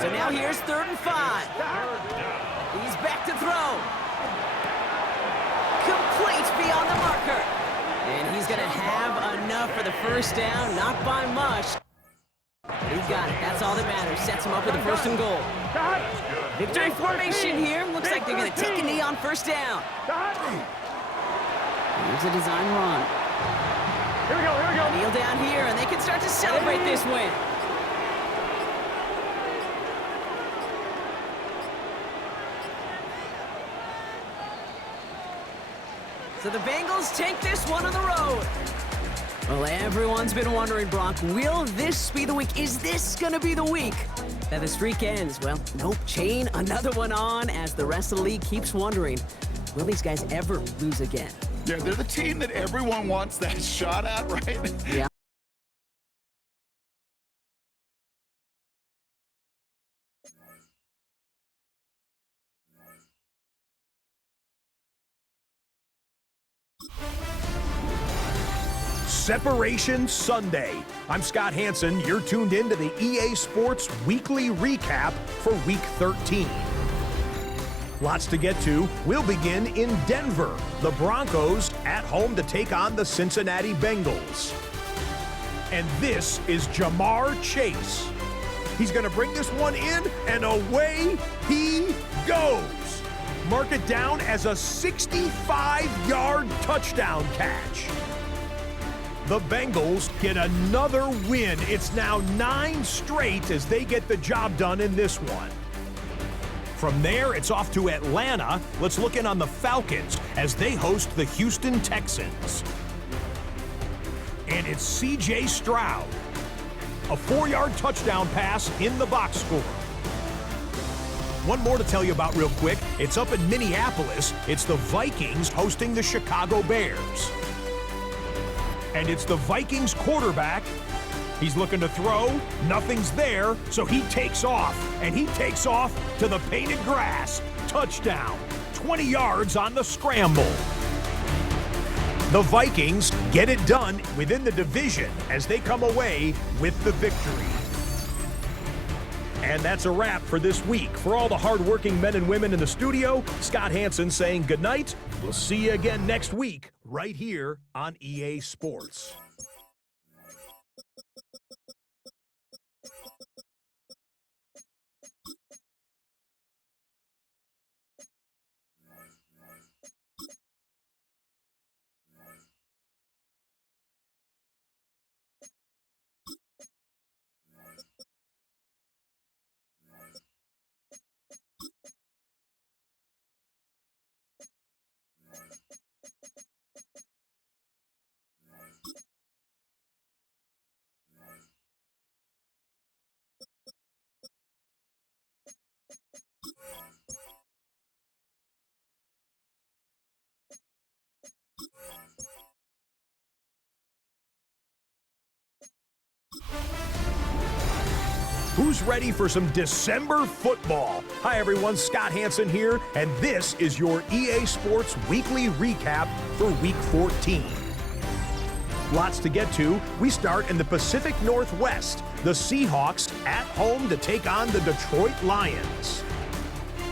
So now here's 3rd and 5. He's back to throw. Complete beyond the marker. And he's going to have enough for the first down, not by much. He got it. That's all that matters. Sets him up with a 1st and goal. Victory formation here. Looks like they're going to take a knee on first down. Here's a design run. Here we go, here we go. Kneel down here, and they can start to celebrate this win. So the Bengals take this one on the road. Well, everyone's been wondering, Brock, will this be the week? Is this going to be the week that the streak ends? Well, nope. Chain another one on as the rest of the league keeps wondering, will these guys ever lose again? Yeah, they're the team that everyone wants that shot at, right? Yeah. Separation Sunday. I'm Scott Hansen. You're tuned in to the EA Sports Weekly Recap for Week 13. Lots to get to. We'll begin in Denver. The Broncos at home to take on the Cincinnati Bengals. And this is Jamar Chase. He's going to bring this one in, and away he goes. Mark it down as a 65-yard touchdown catch. The Bengals get another win. It's now 9 straight as they get the job done in this one. From there, it's off to Atlanta. Let's look in on the Falcons as they host the Houston Texans. And it's C.J. Stroud. A 4-yard touchdown pass in the box score. One more to tell you about real quick. It's up in Minneapolis. It's the Vikings hosting the Chicago Bears. And it's the Vikings quarterback. He's looking to throw. Nothing's there, so he takes off. And he takes off to the painted grass. Touchdown. 20 yards on the scramble. The Vikings get it done within the division as they come away with the victory. And that's a wrap for this week. For all the hardworking men and women in the studio, Scott Hansen saying goodnight. We'll see you again next week right here on EA Sports. Who's ready for some December football? Hi everyone, Scott Hansen here, and this is your EA Sports Weekly Recap for Week 14. Lots to get to. We start in the Pacific Northwest. The Seahawks at home to take on the Detroit Lions.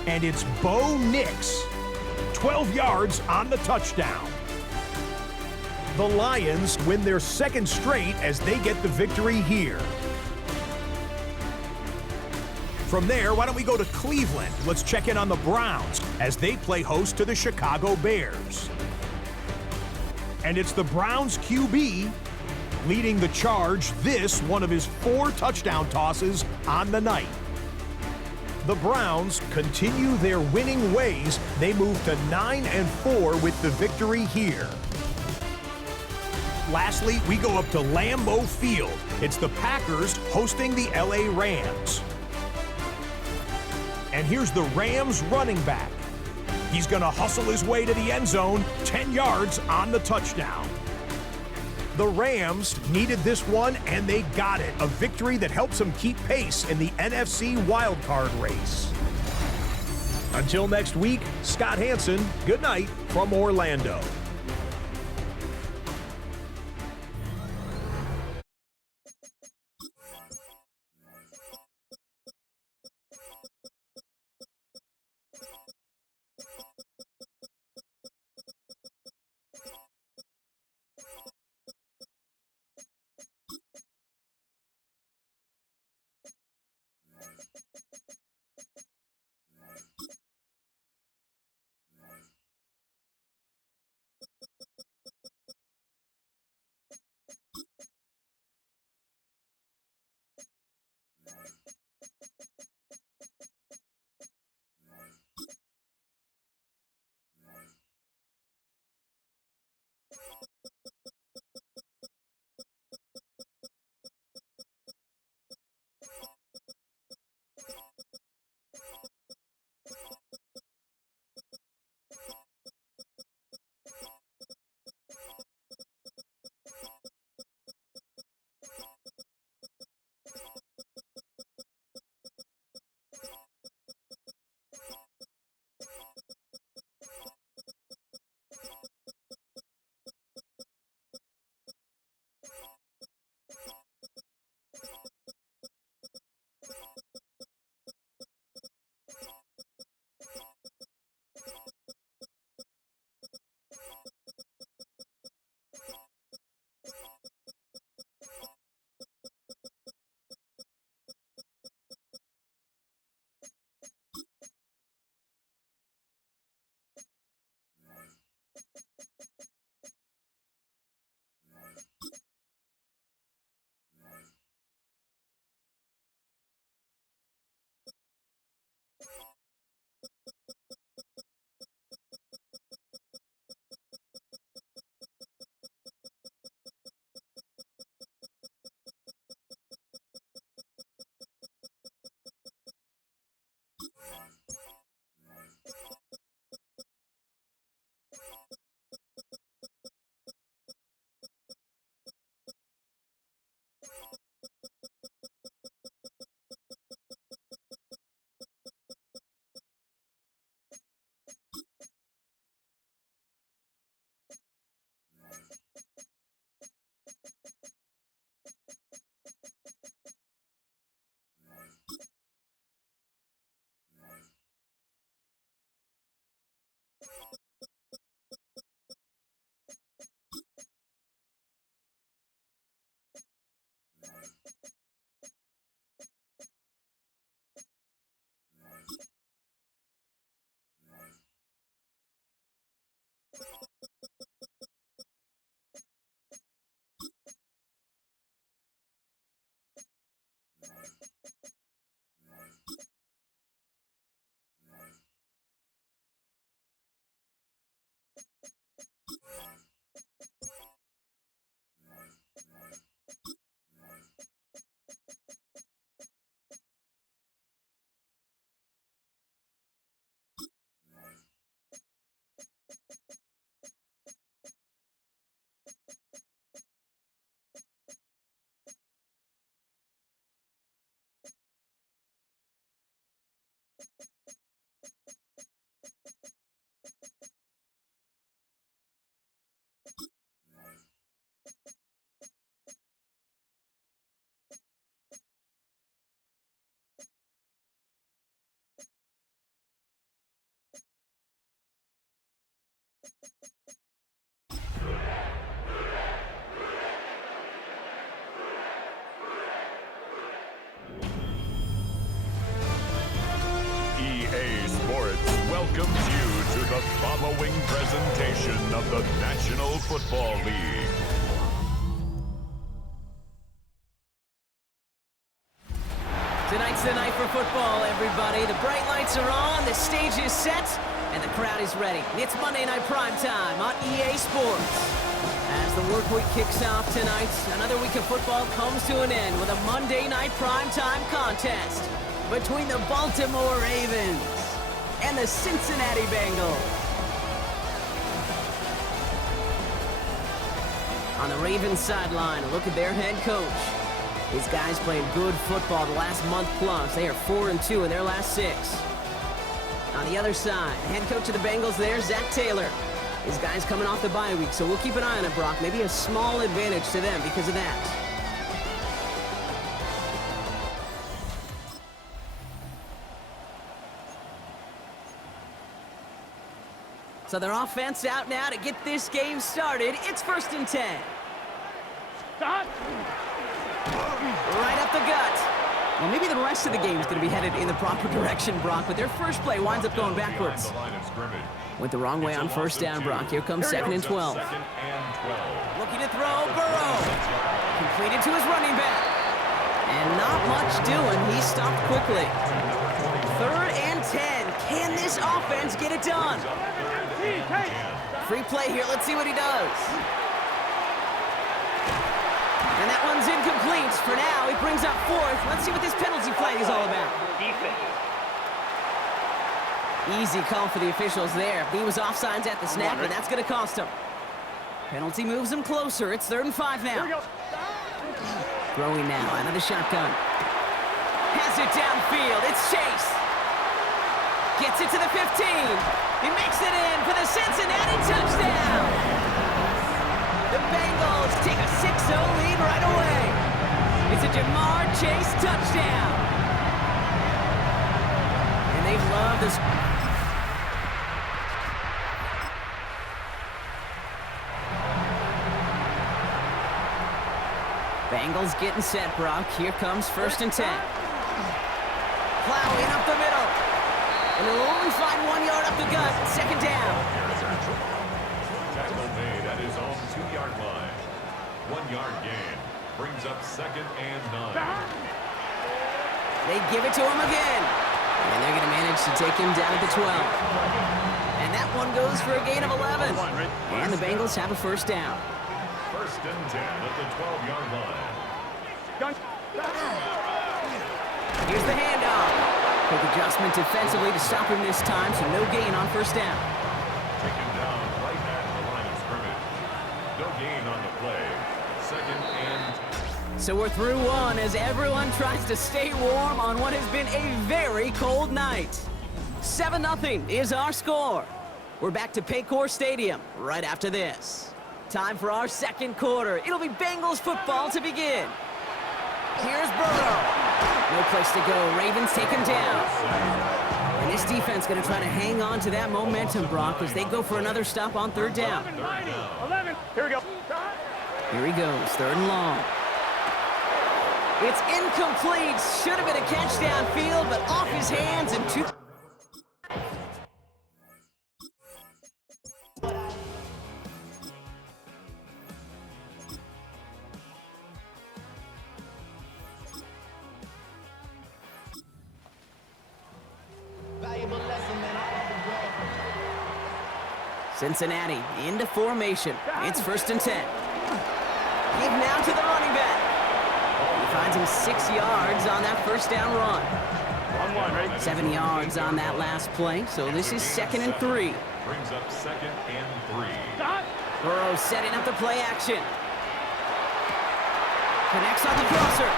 And it's Bo Nix. 12 yards on the touchdown. The Lions win their second straight as they get the victory here. From there, why don't we go to Cleveland? Let's check in on the Browns as they play host to the Chicago Bears. And it's the Browns QB leading the charge. This one of his 4 touchdown tosses on the night. The Browns continue their winning ways. They move to 9-4 with the victory here. Lastly, we go up to Lambeau Field. It's the Packers hosting the LA Rams. And here's the Rams running back. He's going to hustle his way to the end zone, 10 yards on the touchdown. The Rams needed this one, and they got it. A victory that helps them keep pace in the NFC wildcard race. Until next week, Scott Hansen, good night from Orlando. following presentation of the National Football League. Tonight's the night for football, everybody. The bright lights are on, the stage is set, and the crowd is ready. It's Monday Night Primetime on EA Sports. As the work week kicks off tonight, another week of football comes to an end with a Monday Night Primetime contest between the Baltimore Ravens and the Cincinnati Bengals. On the Ravens sideline, a look at their head coach. These guys played good football the last month plus. They are 4-2 in their last 6. On the other side, head coach of the Bengals there, Zach Taylor. His guys coming off the bye week, so we'll keep an eye on it, Brock. Maybe a small advantage to them because of that. So their offense out now to get this game started. It's 1st and 10. Stop! Right up the gut. Well, maybe the rest of the game is going to be headed in the proper direction, Brock, but their first play winds up going backwards. Went the wrong way on 1st down, Brock. Here comes 2nd and 12. Looking to throw, Burrow. Completed to his running back. And not much doing. He stopped quickly. 3rd and 10. Can this offense get it done? Free play here. Let's see what he does. And that one's incomplete. For now, he brings up 4th. Let's see what this penalty flag is all about. Easy call for the officials there. He was offsides at the snap, and that's going to cost him. Penalty moves him closer. It's 3rd and 5 now. Throwing now out of the shotgun. Has it downfield. It's Chase. Gets it to the 15. He makes it in for the Cincinnati touchdown. The Bengals take a 6-0 lead right away. It's a Jamar Chase touchdown. And they love this. Bengals getting set, Brock. Here comes 1st and 10. Plowing up the middle. And they'll only find 1 yard up the gut. 2nd down. Tackle made at his own 2-yard line. 1 yard gain brings up 2nd and 9. They give it to him again. And they're going to manage to take him down at the 12. And that one goes for a gain of 11. And the Bengals have a 1st down. 1st and 10 at the 12-yard line. Here's the handoff. Quick adjustment defensively to stop him this time, so no gain on 1st down. Taken down right at the line of scrimmage. No gain on the play. 2nd and 10. So we're through 1 as everyone tries to stay warm on what has been a very cold night. 7-0 is our score. We're back to Paycor Stadium right after this. Time for our 2nd quarter. It'll be Bengals football to begin. Here's Burrow. No place to go. Ravens take him down. And this defense going to try to hang on to that momentum, Brock, as they go for another stop on 3rd down. 11. Here we go. Here he goes. 3rd and long. It's incomplete. Should have been a catch downfield, but off his hands and 2. Cincinnati into formation. It's 1st and 10. Give now to the running back. He finds him 6 yards on that 1st down run. 1-1, ready? 7 yards on that last play, so this is 2nd and 3. Brings up 2nd and 3. Stop. Burrow setting up the play action. Connects on the crosser.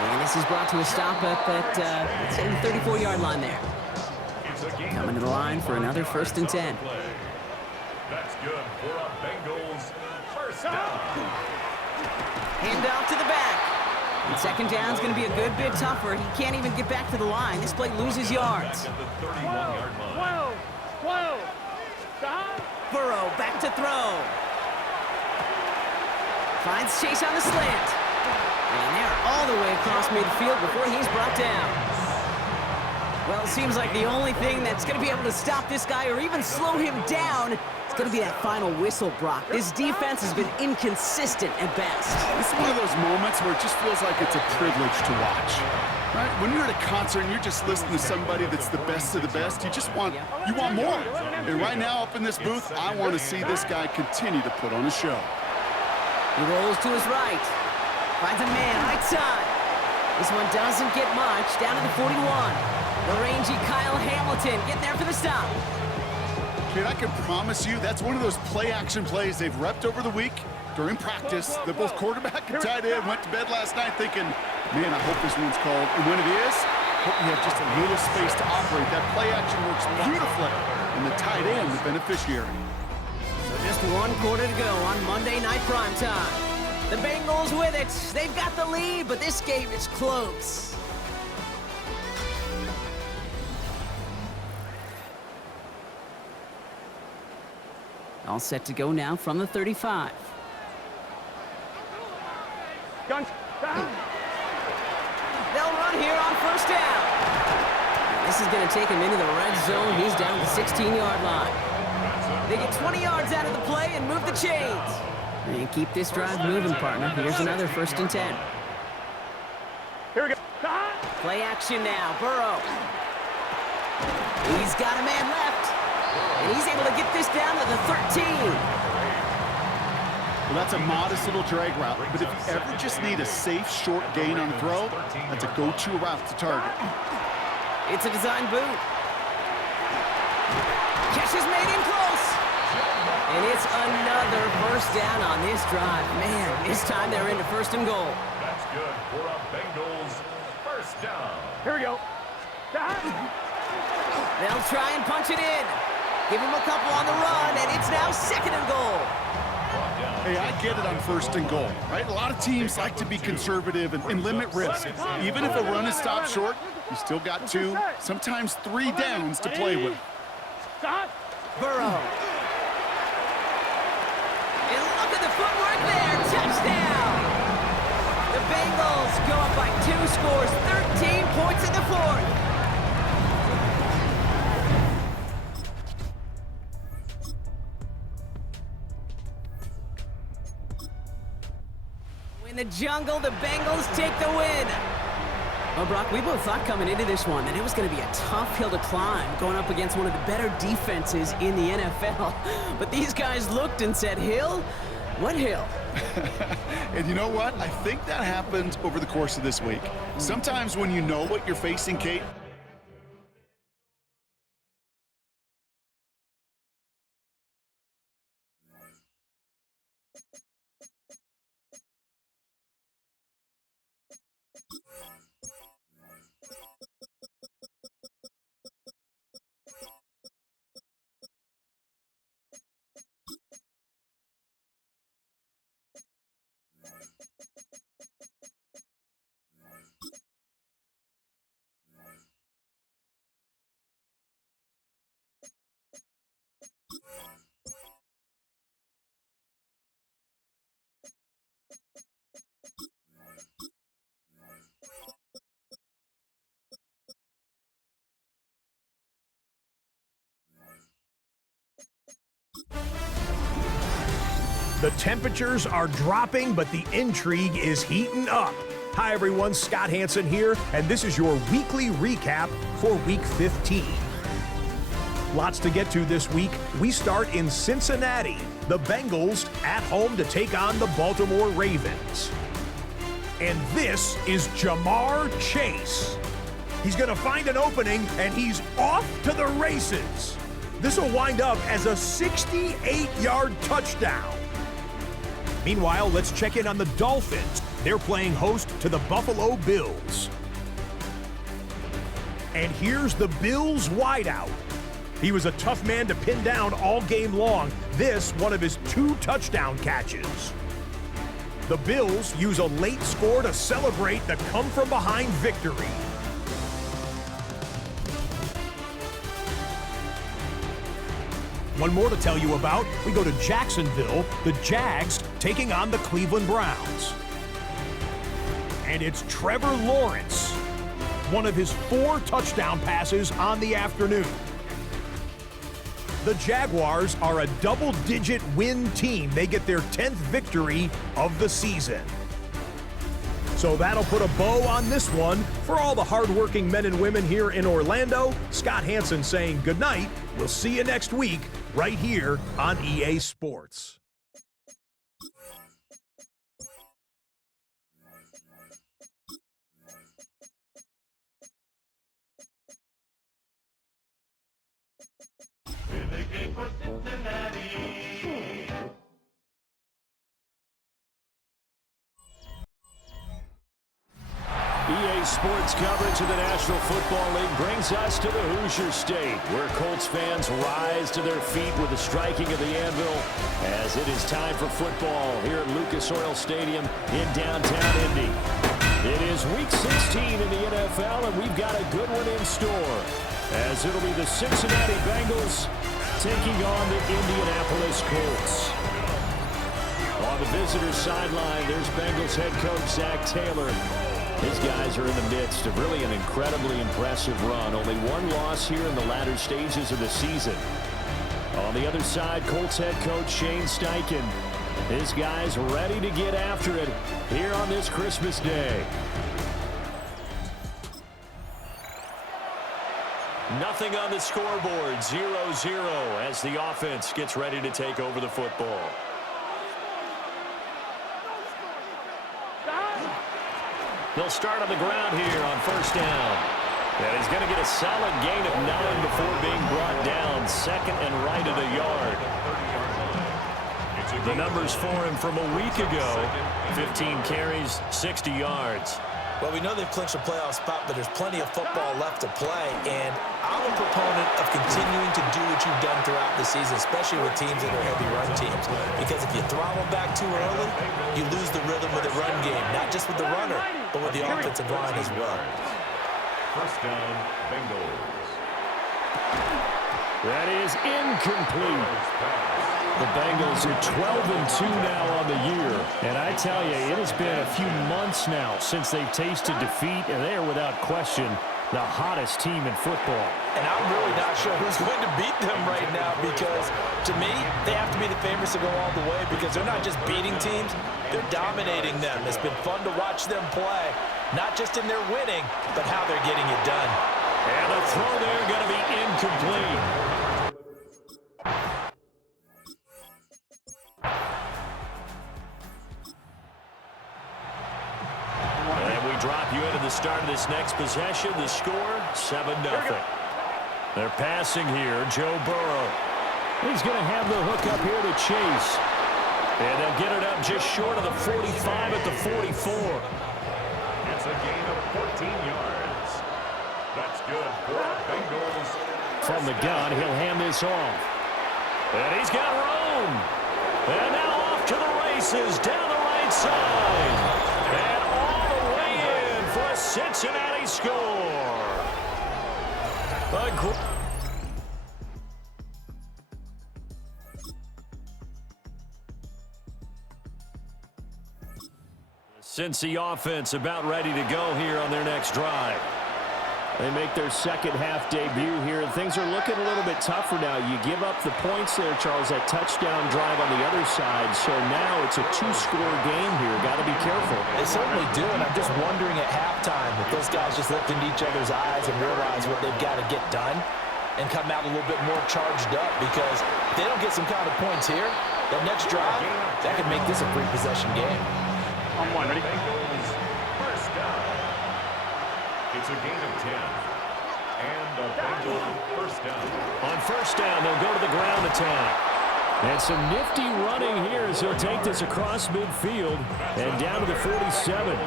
And this is brought to a stop up at let's say the 34-yard line there. Coming to the line for another 1st and 10. That's good for a Bengals 1st down. Hand off to the back. And 2nd down is going to be a good bit tougher. He can't even get back to the line. This play loses yards. Back at the 31-yard line. 12. Stop. Burrow back to throw. Finds Chase on the slant. And they're all the way across midfield before he's brought down. Well, it seems like the only thing that's going to be able to stop this guy or even slow him down is going to be that final whistle, Brock. This defense has been inconsistent at best. This is one of those moments where it just feels like it's a privilege to watch. Right? When you're at a concert and you're just listening to somebody that's the best of the best, you want more. And right now up in this booth, I want to see this guy continue to put on a show. He rolls to his right. Finds a man, right side. This one doesn't get much, down to the 41. The rangy Kyle Hamilton getting there for the stop. Kid, I can promise you that's one of those play-action plays they've repped over the week during practice. That both quarterback and tight end went to bed last night thinking, man, I hope this one's called. And when it is, hope you have just a little space to operate. That play-action works beautifully, and the tight end, the beneficiary. So just 1 quarter to go on Monday Night Primetime. The Bengals with it. They've got the lead, but this game is close. All set to go now from the 35. Guns down. They'll run here on first down. This is going to take him into the red zone. He's down to the 16-yard line. They get 20 yards out of the play and move the chains. And keep this drive moving, partner. Here's another 1st and 10. Here we go. Play action now. Burrow. He's got a man left. And he's able to get this down to the 13. Well, that's a modest little drag route, but if you ever just need a safe, short gain on a throw, that's a go-to route to target. It's a design boot. Catch is made in close. And it's another 1st down on this drive. Man, this time they're into 1st and goal. That's good for a Bengals 1st down. Here we go. They'll try and punch it in. Give him a couple on the run, and it's now 2nd and goal. Hey, I get it on 1st and goal, right? A lot of teams like to be conservative and limit risk. Even if a run is stopped short, you still got 2, sometimes 3 downs to play with. Burrow. And look at the footwork there. Touchdown. The Bengals go up by 2 scores, 13 points in the 4th. In the jungle, the Bengals take the win. Well, Brock, we both thought coming into this one that it was going to be a tough hill to climb going up against one of the better defenses in the NFL. But these guys looked and said, Hill? What hill? And you know what? I think that happened over the course of this week. Sometimes when you know what you're facing, Kate, The temperatures are dropping, but the intrigue is heating up. Hi, everyone. Scott Hansen here, and this is your weekly recap for Week 15. Lots to get to this week. We start in Cincinnati. The Bengals at home to take on the Baltimore Ravens. And this is Jamar Chase. He's going to find an opening, and he's off to the races. This will wind up as a 68-yard touchdown. Meanwhile, let's check in on the Dolphins. They're playing host to the Buffalo Bills. And here's the Bills wideout. He was a tough man to pin down all game long. This, one of his 2 touchdown catches. The Bills use a late score to celebrate the come-from-behind victory. One more to tell you about. We go to Jacksonville, the Jags taking on the Cleveland Browns. And it's Trevor Lawrence. one of his 4 touchdown passes on the afternoon. The Jaguars are a double-digit win team. They get their 10th victory of the season. So that'll put a bow on this one. For all the hardworking men and women here in Orlando, Scott Hansen saying goodnight. We'll see you next week right here on EA Sports. EA Sports coverage of the National Football League brings us to the Hoosier State, where Colts fans rise to their feet with the striking of the anvil as it is time for football here at Lucas Oil Stadium in downtown Indy. It is Week 16 in the NFL, and we've got a good one in store, as it'll be the Cincinnati Bengals taking on the Indianapolis Colts. On the visitor's sideline, there's Bengals head coach Zach Taylor. His guys are in the midst of really an incredibly impressive run. Only one loss here in the latter stages of the season. On the other side, Colts head coach Shane Steichen. His guys ready to get after it here on this Christmas Day. Nothing on the scoreboard, 0-0 as the offense gets ready to take over the football. He'll start on the ground here on first down. And he's going to get a solid gain of 9 before being brought down. Second and right at a yard. The numbers for him from a week ago, 15 carries, 60 yards. Well, we know they've clinched a playoff spot, but there's plenty of football left to play, and I'm a proponent of continuing to do what you've done throughout the season, especially with teams that are heavy run teams, because if you throttle back too early, you lose the rhythm of the run game, not just with the runner, but with the offensive line as well. First down, Bengals. That is incomplete. The Bengals are 12-2 now on the year. And I tell you, it has been a few months now since they've tasted defeat, and they are without question the hottest team in football. And I'm really not sure who's going to beat them right now, because to me, they have to be the favorites to go all the way, because they're not just beating teams, they're dominating them. It's been fun to watch them play, not just in their winning, but how they're getting it done. And the throw there going to be incomplete. Drop you into the start of this next possession. The score, 7-0. They're passing here. Joe Burrow. He's going to have the hook up here to Chase. And they'll get it up just short of the 45 at the 44. It's a gain of 14 yards. That's good for the Bengals. From the gun, he'll hand this off. And he's got room. And now off to the races down the right side. And for a Cincinnati score. Cincy offense about ready to go here on their next drive. They make their second half debut here, and things are looking a little bit tougher now. You give up the points there, Charles, that touchdown drive on the other side, so now it's a 2-score game here. Got to be careful. They certainly do, and I'm just wondering at halftime if those guys just looked into each other's eyes and realize what they've got to get done and come out a little bit more charged up, because if they don't get some kind of points here, that next drive, that could make this a free possession game. On one, ready? First down. It's a gain of 10. And the Bengals first down. On first down, they'll go to the ground attack. And some nifty running here as he'll take this across midfield and down to the 47.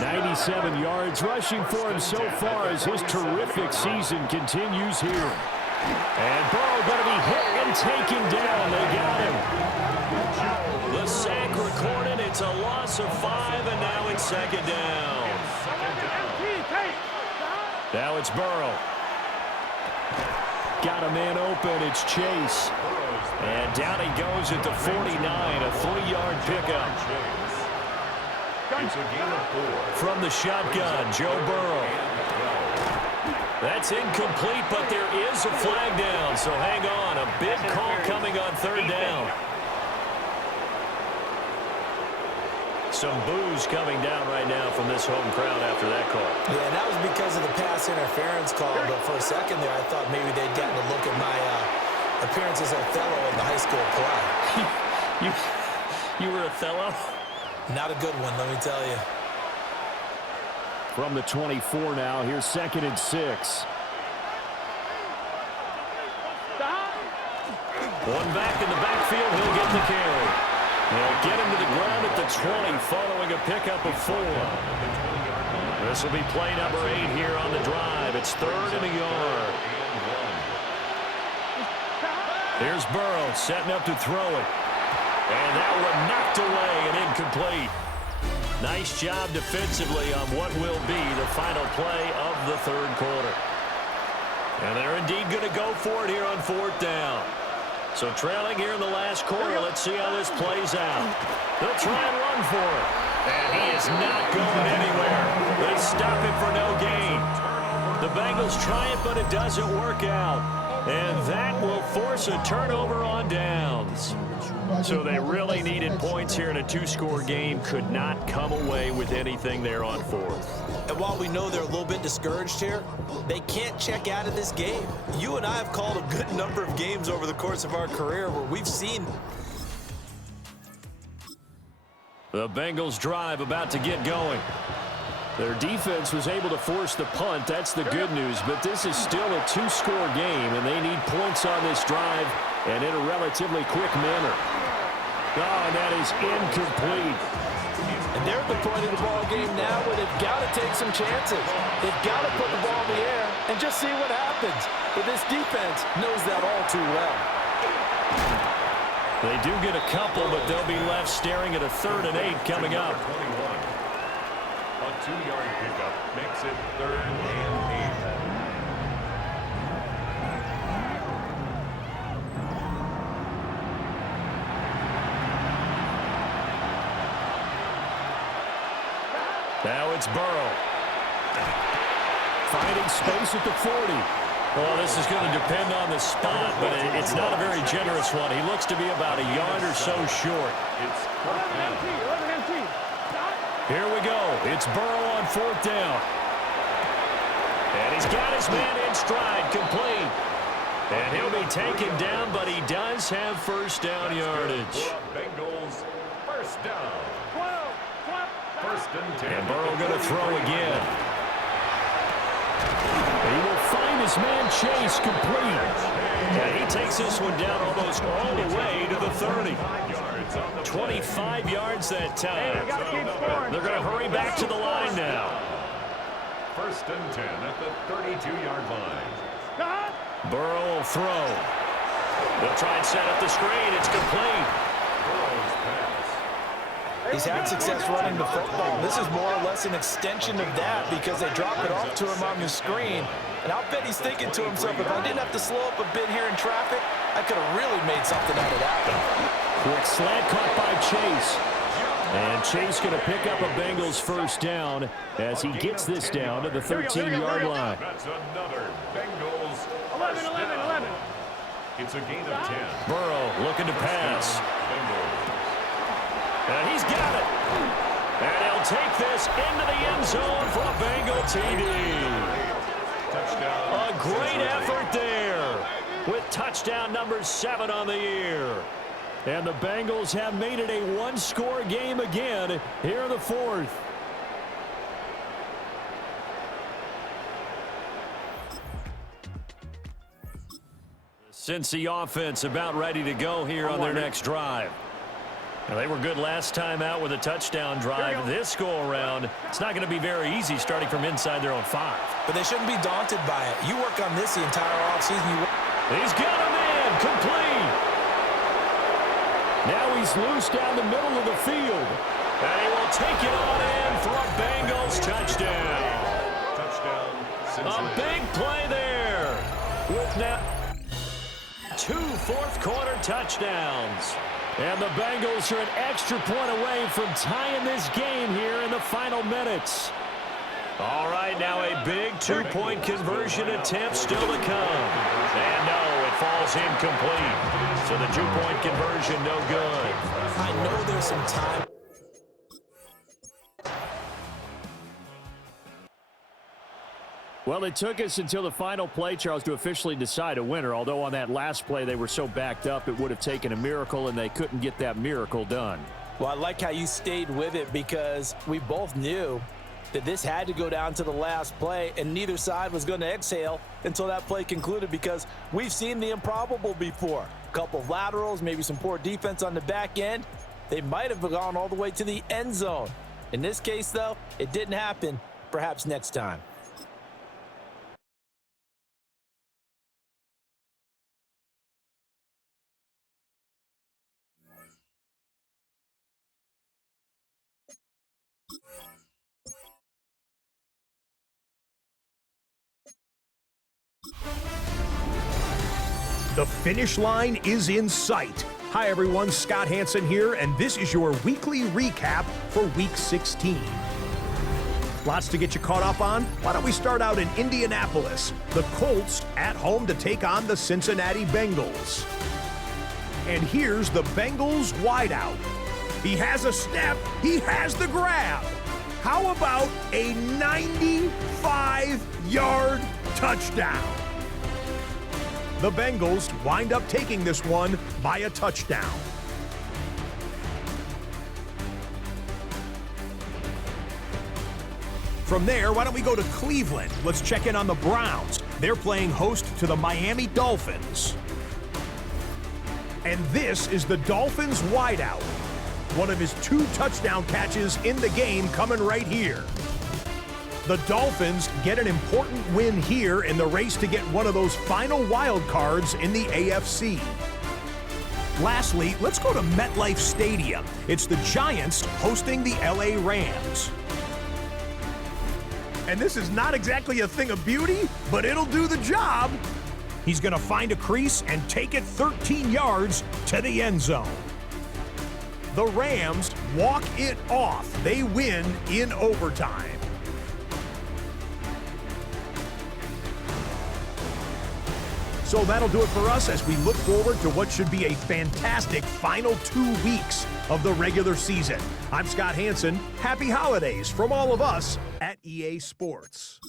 97 yards rushing for him so far as his terrific season continues here. And Burrow going to be hit and taken down. They got him. The sack recorded. It's a loss of 5, and now it's second down. Now it's Burrow. Got a man open. It's Chase. And down he goes at the 49, a 3-yard pickup. It's a gain of 4. From the shotgun, Joe Burrow. That's incomplete, but there is a flag down, so hang on. A big call coming on third down. Some boos coming down right now from this home crowd after that call. Yeah, and that was because of the pass interference call, but for a second there, I thought maybe they'd gotten a look at my appearance as Othello in the high school play. You were Othello? Not a good one, let me tell you. From the 24 now, here's 2nd and 6. One back in the backfield, he'll get the carry. They'll get him to the ground at the 20 following a pickup of 4. This will be play number 8 here on the drive. It's 3rd and a yard. Here's Burrow setting up to throw it. And that one knocked away and incomplete. Nice job defensively on what will be the final play of the third quarter. And they're indeed going to go for it here on 4th down. So trailing here in the last quarter, let's see how this plays out. They'll try and run for it. And he is not going anywhere. They stop him for no gain. The Bengals try it, but it doesn't work out. And that will force a turnover on downs. So they really needed points here in a 2-score game. Could not come away with anything there on 4th. And while we know they're a little bit discouraged here, they can't check out of this game. You and I have called a good number of games over the course of our career where we've seen the Bengals drive about to get going. Their defense was able to force the punt. That's the good news, but this is still a 2-score game, and they need points on this drive and in a relatively quick manner. Oh, that is incomplete. And they're at the point of the ball game now where they've got to take some chances. They've got to put the ball in the air and just see what happens. But this defense knows that all too well. They do get a couple, but they'll be left staring at a 3rd and 8 coming up. A 2-yard pickup makes it 3rd and 8. Now it's Burrow. Finding space at the 40. Well, this is going to depend on the spot, but it's not a very generous one. He looks to be about a yard or so short. It's 11 MT. Here we go. It's Burrow on 4th down. And he's got his man in stride, complete. And he'll be taken down, but he does have 1st down yardage. Bengals 1st down. 1st and 10. And Burrow going to throw again. He will find his man Chase complete. And he takes this one down almost all the way to the 30. 25 yards that time. They're going to hurry back to the line now. 1st and 10 at the 32-yard line. Burrow will throw. They'll try and set up the screen. It's complete. Burrow's pass. he's had success running the football. This is more or less an extension of that because they drop it off to him on the screen. And I'll bet he's thinking to himself, if I didn't have to slow up a bit here in traffic, I could have really made something out of that one. Quick slant caught by Chase. And Chase going to pick up a Bengals 1st down as he gets this down to the 13-yard line. That's another Bengals 11. It's a gain of 10. Burrow looking to pass. And he's got it. And he'll take this into the end zone for a Bengal TD. Touchdown. A great effort there with touchdown number 7 on the year. And the Bengals have made it a 1-score game again here in the 4th. Cincy offense about ready to go here on their next drive. Now, they were good last time out with a touchdown drive. This go-around, it's not going to be very easy starting from inside their own 5. But they shouldn't be daunted by it. You work on this the entire offseason. He's got a man complete. Now he's loose down the middle of the field. And he will take it on in for a Bengals touchdown. A big play there with now 2 fourth-quarter touchdowns. And the Bengals are an extra point away from tying this game here in the final minutes. All right, now a big two-point conversion attempt still to come. And no, it falls incomplete. So the two-point conversion no good. I know there's some time. Well, it took us until the final play, Charles, to officially decide a winner. Although on that last play they were so backed up, it would have taken a miracle, and they couldn't get that miracle done. Well, I like how you stayed with it because we both knew that this had to go down to the last play, and neither side was going to exhale until that play concluded because we've seen the improbable before. A couple of laterals, maybe some poor defense on the back end. They might have gone all the way to the end zone. In this case, though, it didn't happen. Perhaps next time. The finish line is in sight. Hi everyone, Scott Hanson here, and this is your weekly recap for Week 16. Lots to get you caught up on. Why don't we start out in Indianapolis? The Colts at home to take on the Cincinnati Bengals. And here's the Bengals wideout. He has a step, he has the grab. How about a 95-yard touchdown? The Bengals wind up taking this one by a touchdown. From there, why don't we go to Cleveland? Let's check in on the Browns. They're playing host to the Miami Dolphins. And this is the Dolphins wideout. One of his 2 touchdown catches in the game coming right here. The Dolphins get an important win here in the race to get one of those final wild cards in the AFC. Lastly, let's go to MetLife Stadium. It's the Giants hosting the LA Rams. And this is not exactly a thing of beauty, but it'll do the job. He's going to find a crease and take it 13 yards to the end zone. The Rams walk it off. They win in overtime. So that'll do it for us as we look forward to what should be a fantastic final 2 weeks of the regular season. I'm Scott Hanson. Happy holidays from all of us at EA Sports.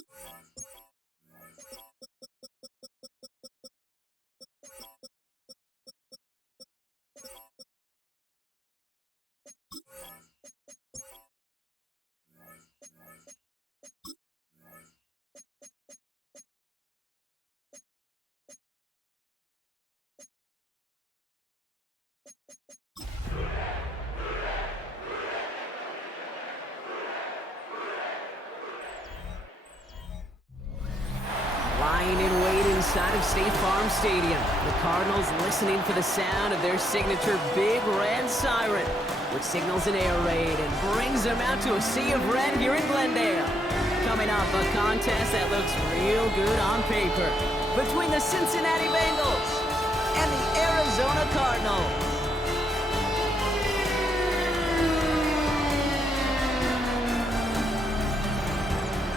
Lying in wait inside of State Farm Stadium. The Cardinals listening for the sound of their signature Big Red Siren, which signals an air raid and brings them out to a sea of red here in Glendale. Coming up, a contest that looks real good on paper between the Cincinnati Bengals and the Arizona Cardinals.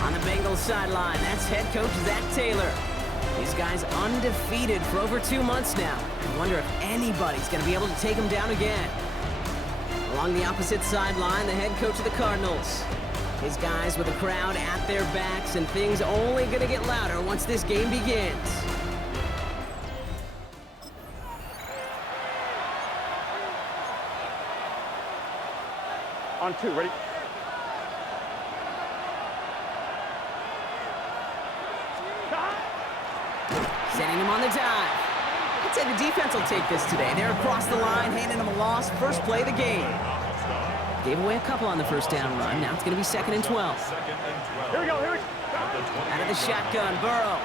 On the Bengals sideline, that's head coach Zach Taylor. These guys undefeated for over 2 months now. I wonder if anybody's going to be able to take them down again. Along the opposite sideline, the head coach of the Cardinals. His guys with the crowd at their backs, and things only going to get louder once this game begins. On 2, ready? Sending him on the dive. I'd say the defense will take this today. They're across the line, handing him a loss. First play of the game. Gave away a couple on the first down run. Now it's going to be 2nd and 12. Here we go, here we go. Out of the shotgun, Burrow.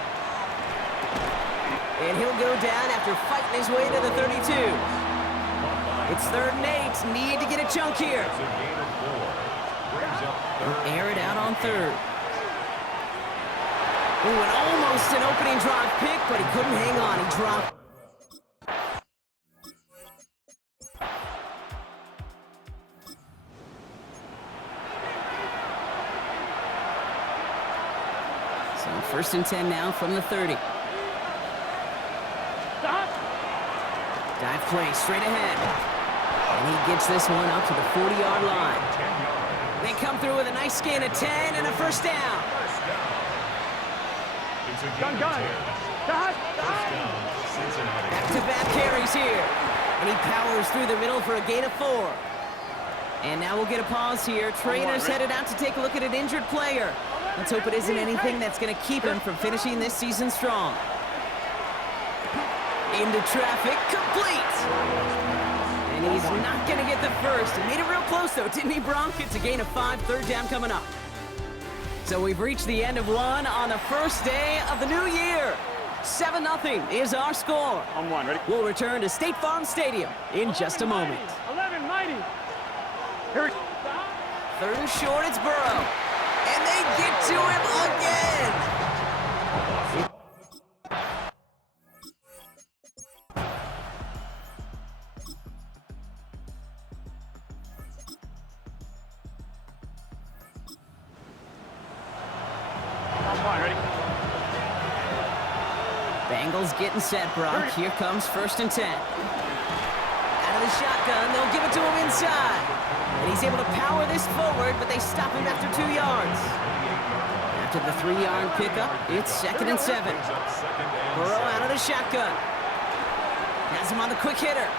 And he'll go down after fighting his way to the 32. It's 3rd and 8. Need to get a chunk here. He'll air it out on 3rd. Ooh, and almost an opening drive pick, but he couldn't hang on. He dropped. So 1st and 10 now from the 30. Dive play straight ahead. And he gets this one up to the 40-yard line. They come through with a nice gain of 10 and a 1st down. Back-to-back carries here. And he powers through the middle for a gain of 4. And now we'll get a pause here. Trainer's headed out to take a look at an injured player. Let's hope it isn't anything that's going to keep him from finishing this season strong. Into traffic, complete. And he's not going to get the first. He made it real close, though, didn't he, Bronk? It's a gain of 5, 3rd down coming up. So we've reached the end of one on the first day of the new year. 7-0 is our score. On one, ready? We'll return to State Farm Stadium in just a moment. 11, mighty. Here 3rd and short, it's Burrow. And they get to him again. Bengals getting set, Brock. Here comes 1st and 10. Out of the shotgun, they'll give it to him inside. And he's able to power this forward, but they stop him after 2 yards. After the 3-yard pickup, it's 2nd and 7. Burrow out of the shotgun. Has him on the quick hitter.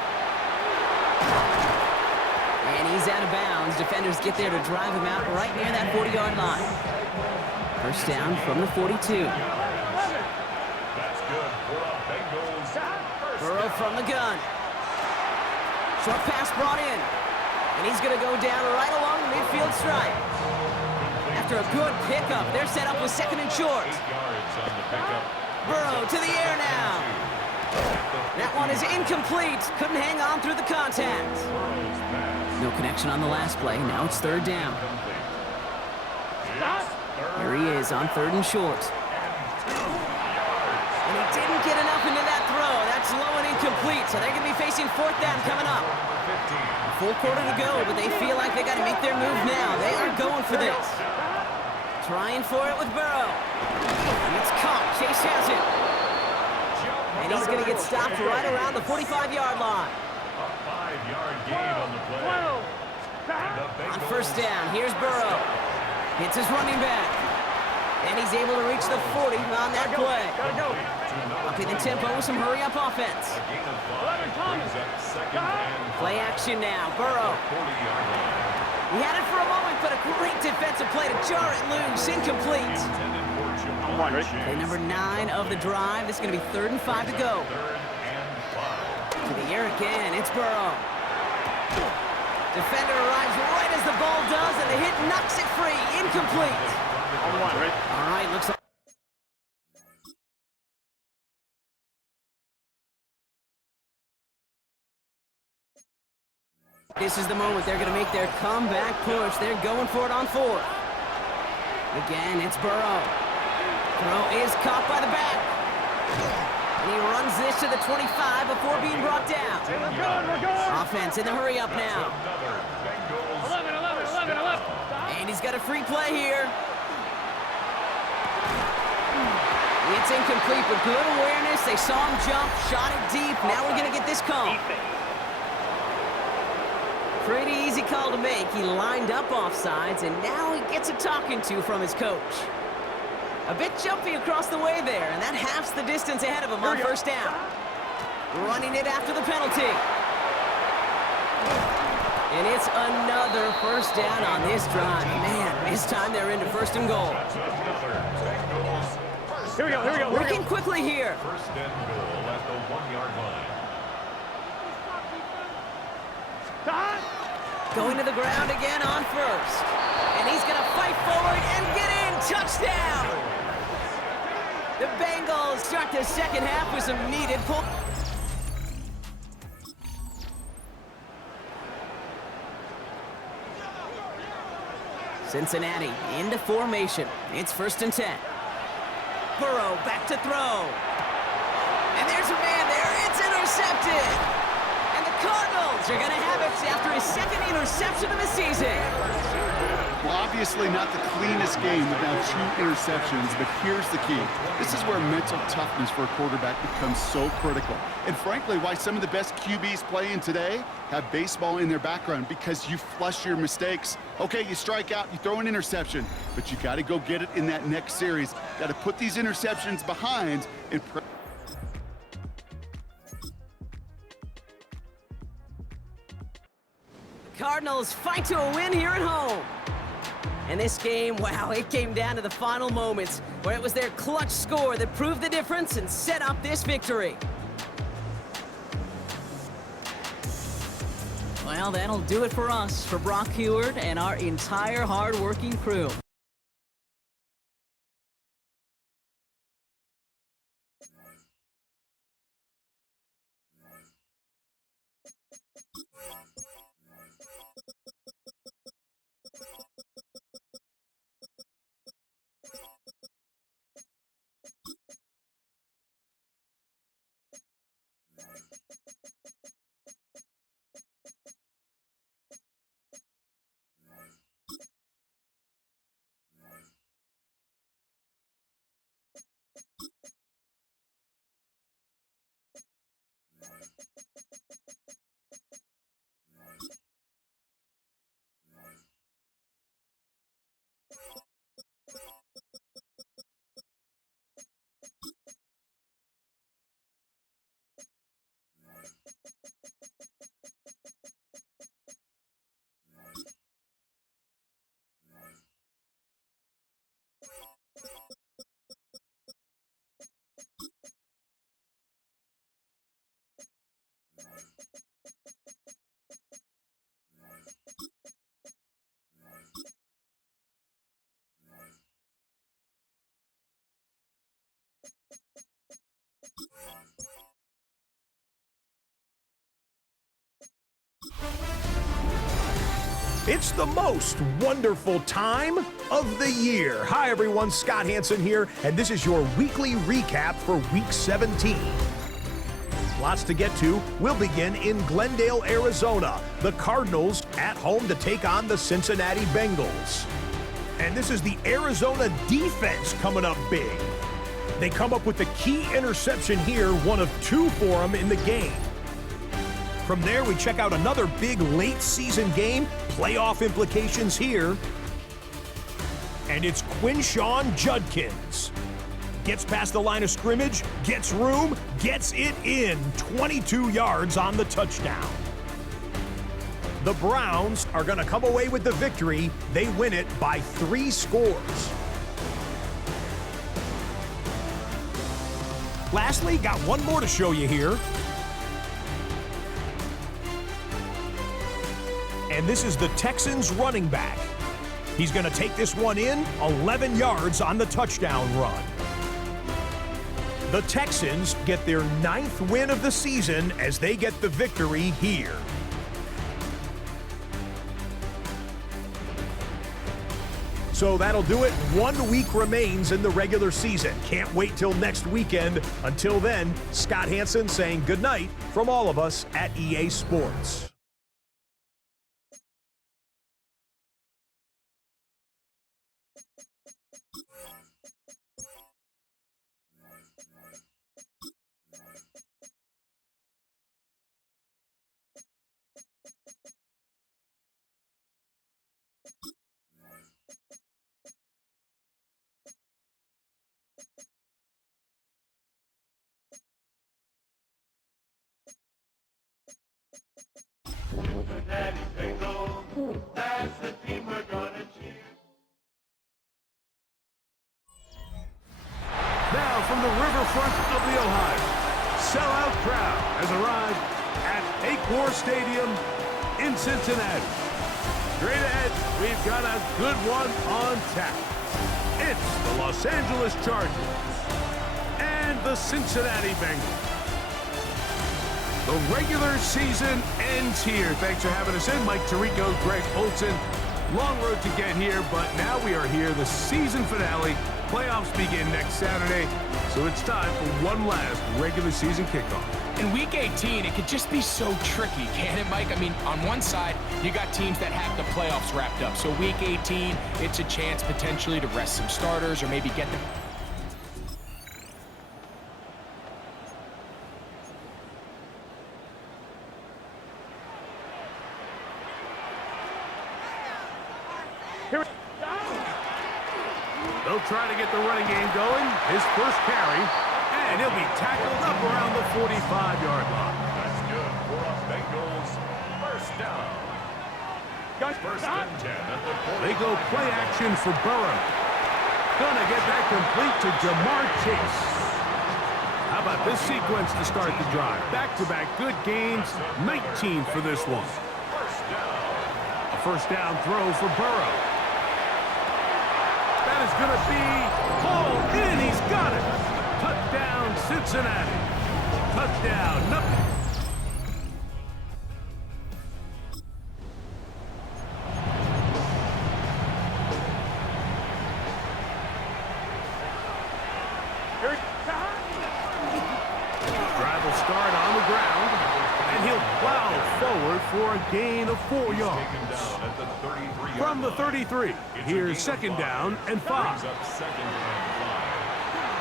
And he's out of bounds. Defenders get there to drive him out right near that 40-yard line. 1st down from the 42. Burrow from the gun. Short pass brought in. And he's going to go down right along the midfield stripe. After a good pickup, they're set up with 2nd and short. Burrow to the air now. That one is incomplete. Couldn't hang on through the contact. No connection on the last play. Now it's 3rd down. Here he is on 3rd and short. And he didn't get enough into that throw. That's low and incomplete. So they're going to be facing 4th down coming up. A full quarter to go, but they feel like they got to make their move now. They are going for this. Trying for it with Burrow. And it's caught. Chase has it. And he's going to get stopped right around the 45-yard line. A 5-yard gain on the play. On 1st down, here's Burrow. Hits his running back. And he's able to reach the 40 on that play. Upping the tempo with some hurry-up offense. Play action now, Burrow. He had it for a moment, but a great defensive play to jar it loose. Incomplete. Play number 9 of the drive. This is going to be 3rd and 5 to go. To the air again, it's Burrow. Defender arrives right as the ball does, and the hit knocks it free. Incomplete. All right, looks like... This is the moment they're going to make their comeback push. They're going for it on 4th. Again, it's Burrow. Throw is caught by the back. And he runs this to the 25 before being brought down. Offense in the hurry up now. 11. And he's got a free play here. It's incomplete, but good awareness. They saw him jump, shot it deep. Now we're going to get this call. Pretty easy call to make. He lined up offsides, and now he gets a talking to from his coach. A bit jumpy across the way there, and that halves the distance ahead of him on 1st down. Running it after the penalty. And it's another 1st down on this drive. Man, this time they're into 1st and goal. Here we go. Working quickly here. 1st and goal at the 1-yard line. Going to the ground again on 1st. And he's going to fight forward and get in. Touchdown! The Bengals start the 2nd half with some needed pull. Cincinnati into formation. It's 1st and 10. Burrow back to throw. And there's a man there. It's intercepted. And the Cardinals are going to have it after his 2nd interception of the season. Block Obviously not the cleanest game with now 2 interceptions, but here's the key. This is where mental toughness for a quarterback becomes so critical. And frankly, why some of the best QBs playing today have baseball in their background, because you flush your mistakes. Okay, you strike out, you throw an interception, but you got to go get it in that next series. Got to put these interceptions behind and Cardinals fight to a win here at home. And this game, wow, it came down to the final moments where it was their clutch score that proved the difference and set up this victory. Well, that'll do it for us, for Brock Heward and our entire hard-working crew. It's the most wonderful time of the year. Hi, everyone. Scott Hanson here, and this is your weekly recap for Week 17. Lots to get to. We'll begin in Glendale, Arizona. The Cardinals at home to take on the Cincinnati Bengals. And this is the Arizona defense coming up big. They come up with the key interception here, one of 2 for them in the game. From there, we check out another big late-season game, playoff implications here. And it's Quinshawn Judkins. Gets past the line of scrimmage, gets room, gets it in, 22 yards on the touchdown. The Browns are going to come away with the victory. They win it by 3 scores. Lastly, got one more to show you here. And this is the Texans running back. He's going to take this one in, 11 yards on the touchdown run. The Texans get their 9th win of the season as they get the victory here. So that'll do it. 1 week remains in the regular season. Can't wait till next weekend. Until then, Scott Hanson saying goodnight from all of us at EA Sports. Daddy say go, that's the team we're gonna cheer. Now from the riverfront of the Ohio, sellout crowd has arrived at Paycor Stadium in Cincinnati. Straight ahead, we've got a good one on tap. It's the Los Angeles Chargers and the Cincinnati Bengals. The regular season ends here. Thanks for having us in. Mike Tirico, Greg Olson. Long road to get here, but now we are here. The season finale. Playoffs begin next Saturday, so it's time for one last regular season kickoff. In Week 18, it could just be so tricky, can't it, Mike? I mean, on one side, you got teams that have the playoffs wrapped up. So Week 18, it's a chance potentially to rest some starters or maybe get them. They'll try to get the running game going. His first carry, and he'll be tackled up around the 45-yard line. That's good for a Bengals first down. First and 10 at the 40. They go play action for Burrow. Gonna get that complete to Jamar Chase. How about this sequence to start the drive? Back-to-back good gains, 19 for this one. A first down throw for Burrow. That is going to be hauled in. He's got it. Touchdown, Cincinnati. Touchdown, nothing. Drive will start on the ground, and he'll plow forward for a gain of 4 yards. From the 33, here's second down and 5.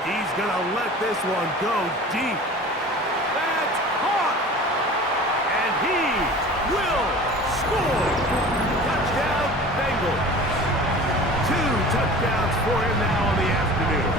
He's going to let this one go deep. That's caught. And he will score. Touchdown, Bengals. 2 touchdowns for him now on the afternoon.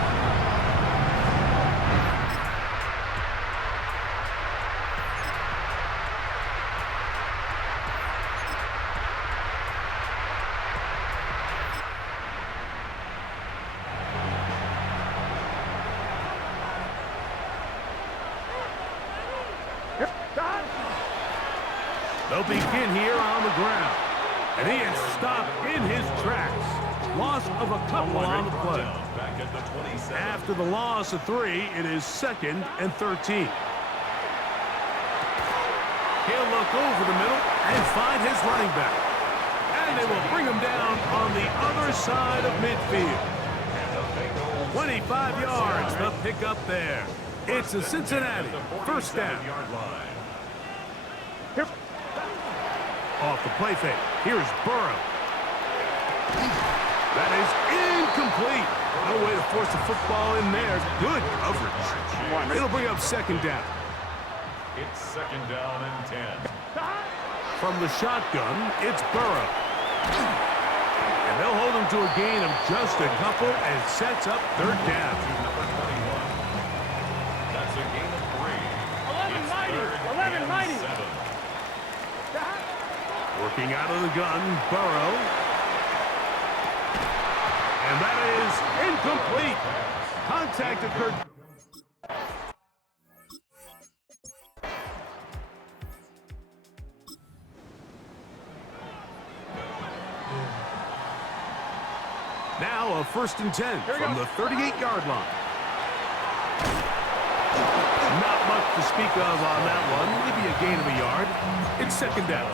They'll begin here on the ground. And he is stopped in his tracks. Loss of a couple on the play. After the loss of 3, it is 2nd and 13. He'll look over the middle and find his running back. And they will bring him down on the other side of midfield. 25 yards, the pickup there. It's a Cincinnati first down. Off the play fake. Here's Burrow. That is incomplete. No way to force the football in there. Good coverage. It'll bring up second down. It's second down and 10. From the shotgun, it's Burrow. And they'll hold him to a gain of just a couple and sets up third down. That's a gain of 3. 11 mighty. Working out of the gun, Burrow. And that is incomplete. Contact occurred. Now a 1st and 10 from the 38-yard line. Not much to speak of on that one. Maybe a gain of a yard. It's second down.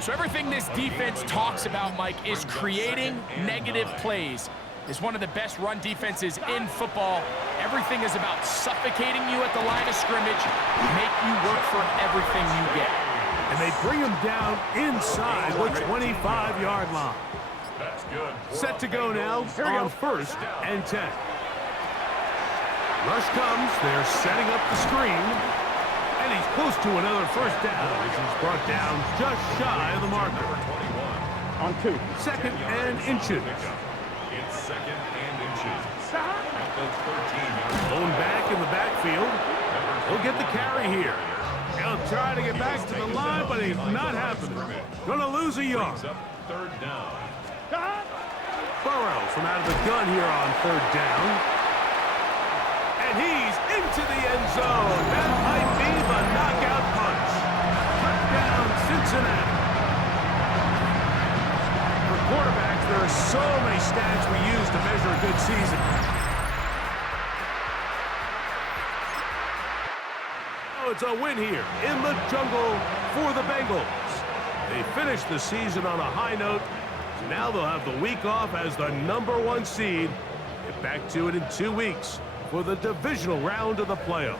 So everything this defense talks about, Mike, is creating negative plays. It's one of the best run defenses in football. Everything is about suffocating you at the line of scrimmage, make you work for everything you get. And they bring him down inside the 25-yard line. Set to go now on 1st and 10. Rush comes. They're setting up the screen. And he's close to another first down as he's brought down just shy of the marker. On 2. 2nd and inches. It's 2nd and inches. At the 13-yard Going back in the backfield. He'll get the carry here. He'll try to get back to the line, but it's not happening. Gonna lose a yard. third down. Burrow from out of the gun here on 3rd down. And he's into the end zone. That might be the knockout punch. Touchdown, Cincinnati. For quarterbacks, there are so many stats we use to measure a good season. Oh, it's a win here in the jungle for the Bengals. They finished the season on a high note, so now they'll have the week off as the #1 seed. Get back to it in 2 weeks for the divisional round of the playoffs.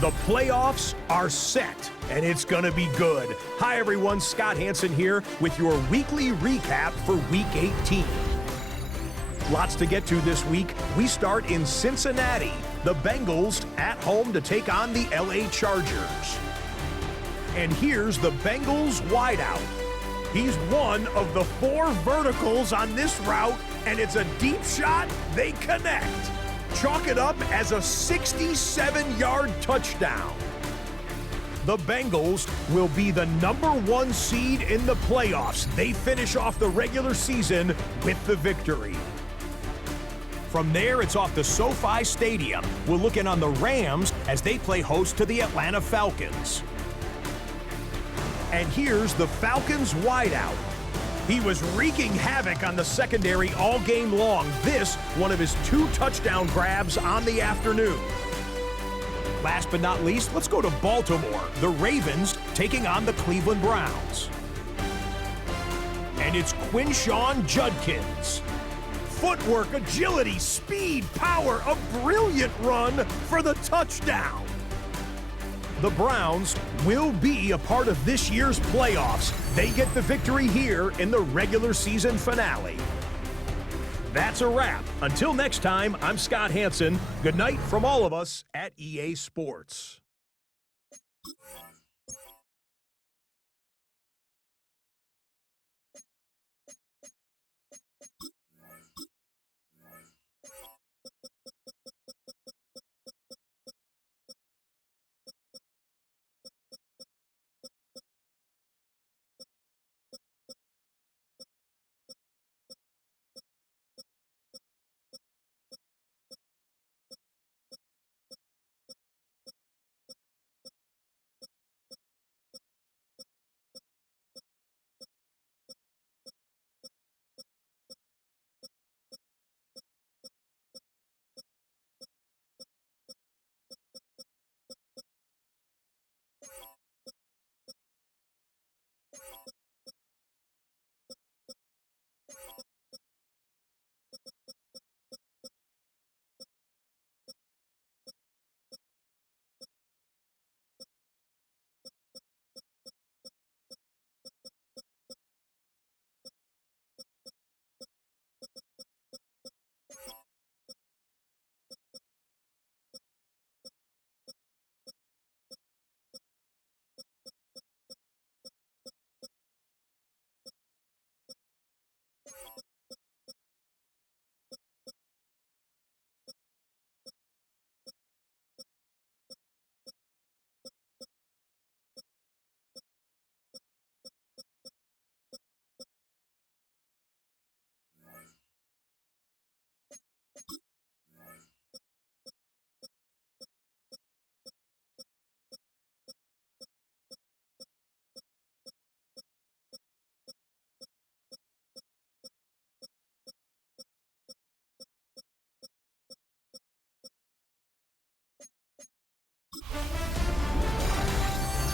The playoffs are set, and it's going to be good. Hi, everyone. Scott Hanson here with your weekly recap for Week 18. Lots to get to this week. We start in Cincinnati. The Bengals at home to take on the LA Chargers. And here's the Bengals wideout. He's one of the 4 verticals on this route, and it's a deep shot. They connect. Chalk it up as a 67-yard touchdown. The Bengals will be the #1 seed in the playoffs. They finish off the regular season with the victory. From there, it's off to SoFi Stadium. We're looking on the Rams as they play host to the Atlanta Falcons. And here's the Falcons wideout. He was wreaking havoc on the secondary all game long. This, one of his 2 touchdown grabs on the afternoon. Last but not least, let's go to Baltimore. The Ravens taking on the Cleveland Browns. And it's Quinshawn Judkins. Footwork, agility, speed, power, a brilliant run for the touchdown. The Browns will be a part of this year's playoffs. They get the victory here in the regular season finale. That's a wrap. Until next time, I'm Scott Hanson. Good night from all of us at EA Sports.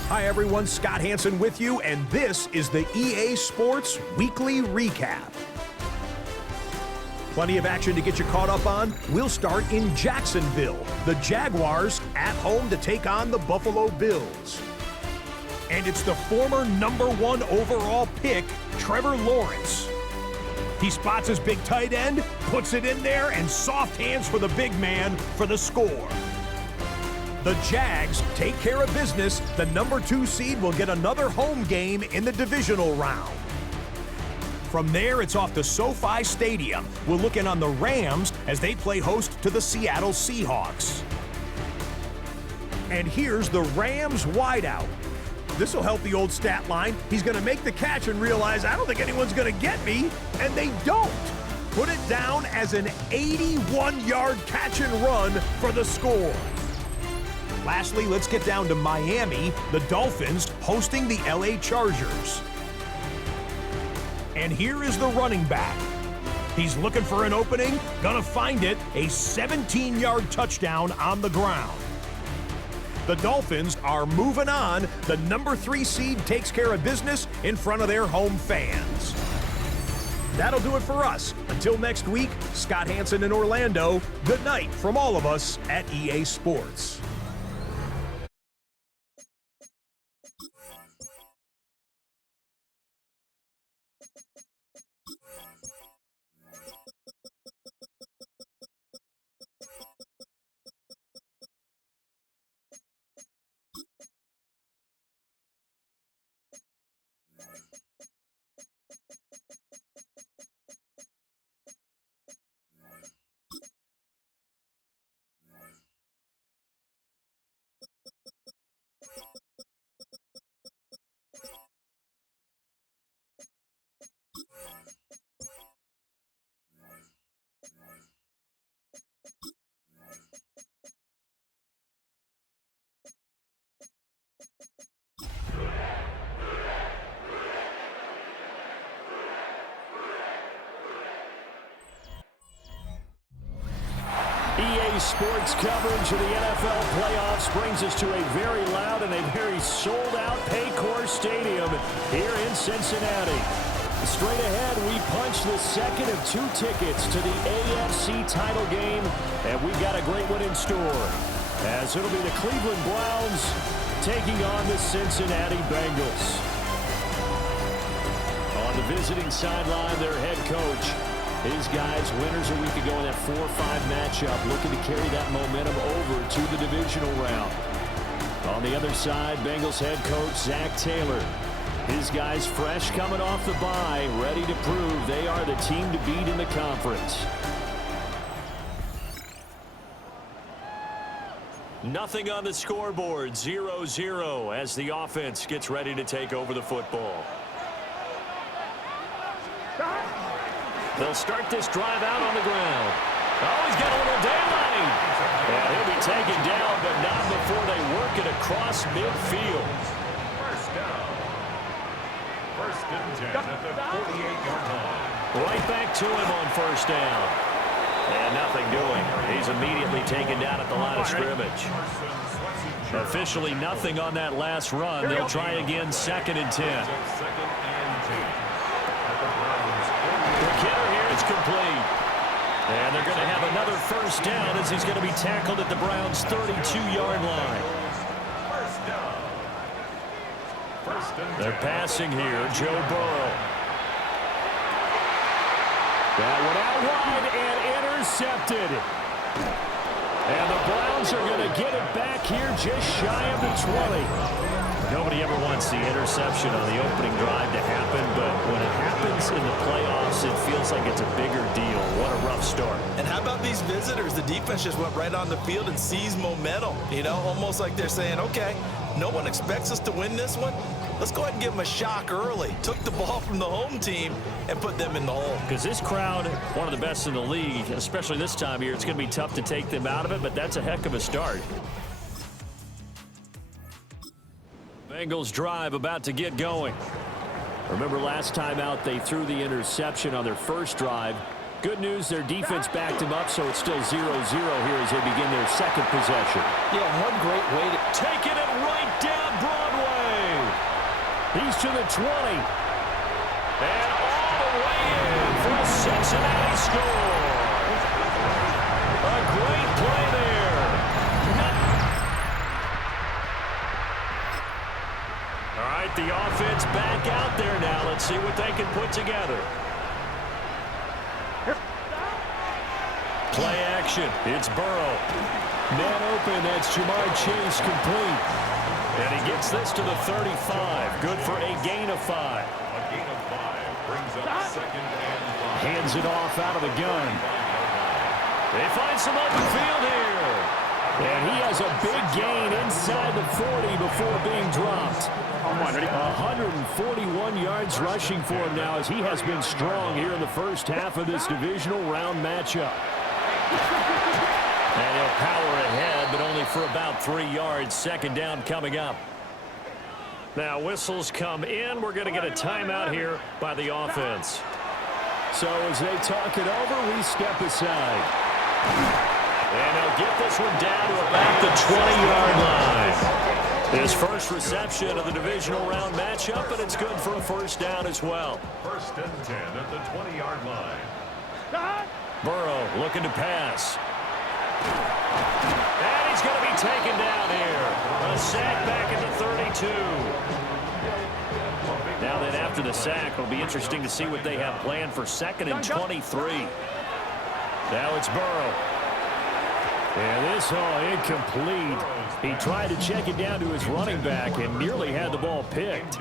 Hi everyone, Scott Hanson with you, and this is the EA Sports Weekly Recap. Plenty of action to get you caught up on. We'll start in Jacksonville. The Jaguars at home to take on the Buffalo Bills. And it's the former #1 overall pick, Trevor Lawrence. He spots his big tight end, puts it in there, and soft hands for the big man for the score. The Jags take care of business. The #2 seed will get another home game in the divisional round. From there, it's off to SoFi Stadium. We're looking on the Rams as they play host to the Seattle Seahawks. And here's the Rams wideout. This will help the old stat line. He's going to make the catch and realize, I don't think anyone's going to get me, and they don't. Put it down as an 81-yard catch and run for the score. Lastly, let's get down to Miami, the Dolphins hosting the LA Chargers. And here is the running back. He's looking for an opening, gonna find it, a 17-yard touchdown on the ground. The Dolphins are moving on. The number 3 seed takes care of business in front of their home fans. That'll do it for us. Until next week, Scott Hansen in Orlando, good night from all of us at EA Sports. EA Sports coverage of the NFL playoffs brings us to a very loud and a very sold-out Paycor Stadium here in Cincinnati. Straight ahead, we punch the second of 2 tickets to the AFC title game, and we've got a great one in store, as it'll be the Cleveland Browns taking on the Cincinnati Bengals. On the visiting sideline, their head coach. His guys, winners a week ago in that 4-5 matchup, looking to carry that momentum over to the divisional round. On the other side, Bengals head coach Zach Taylor. His guys fresh coming off the bye, ready to prove they are the team to beat in the conference. Nothing on the scoreboard, 0-0 as the offense gets ready to take over the football. They'll start this drive out on the ground. Oh, he's got a little daylight. And he'll be taken down, but not before they work it across midfield. First down. First and 10 at the 48-yard line. Right back to him on first down. And nothing doing. He's immediately taken down at the line of scrimmage. Officially nothing on that last run. They'll try again, 2nd and 10. It's complete. And they're going to have another first down as he's going to be tackled at the Browns' 32-yard line. They're passing here. Joe Burrow. That one out wide and intercepted. And the Browns are going to get it back here just shy of the 20. Nobody ever wants the interception on the opening drive to happen, but when it happens in the playoffs, it feels like it's a bigger deal. What a rough start. And how about these visitors? The defense just went right on the field and seized momentum. You know, almost like they're saying, okay, no one expects us to win this one. Let's go ahead and give them a shock early. Took the ball from the home team and put them in the hole. Because this crowd, one of the best in the league, especially this time of year, it's going to be tough to take them out of it, but that's a heck of a start. Bengals drive about to get going. Remember last time out they threw the interception on their first drive. Good news, their defense backed them up, so it's still 0-0 here as they begin their second possession. Yeah, one great way to... Taking it right down Broadway. He's to the 20. And all the way in for a Cincinnati score. A great play there. All right, the offense back out there now. Let's see what they can put together. Play action. It's Burrow. Man open. That's Jamar Chase complete. And he gets this to the 35. Good for a gain of 5. A gain of 5 brings up 2nd and 5. Hands it off out of the gun. They find some open field here. And he has a big gain inside the 40 before being dropped. 141 yards rushing for him now as he has been strong here in the first half of this divisional round matchup. And he'll power ahead, but only for about 3 yards. Second down coming up. Now whistles come in. We're going to get a timeout here by the offense. So as they talk it over, we step aside. And they'll get this one down to about the 20-yard line. His first reception of the divisional round matchup, and it's good for a first down as well. First and 10 at the 20-yard line. Burrow looking to pass. And he's going to be taken down here. A sack back at the 32. Now then, after the sack, it'll be interesting to see what they have planned for second and 23. Now it's Burrow. And this all incomplete. He tried to check it down to his running back and nearly had the ball picked.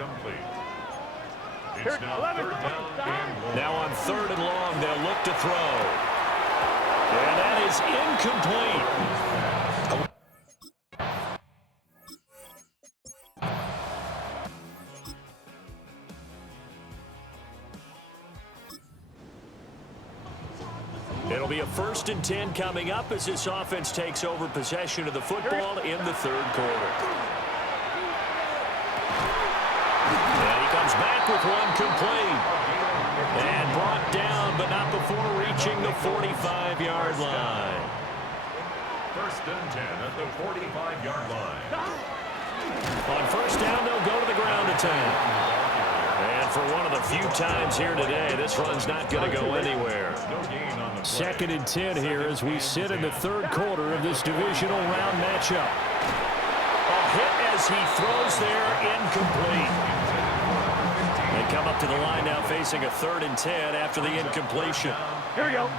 It's now third down. Now on third and long, they'll look to throw. And that is incomplete. It'll be a first and 10 coming up as this offense takes over possession of the football in the third quarter. And he comes back with one complete. And brought down, but not before reaching the 45-yard line. First and 10 at the 45-yard line. On first down, they'll go to the ground attack. And for one of the few times here today, this run's not going to go anywhere. Second and 10 here as we sit in the third quarter of this divisional round matchup. A hit as he throws there, incomplete. They come up to the line now facing a third and 10 after the incompletion. Here we go.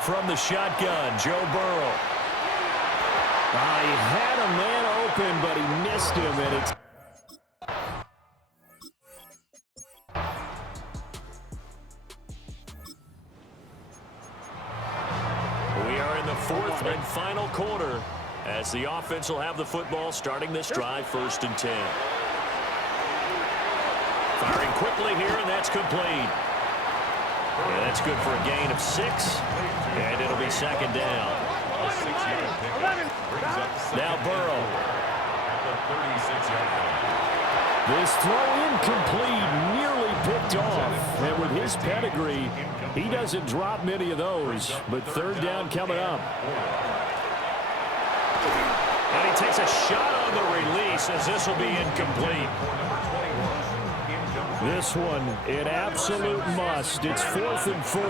From the shotgun, Joe Burrow. He had a man open, but he missed him, and it's fourth and final quarter as the offense will have the football starting this drive, first and 10. Firing quickly here, and that's complete. And that's good for a gain of 6, and it'll be second down. Now Burrow. This throw incomplete, nearly picked off. And with his pedigree, he doesn't drop many of those. But third down coming up. And he takes a shot on the release as this will be incomplete. This one, an absolute must. It's 4th and 4.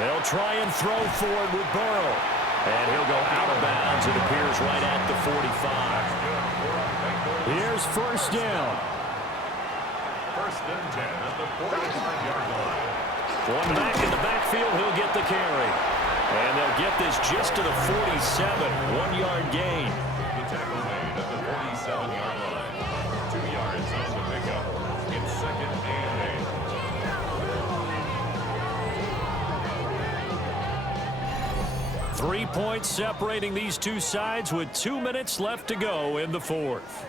They'll try and throw forward with Burrow. And he'll go out of bounds, it appears, right at the 45. Here's first down. First and 10 at the 45-yard line. One back in the backfield, he'll get the carry. And they'll get this just to the 47, 1-yard gain. The tackle made at the 47-yard line. 2 yards on the pickup. It's second and 8. 3 points separating these two sides with 2 minutes left to go in the fourth.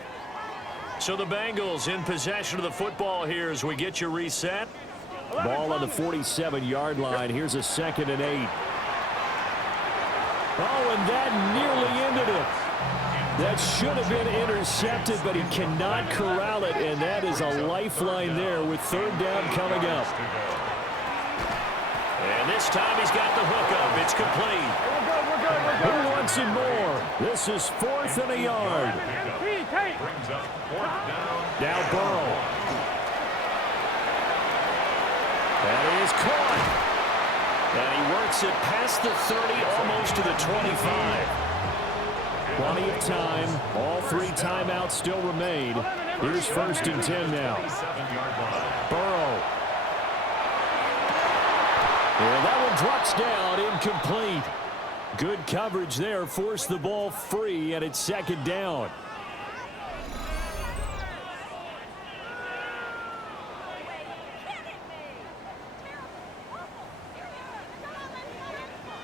So the Bengals in possession of the football here as we get you reset. Ball on the 47-yard line. Here's a second and 8. Oh, and that nearly ended it. That should have been intercepted, but he cannot corral it, and that is a lifeline there with third down coming up. And this time he's got the hook up. It's complete. Who wants it more? This is 4th and a yard. Brings up 4th down. Now Burrow. That is caught. And he works it past the 30, almost to the 25. Plenty of time. All 3 timeouts still remain. Here's first and 10 now. Burrow. Yeah, that one drops down, incomplete. Good coverage there, forced the ball free, and it's second down.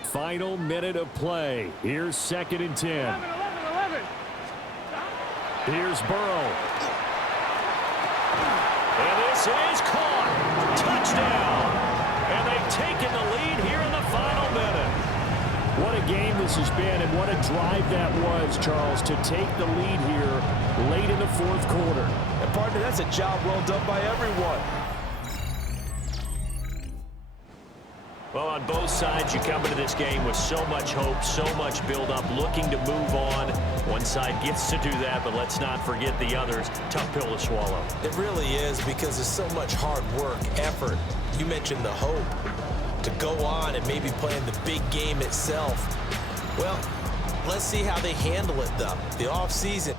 Final minute of play. Here's second and 10. 11. Here's Burrow. And this is caught. Touchdown. And they've taken the lead here in the final minute. What a game this has been, and what a drive that was, Charles, to take the lead here late in the fourth quarter. And partner, that's a job well done by everyone. Well, on both sides, you come into this game with so much hope, so much build-up, looking to move on. One side gets to do that, but let's not forget the others. Tough pill to swallow. It really is, because there's so much hard work, effort. You mentioned the hope to go on and maybe play in the big game itself. Well, let's see how they handle it, though. The offseason.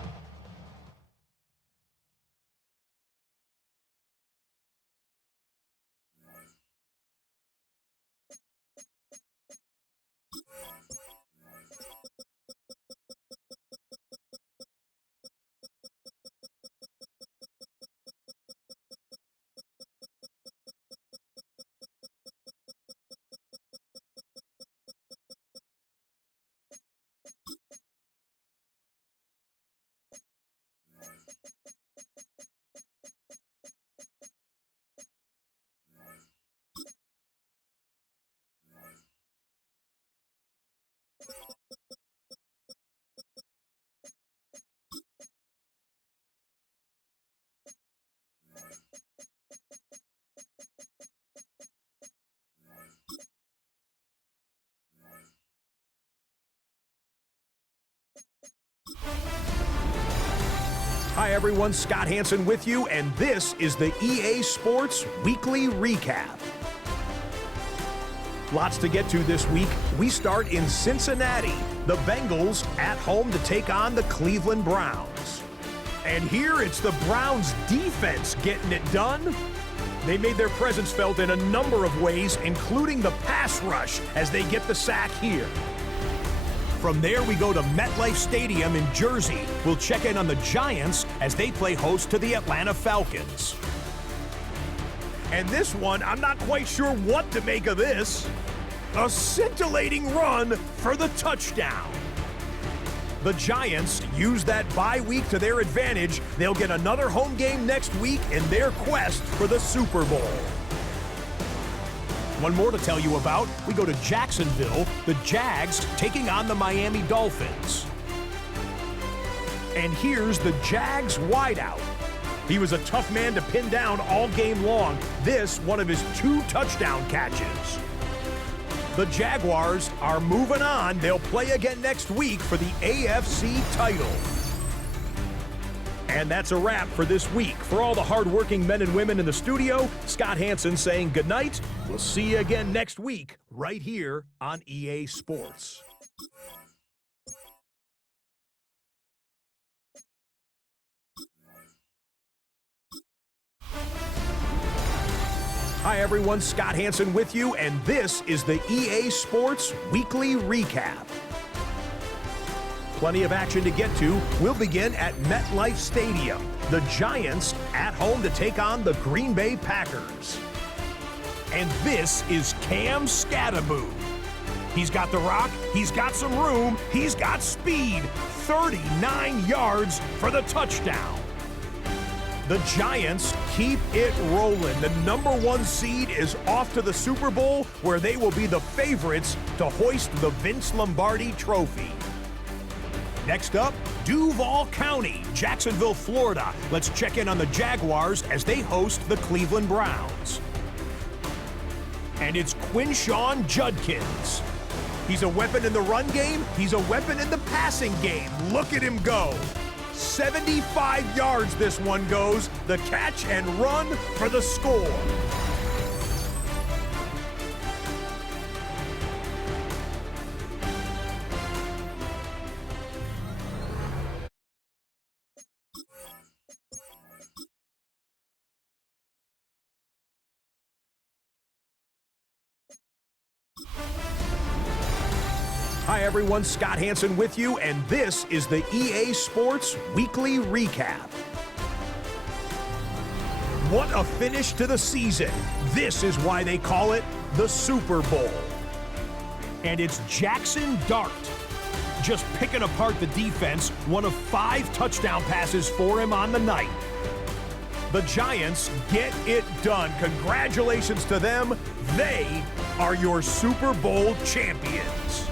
Hi everyone, Scott Hansen with you, and this is the EA Sports Weekly Recap. Lots to get to this week. We start in Cincinnati. The Bengals at home to take on the Cleveland Browns. And here it's the Browns defense getting it done. They made their presence felt in a number of ways, including the pass rush as they get the sack here. From there, we go to MetLife Stadium in Jersey. We'll check in on the Giants as they play host to the Atlanta Falcons. And this one, I'm not quite sure what to make of this. A scintillating run for the touchdown. The Giants use that bye week to their advantage. They'll get another home game next week in their quest for the Super Bowl. One more to tell you about. We go to Jacksonville, the Jags taking on the Miami Dolphins. And here's the Jags wideout. He was a tough man to pin down all game long. This, one of his 2 touchdown catches. The Jaguars are moving on. They'll play again next week for the AFC title. And that's a wrap for this week. For all the hardworking men and women in the studio, Scott Hansen saying goodnight. We'll see you again next week right here on EA Sports. Hi everyone, Scott Hansen with you, and this is the EA Sports Weekly Recap. Plenty of action to get to. We'll begin at MetLife Stadium. The Giants at home to take on the Green Bay Packers. And this is Cam Scatterbo. He's got the rock, he's got some room, he's got speed. 39 yards for the touchdown. The Giants keep it rolling. The #1 seed is off to the Super Bowl, where they will be the favorites to hoist the Vince Lombardi Trophy. Next up, Duval County, Jacksonville, Florida. Let's check in on the Jaguars as they host the Cleveland Browns. And it's Quinshawn Judkins. He's a weapon in the run game. He's a weapon in the passing game. Look at him go. 75 yards this one goes. The catch and run for the score. Hi everyone, Scott Hansen with you, and this is the EA Sports Weekly Recap. What a finish to the season. This is why they call it the Super Bowl. And it's Jackson Dart just picking apart the defense, one of 5 touchdown passes for him on the night. The Giants get it done. Congratulations to them. They are your Super Bowl champions.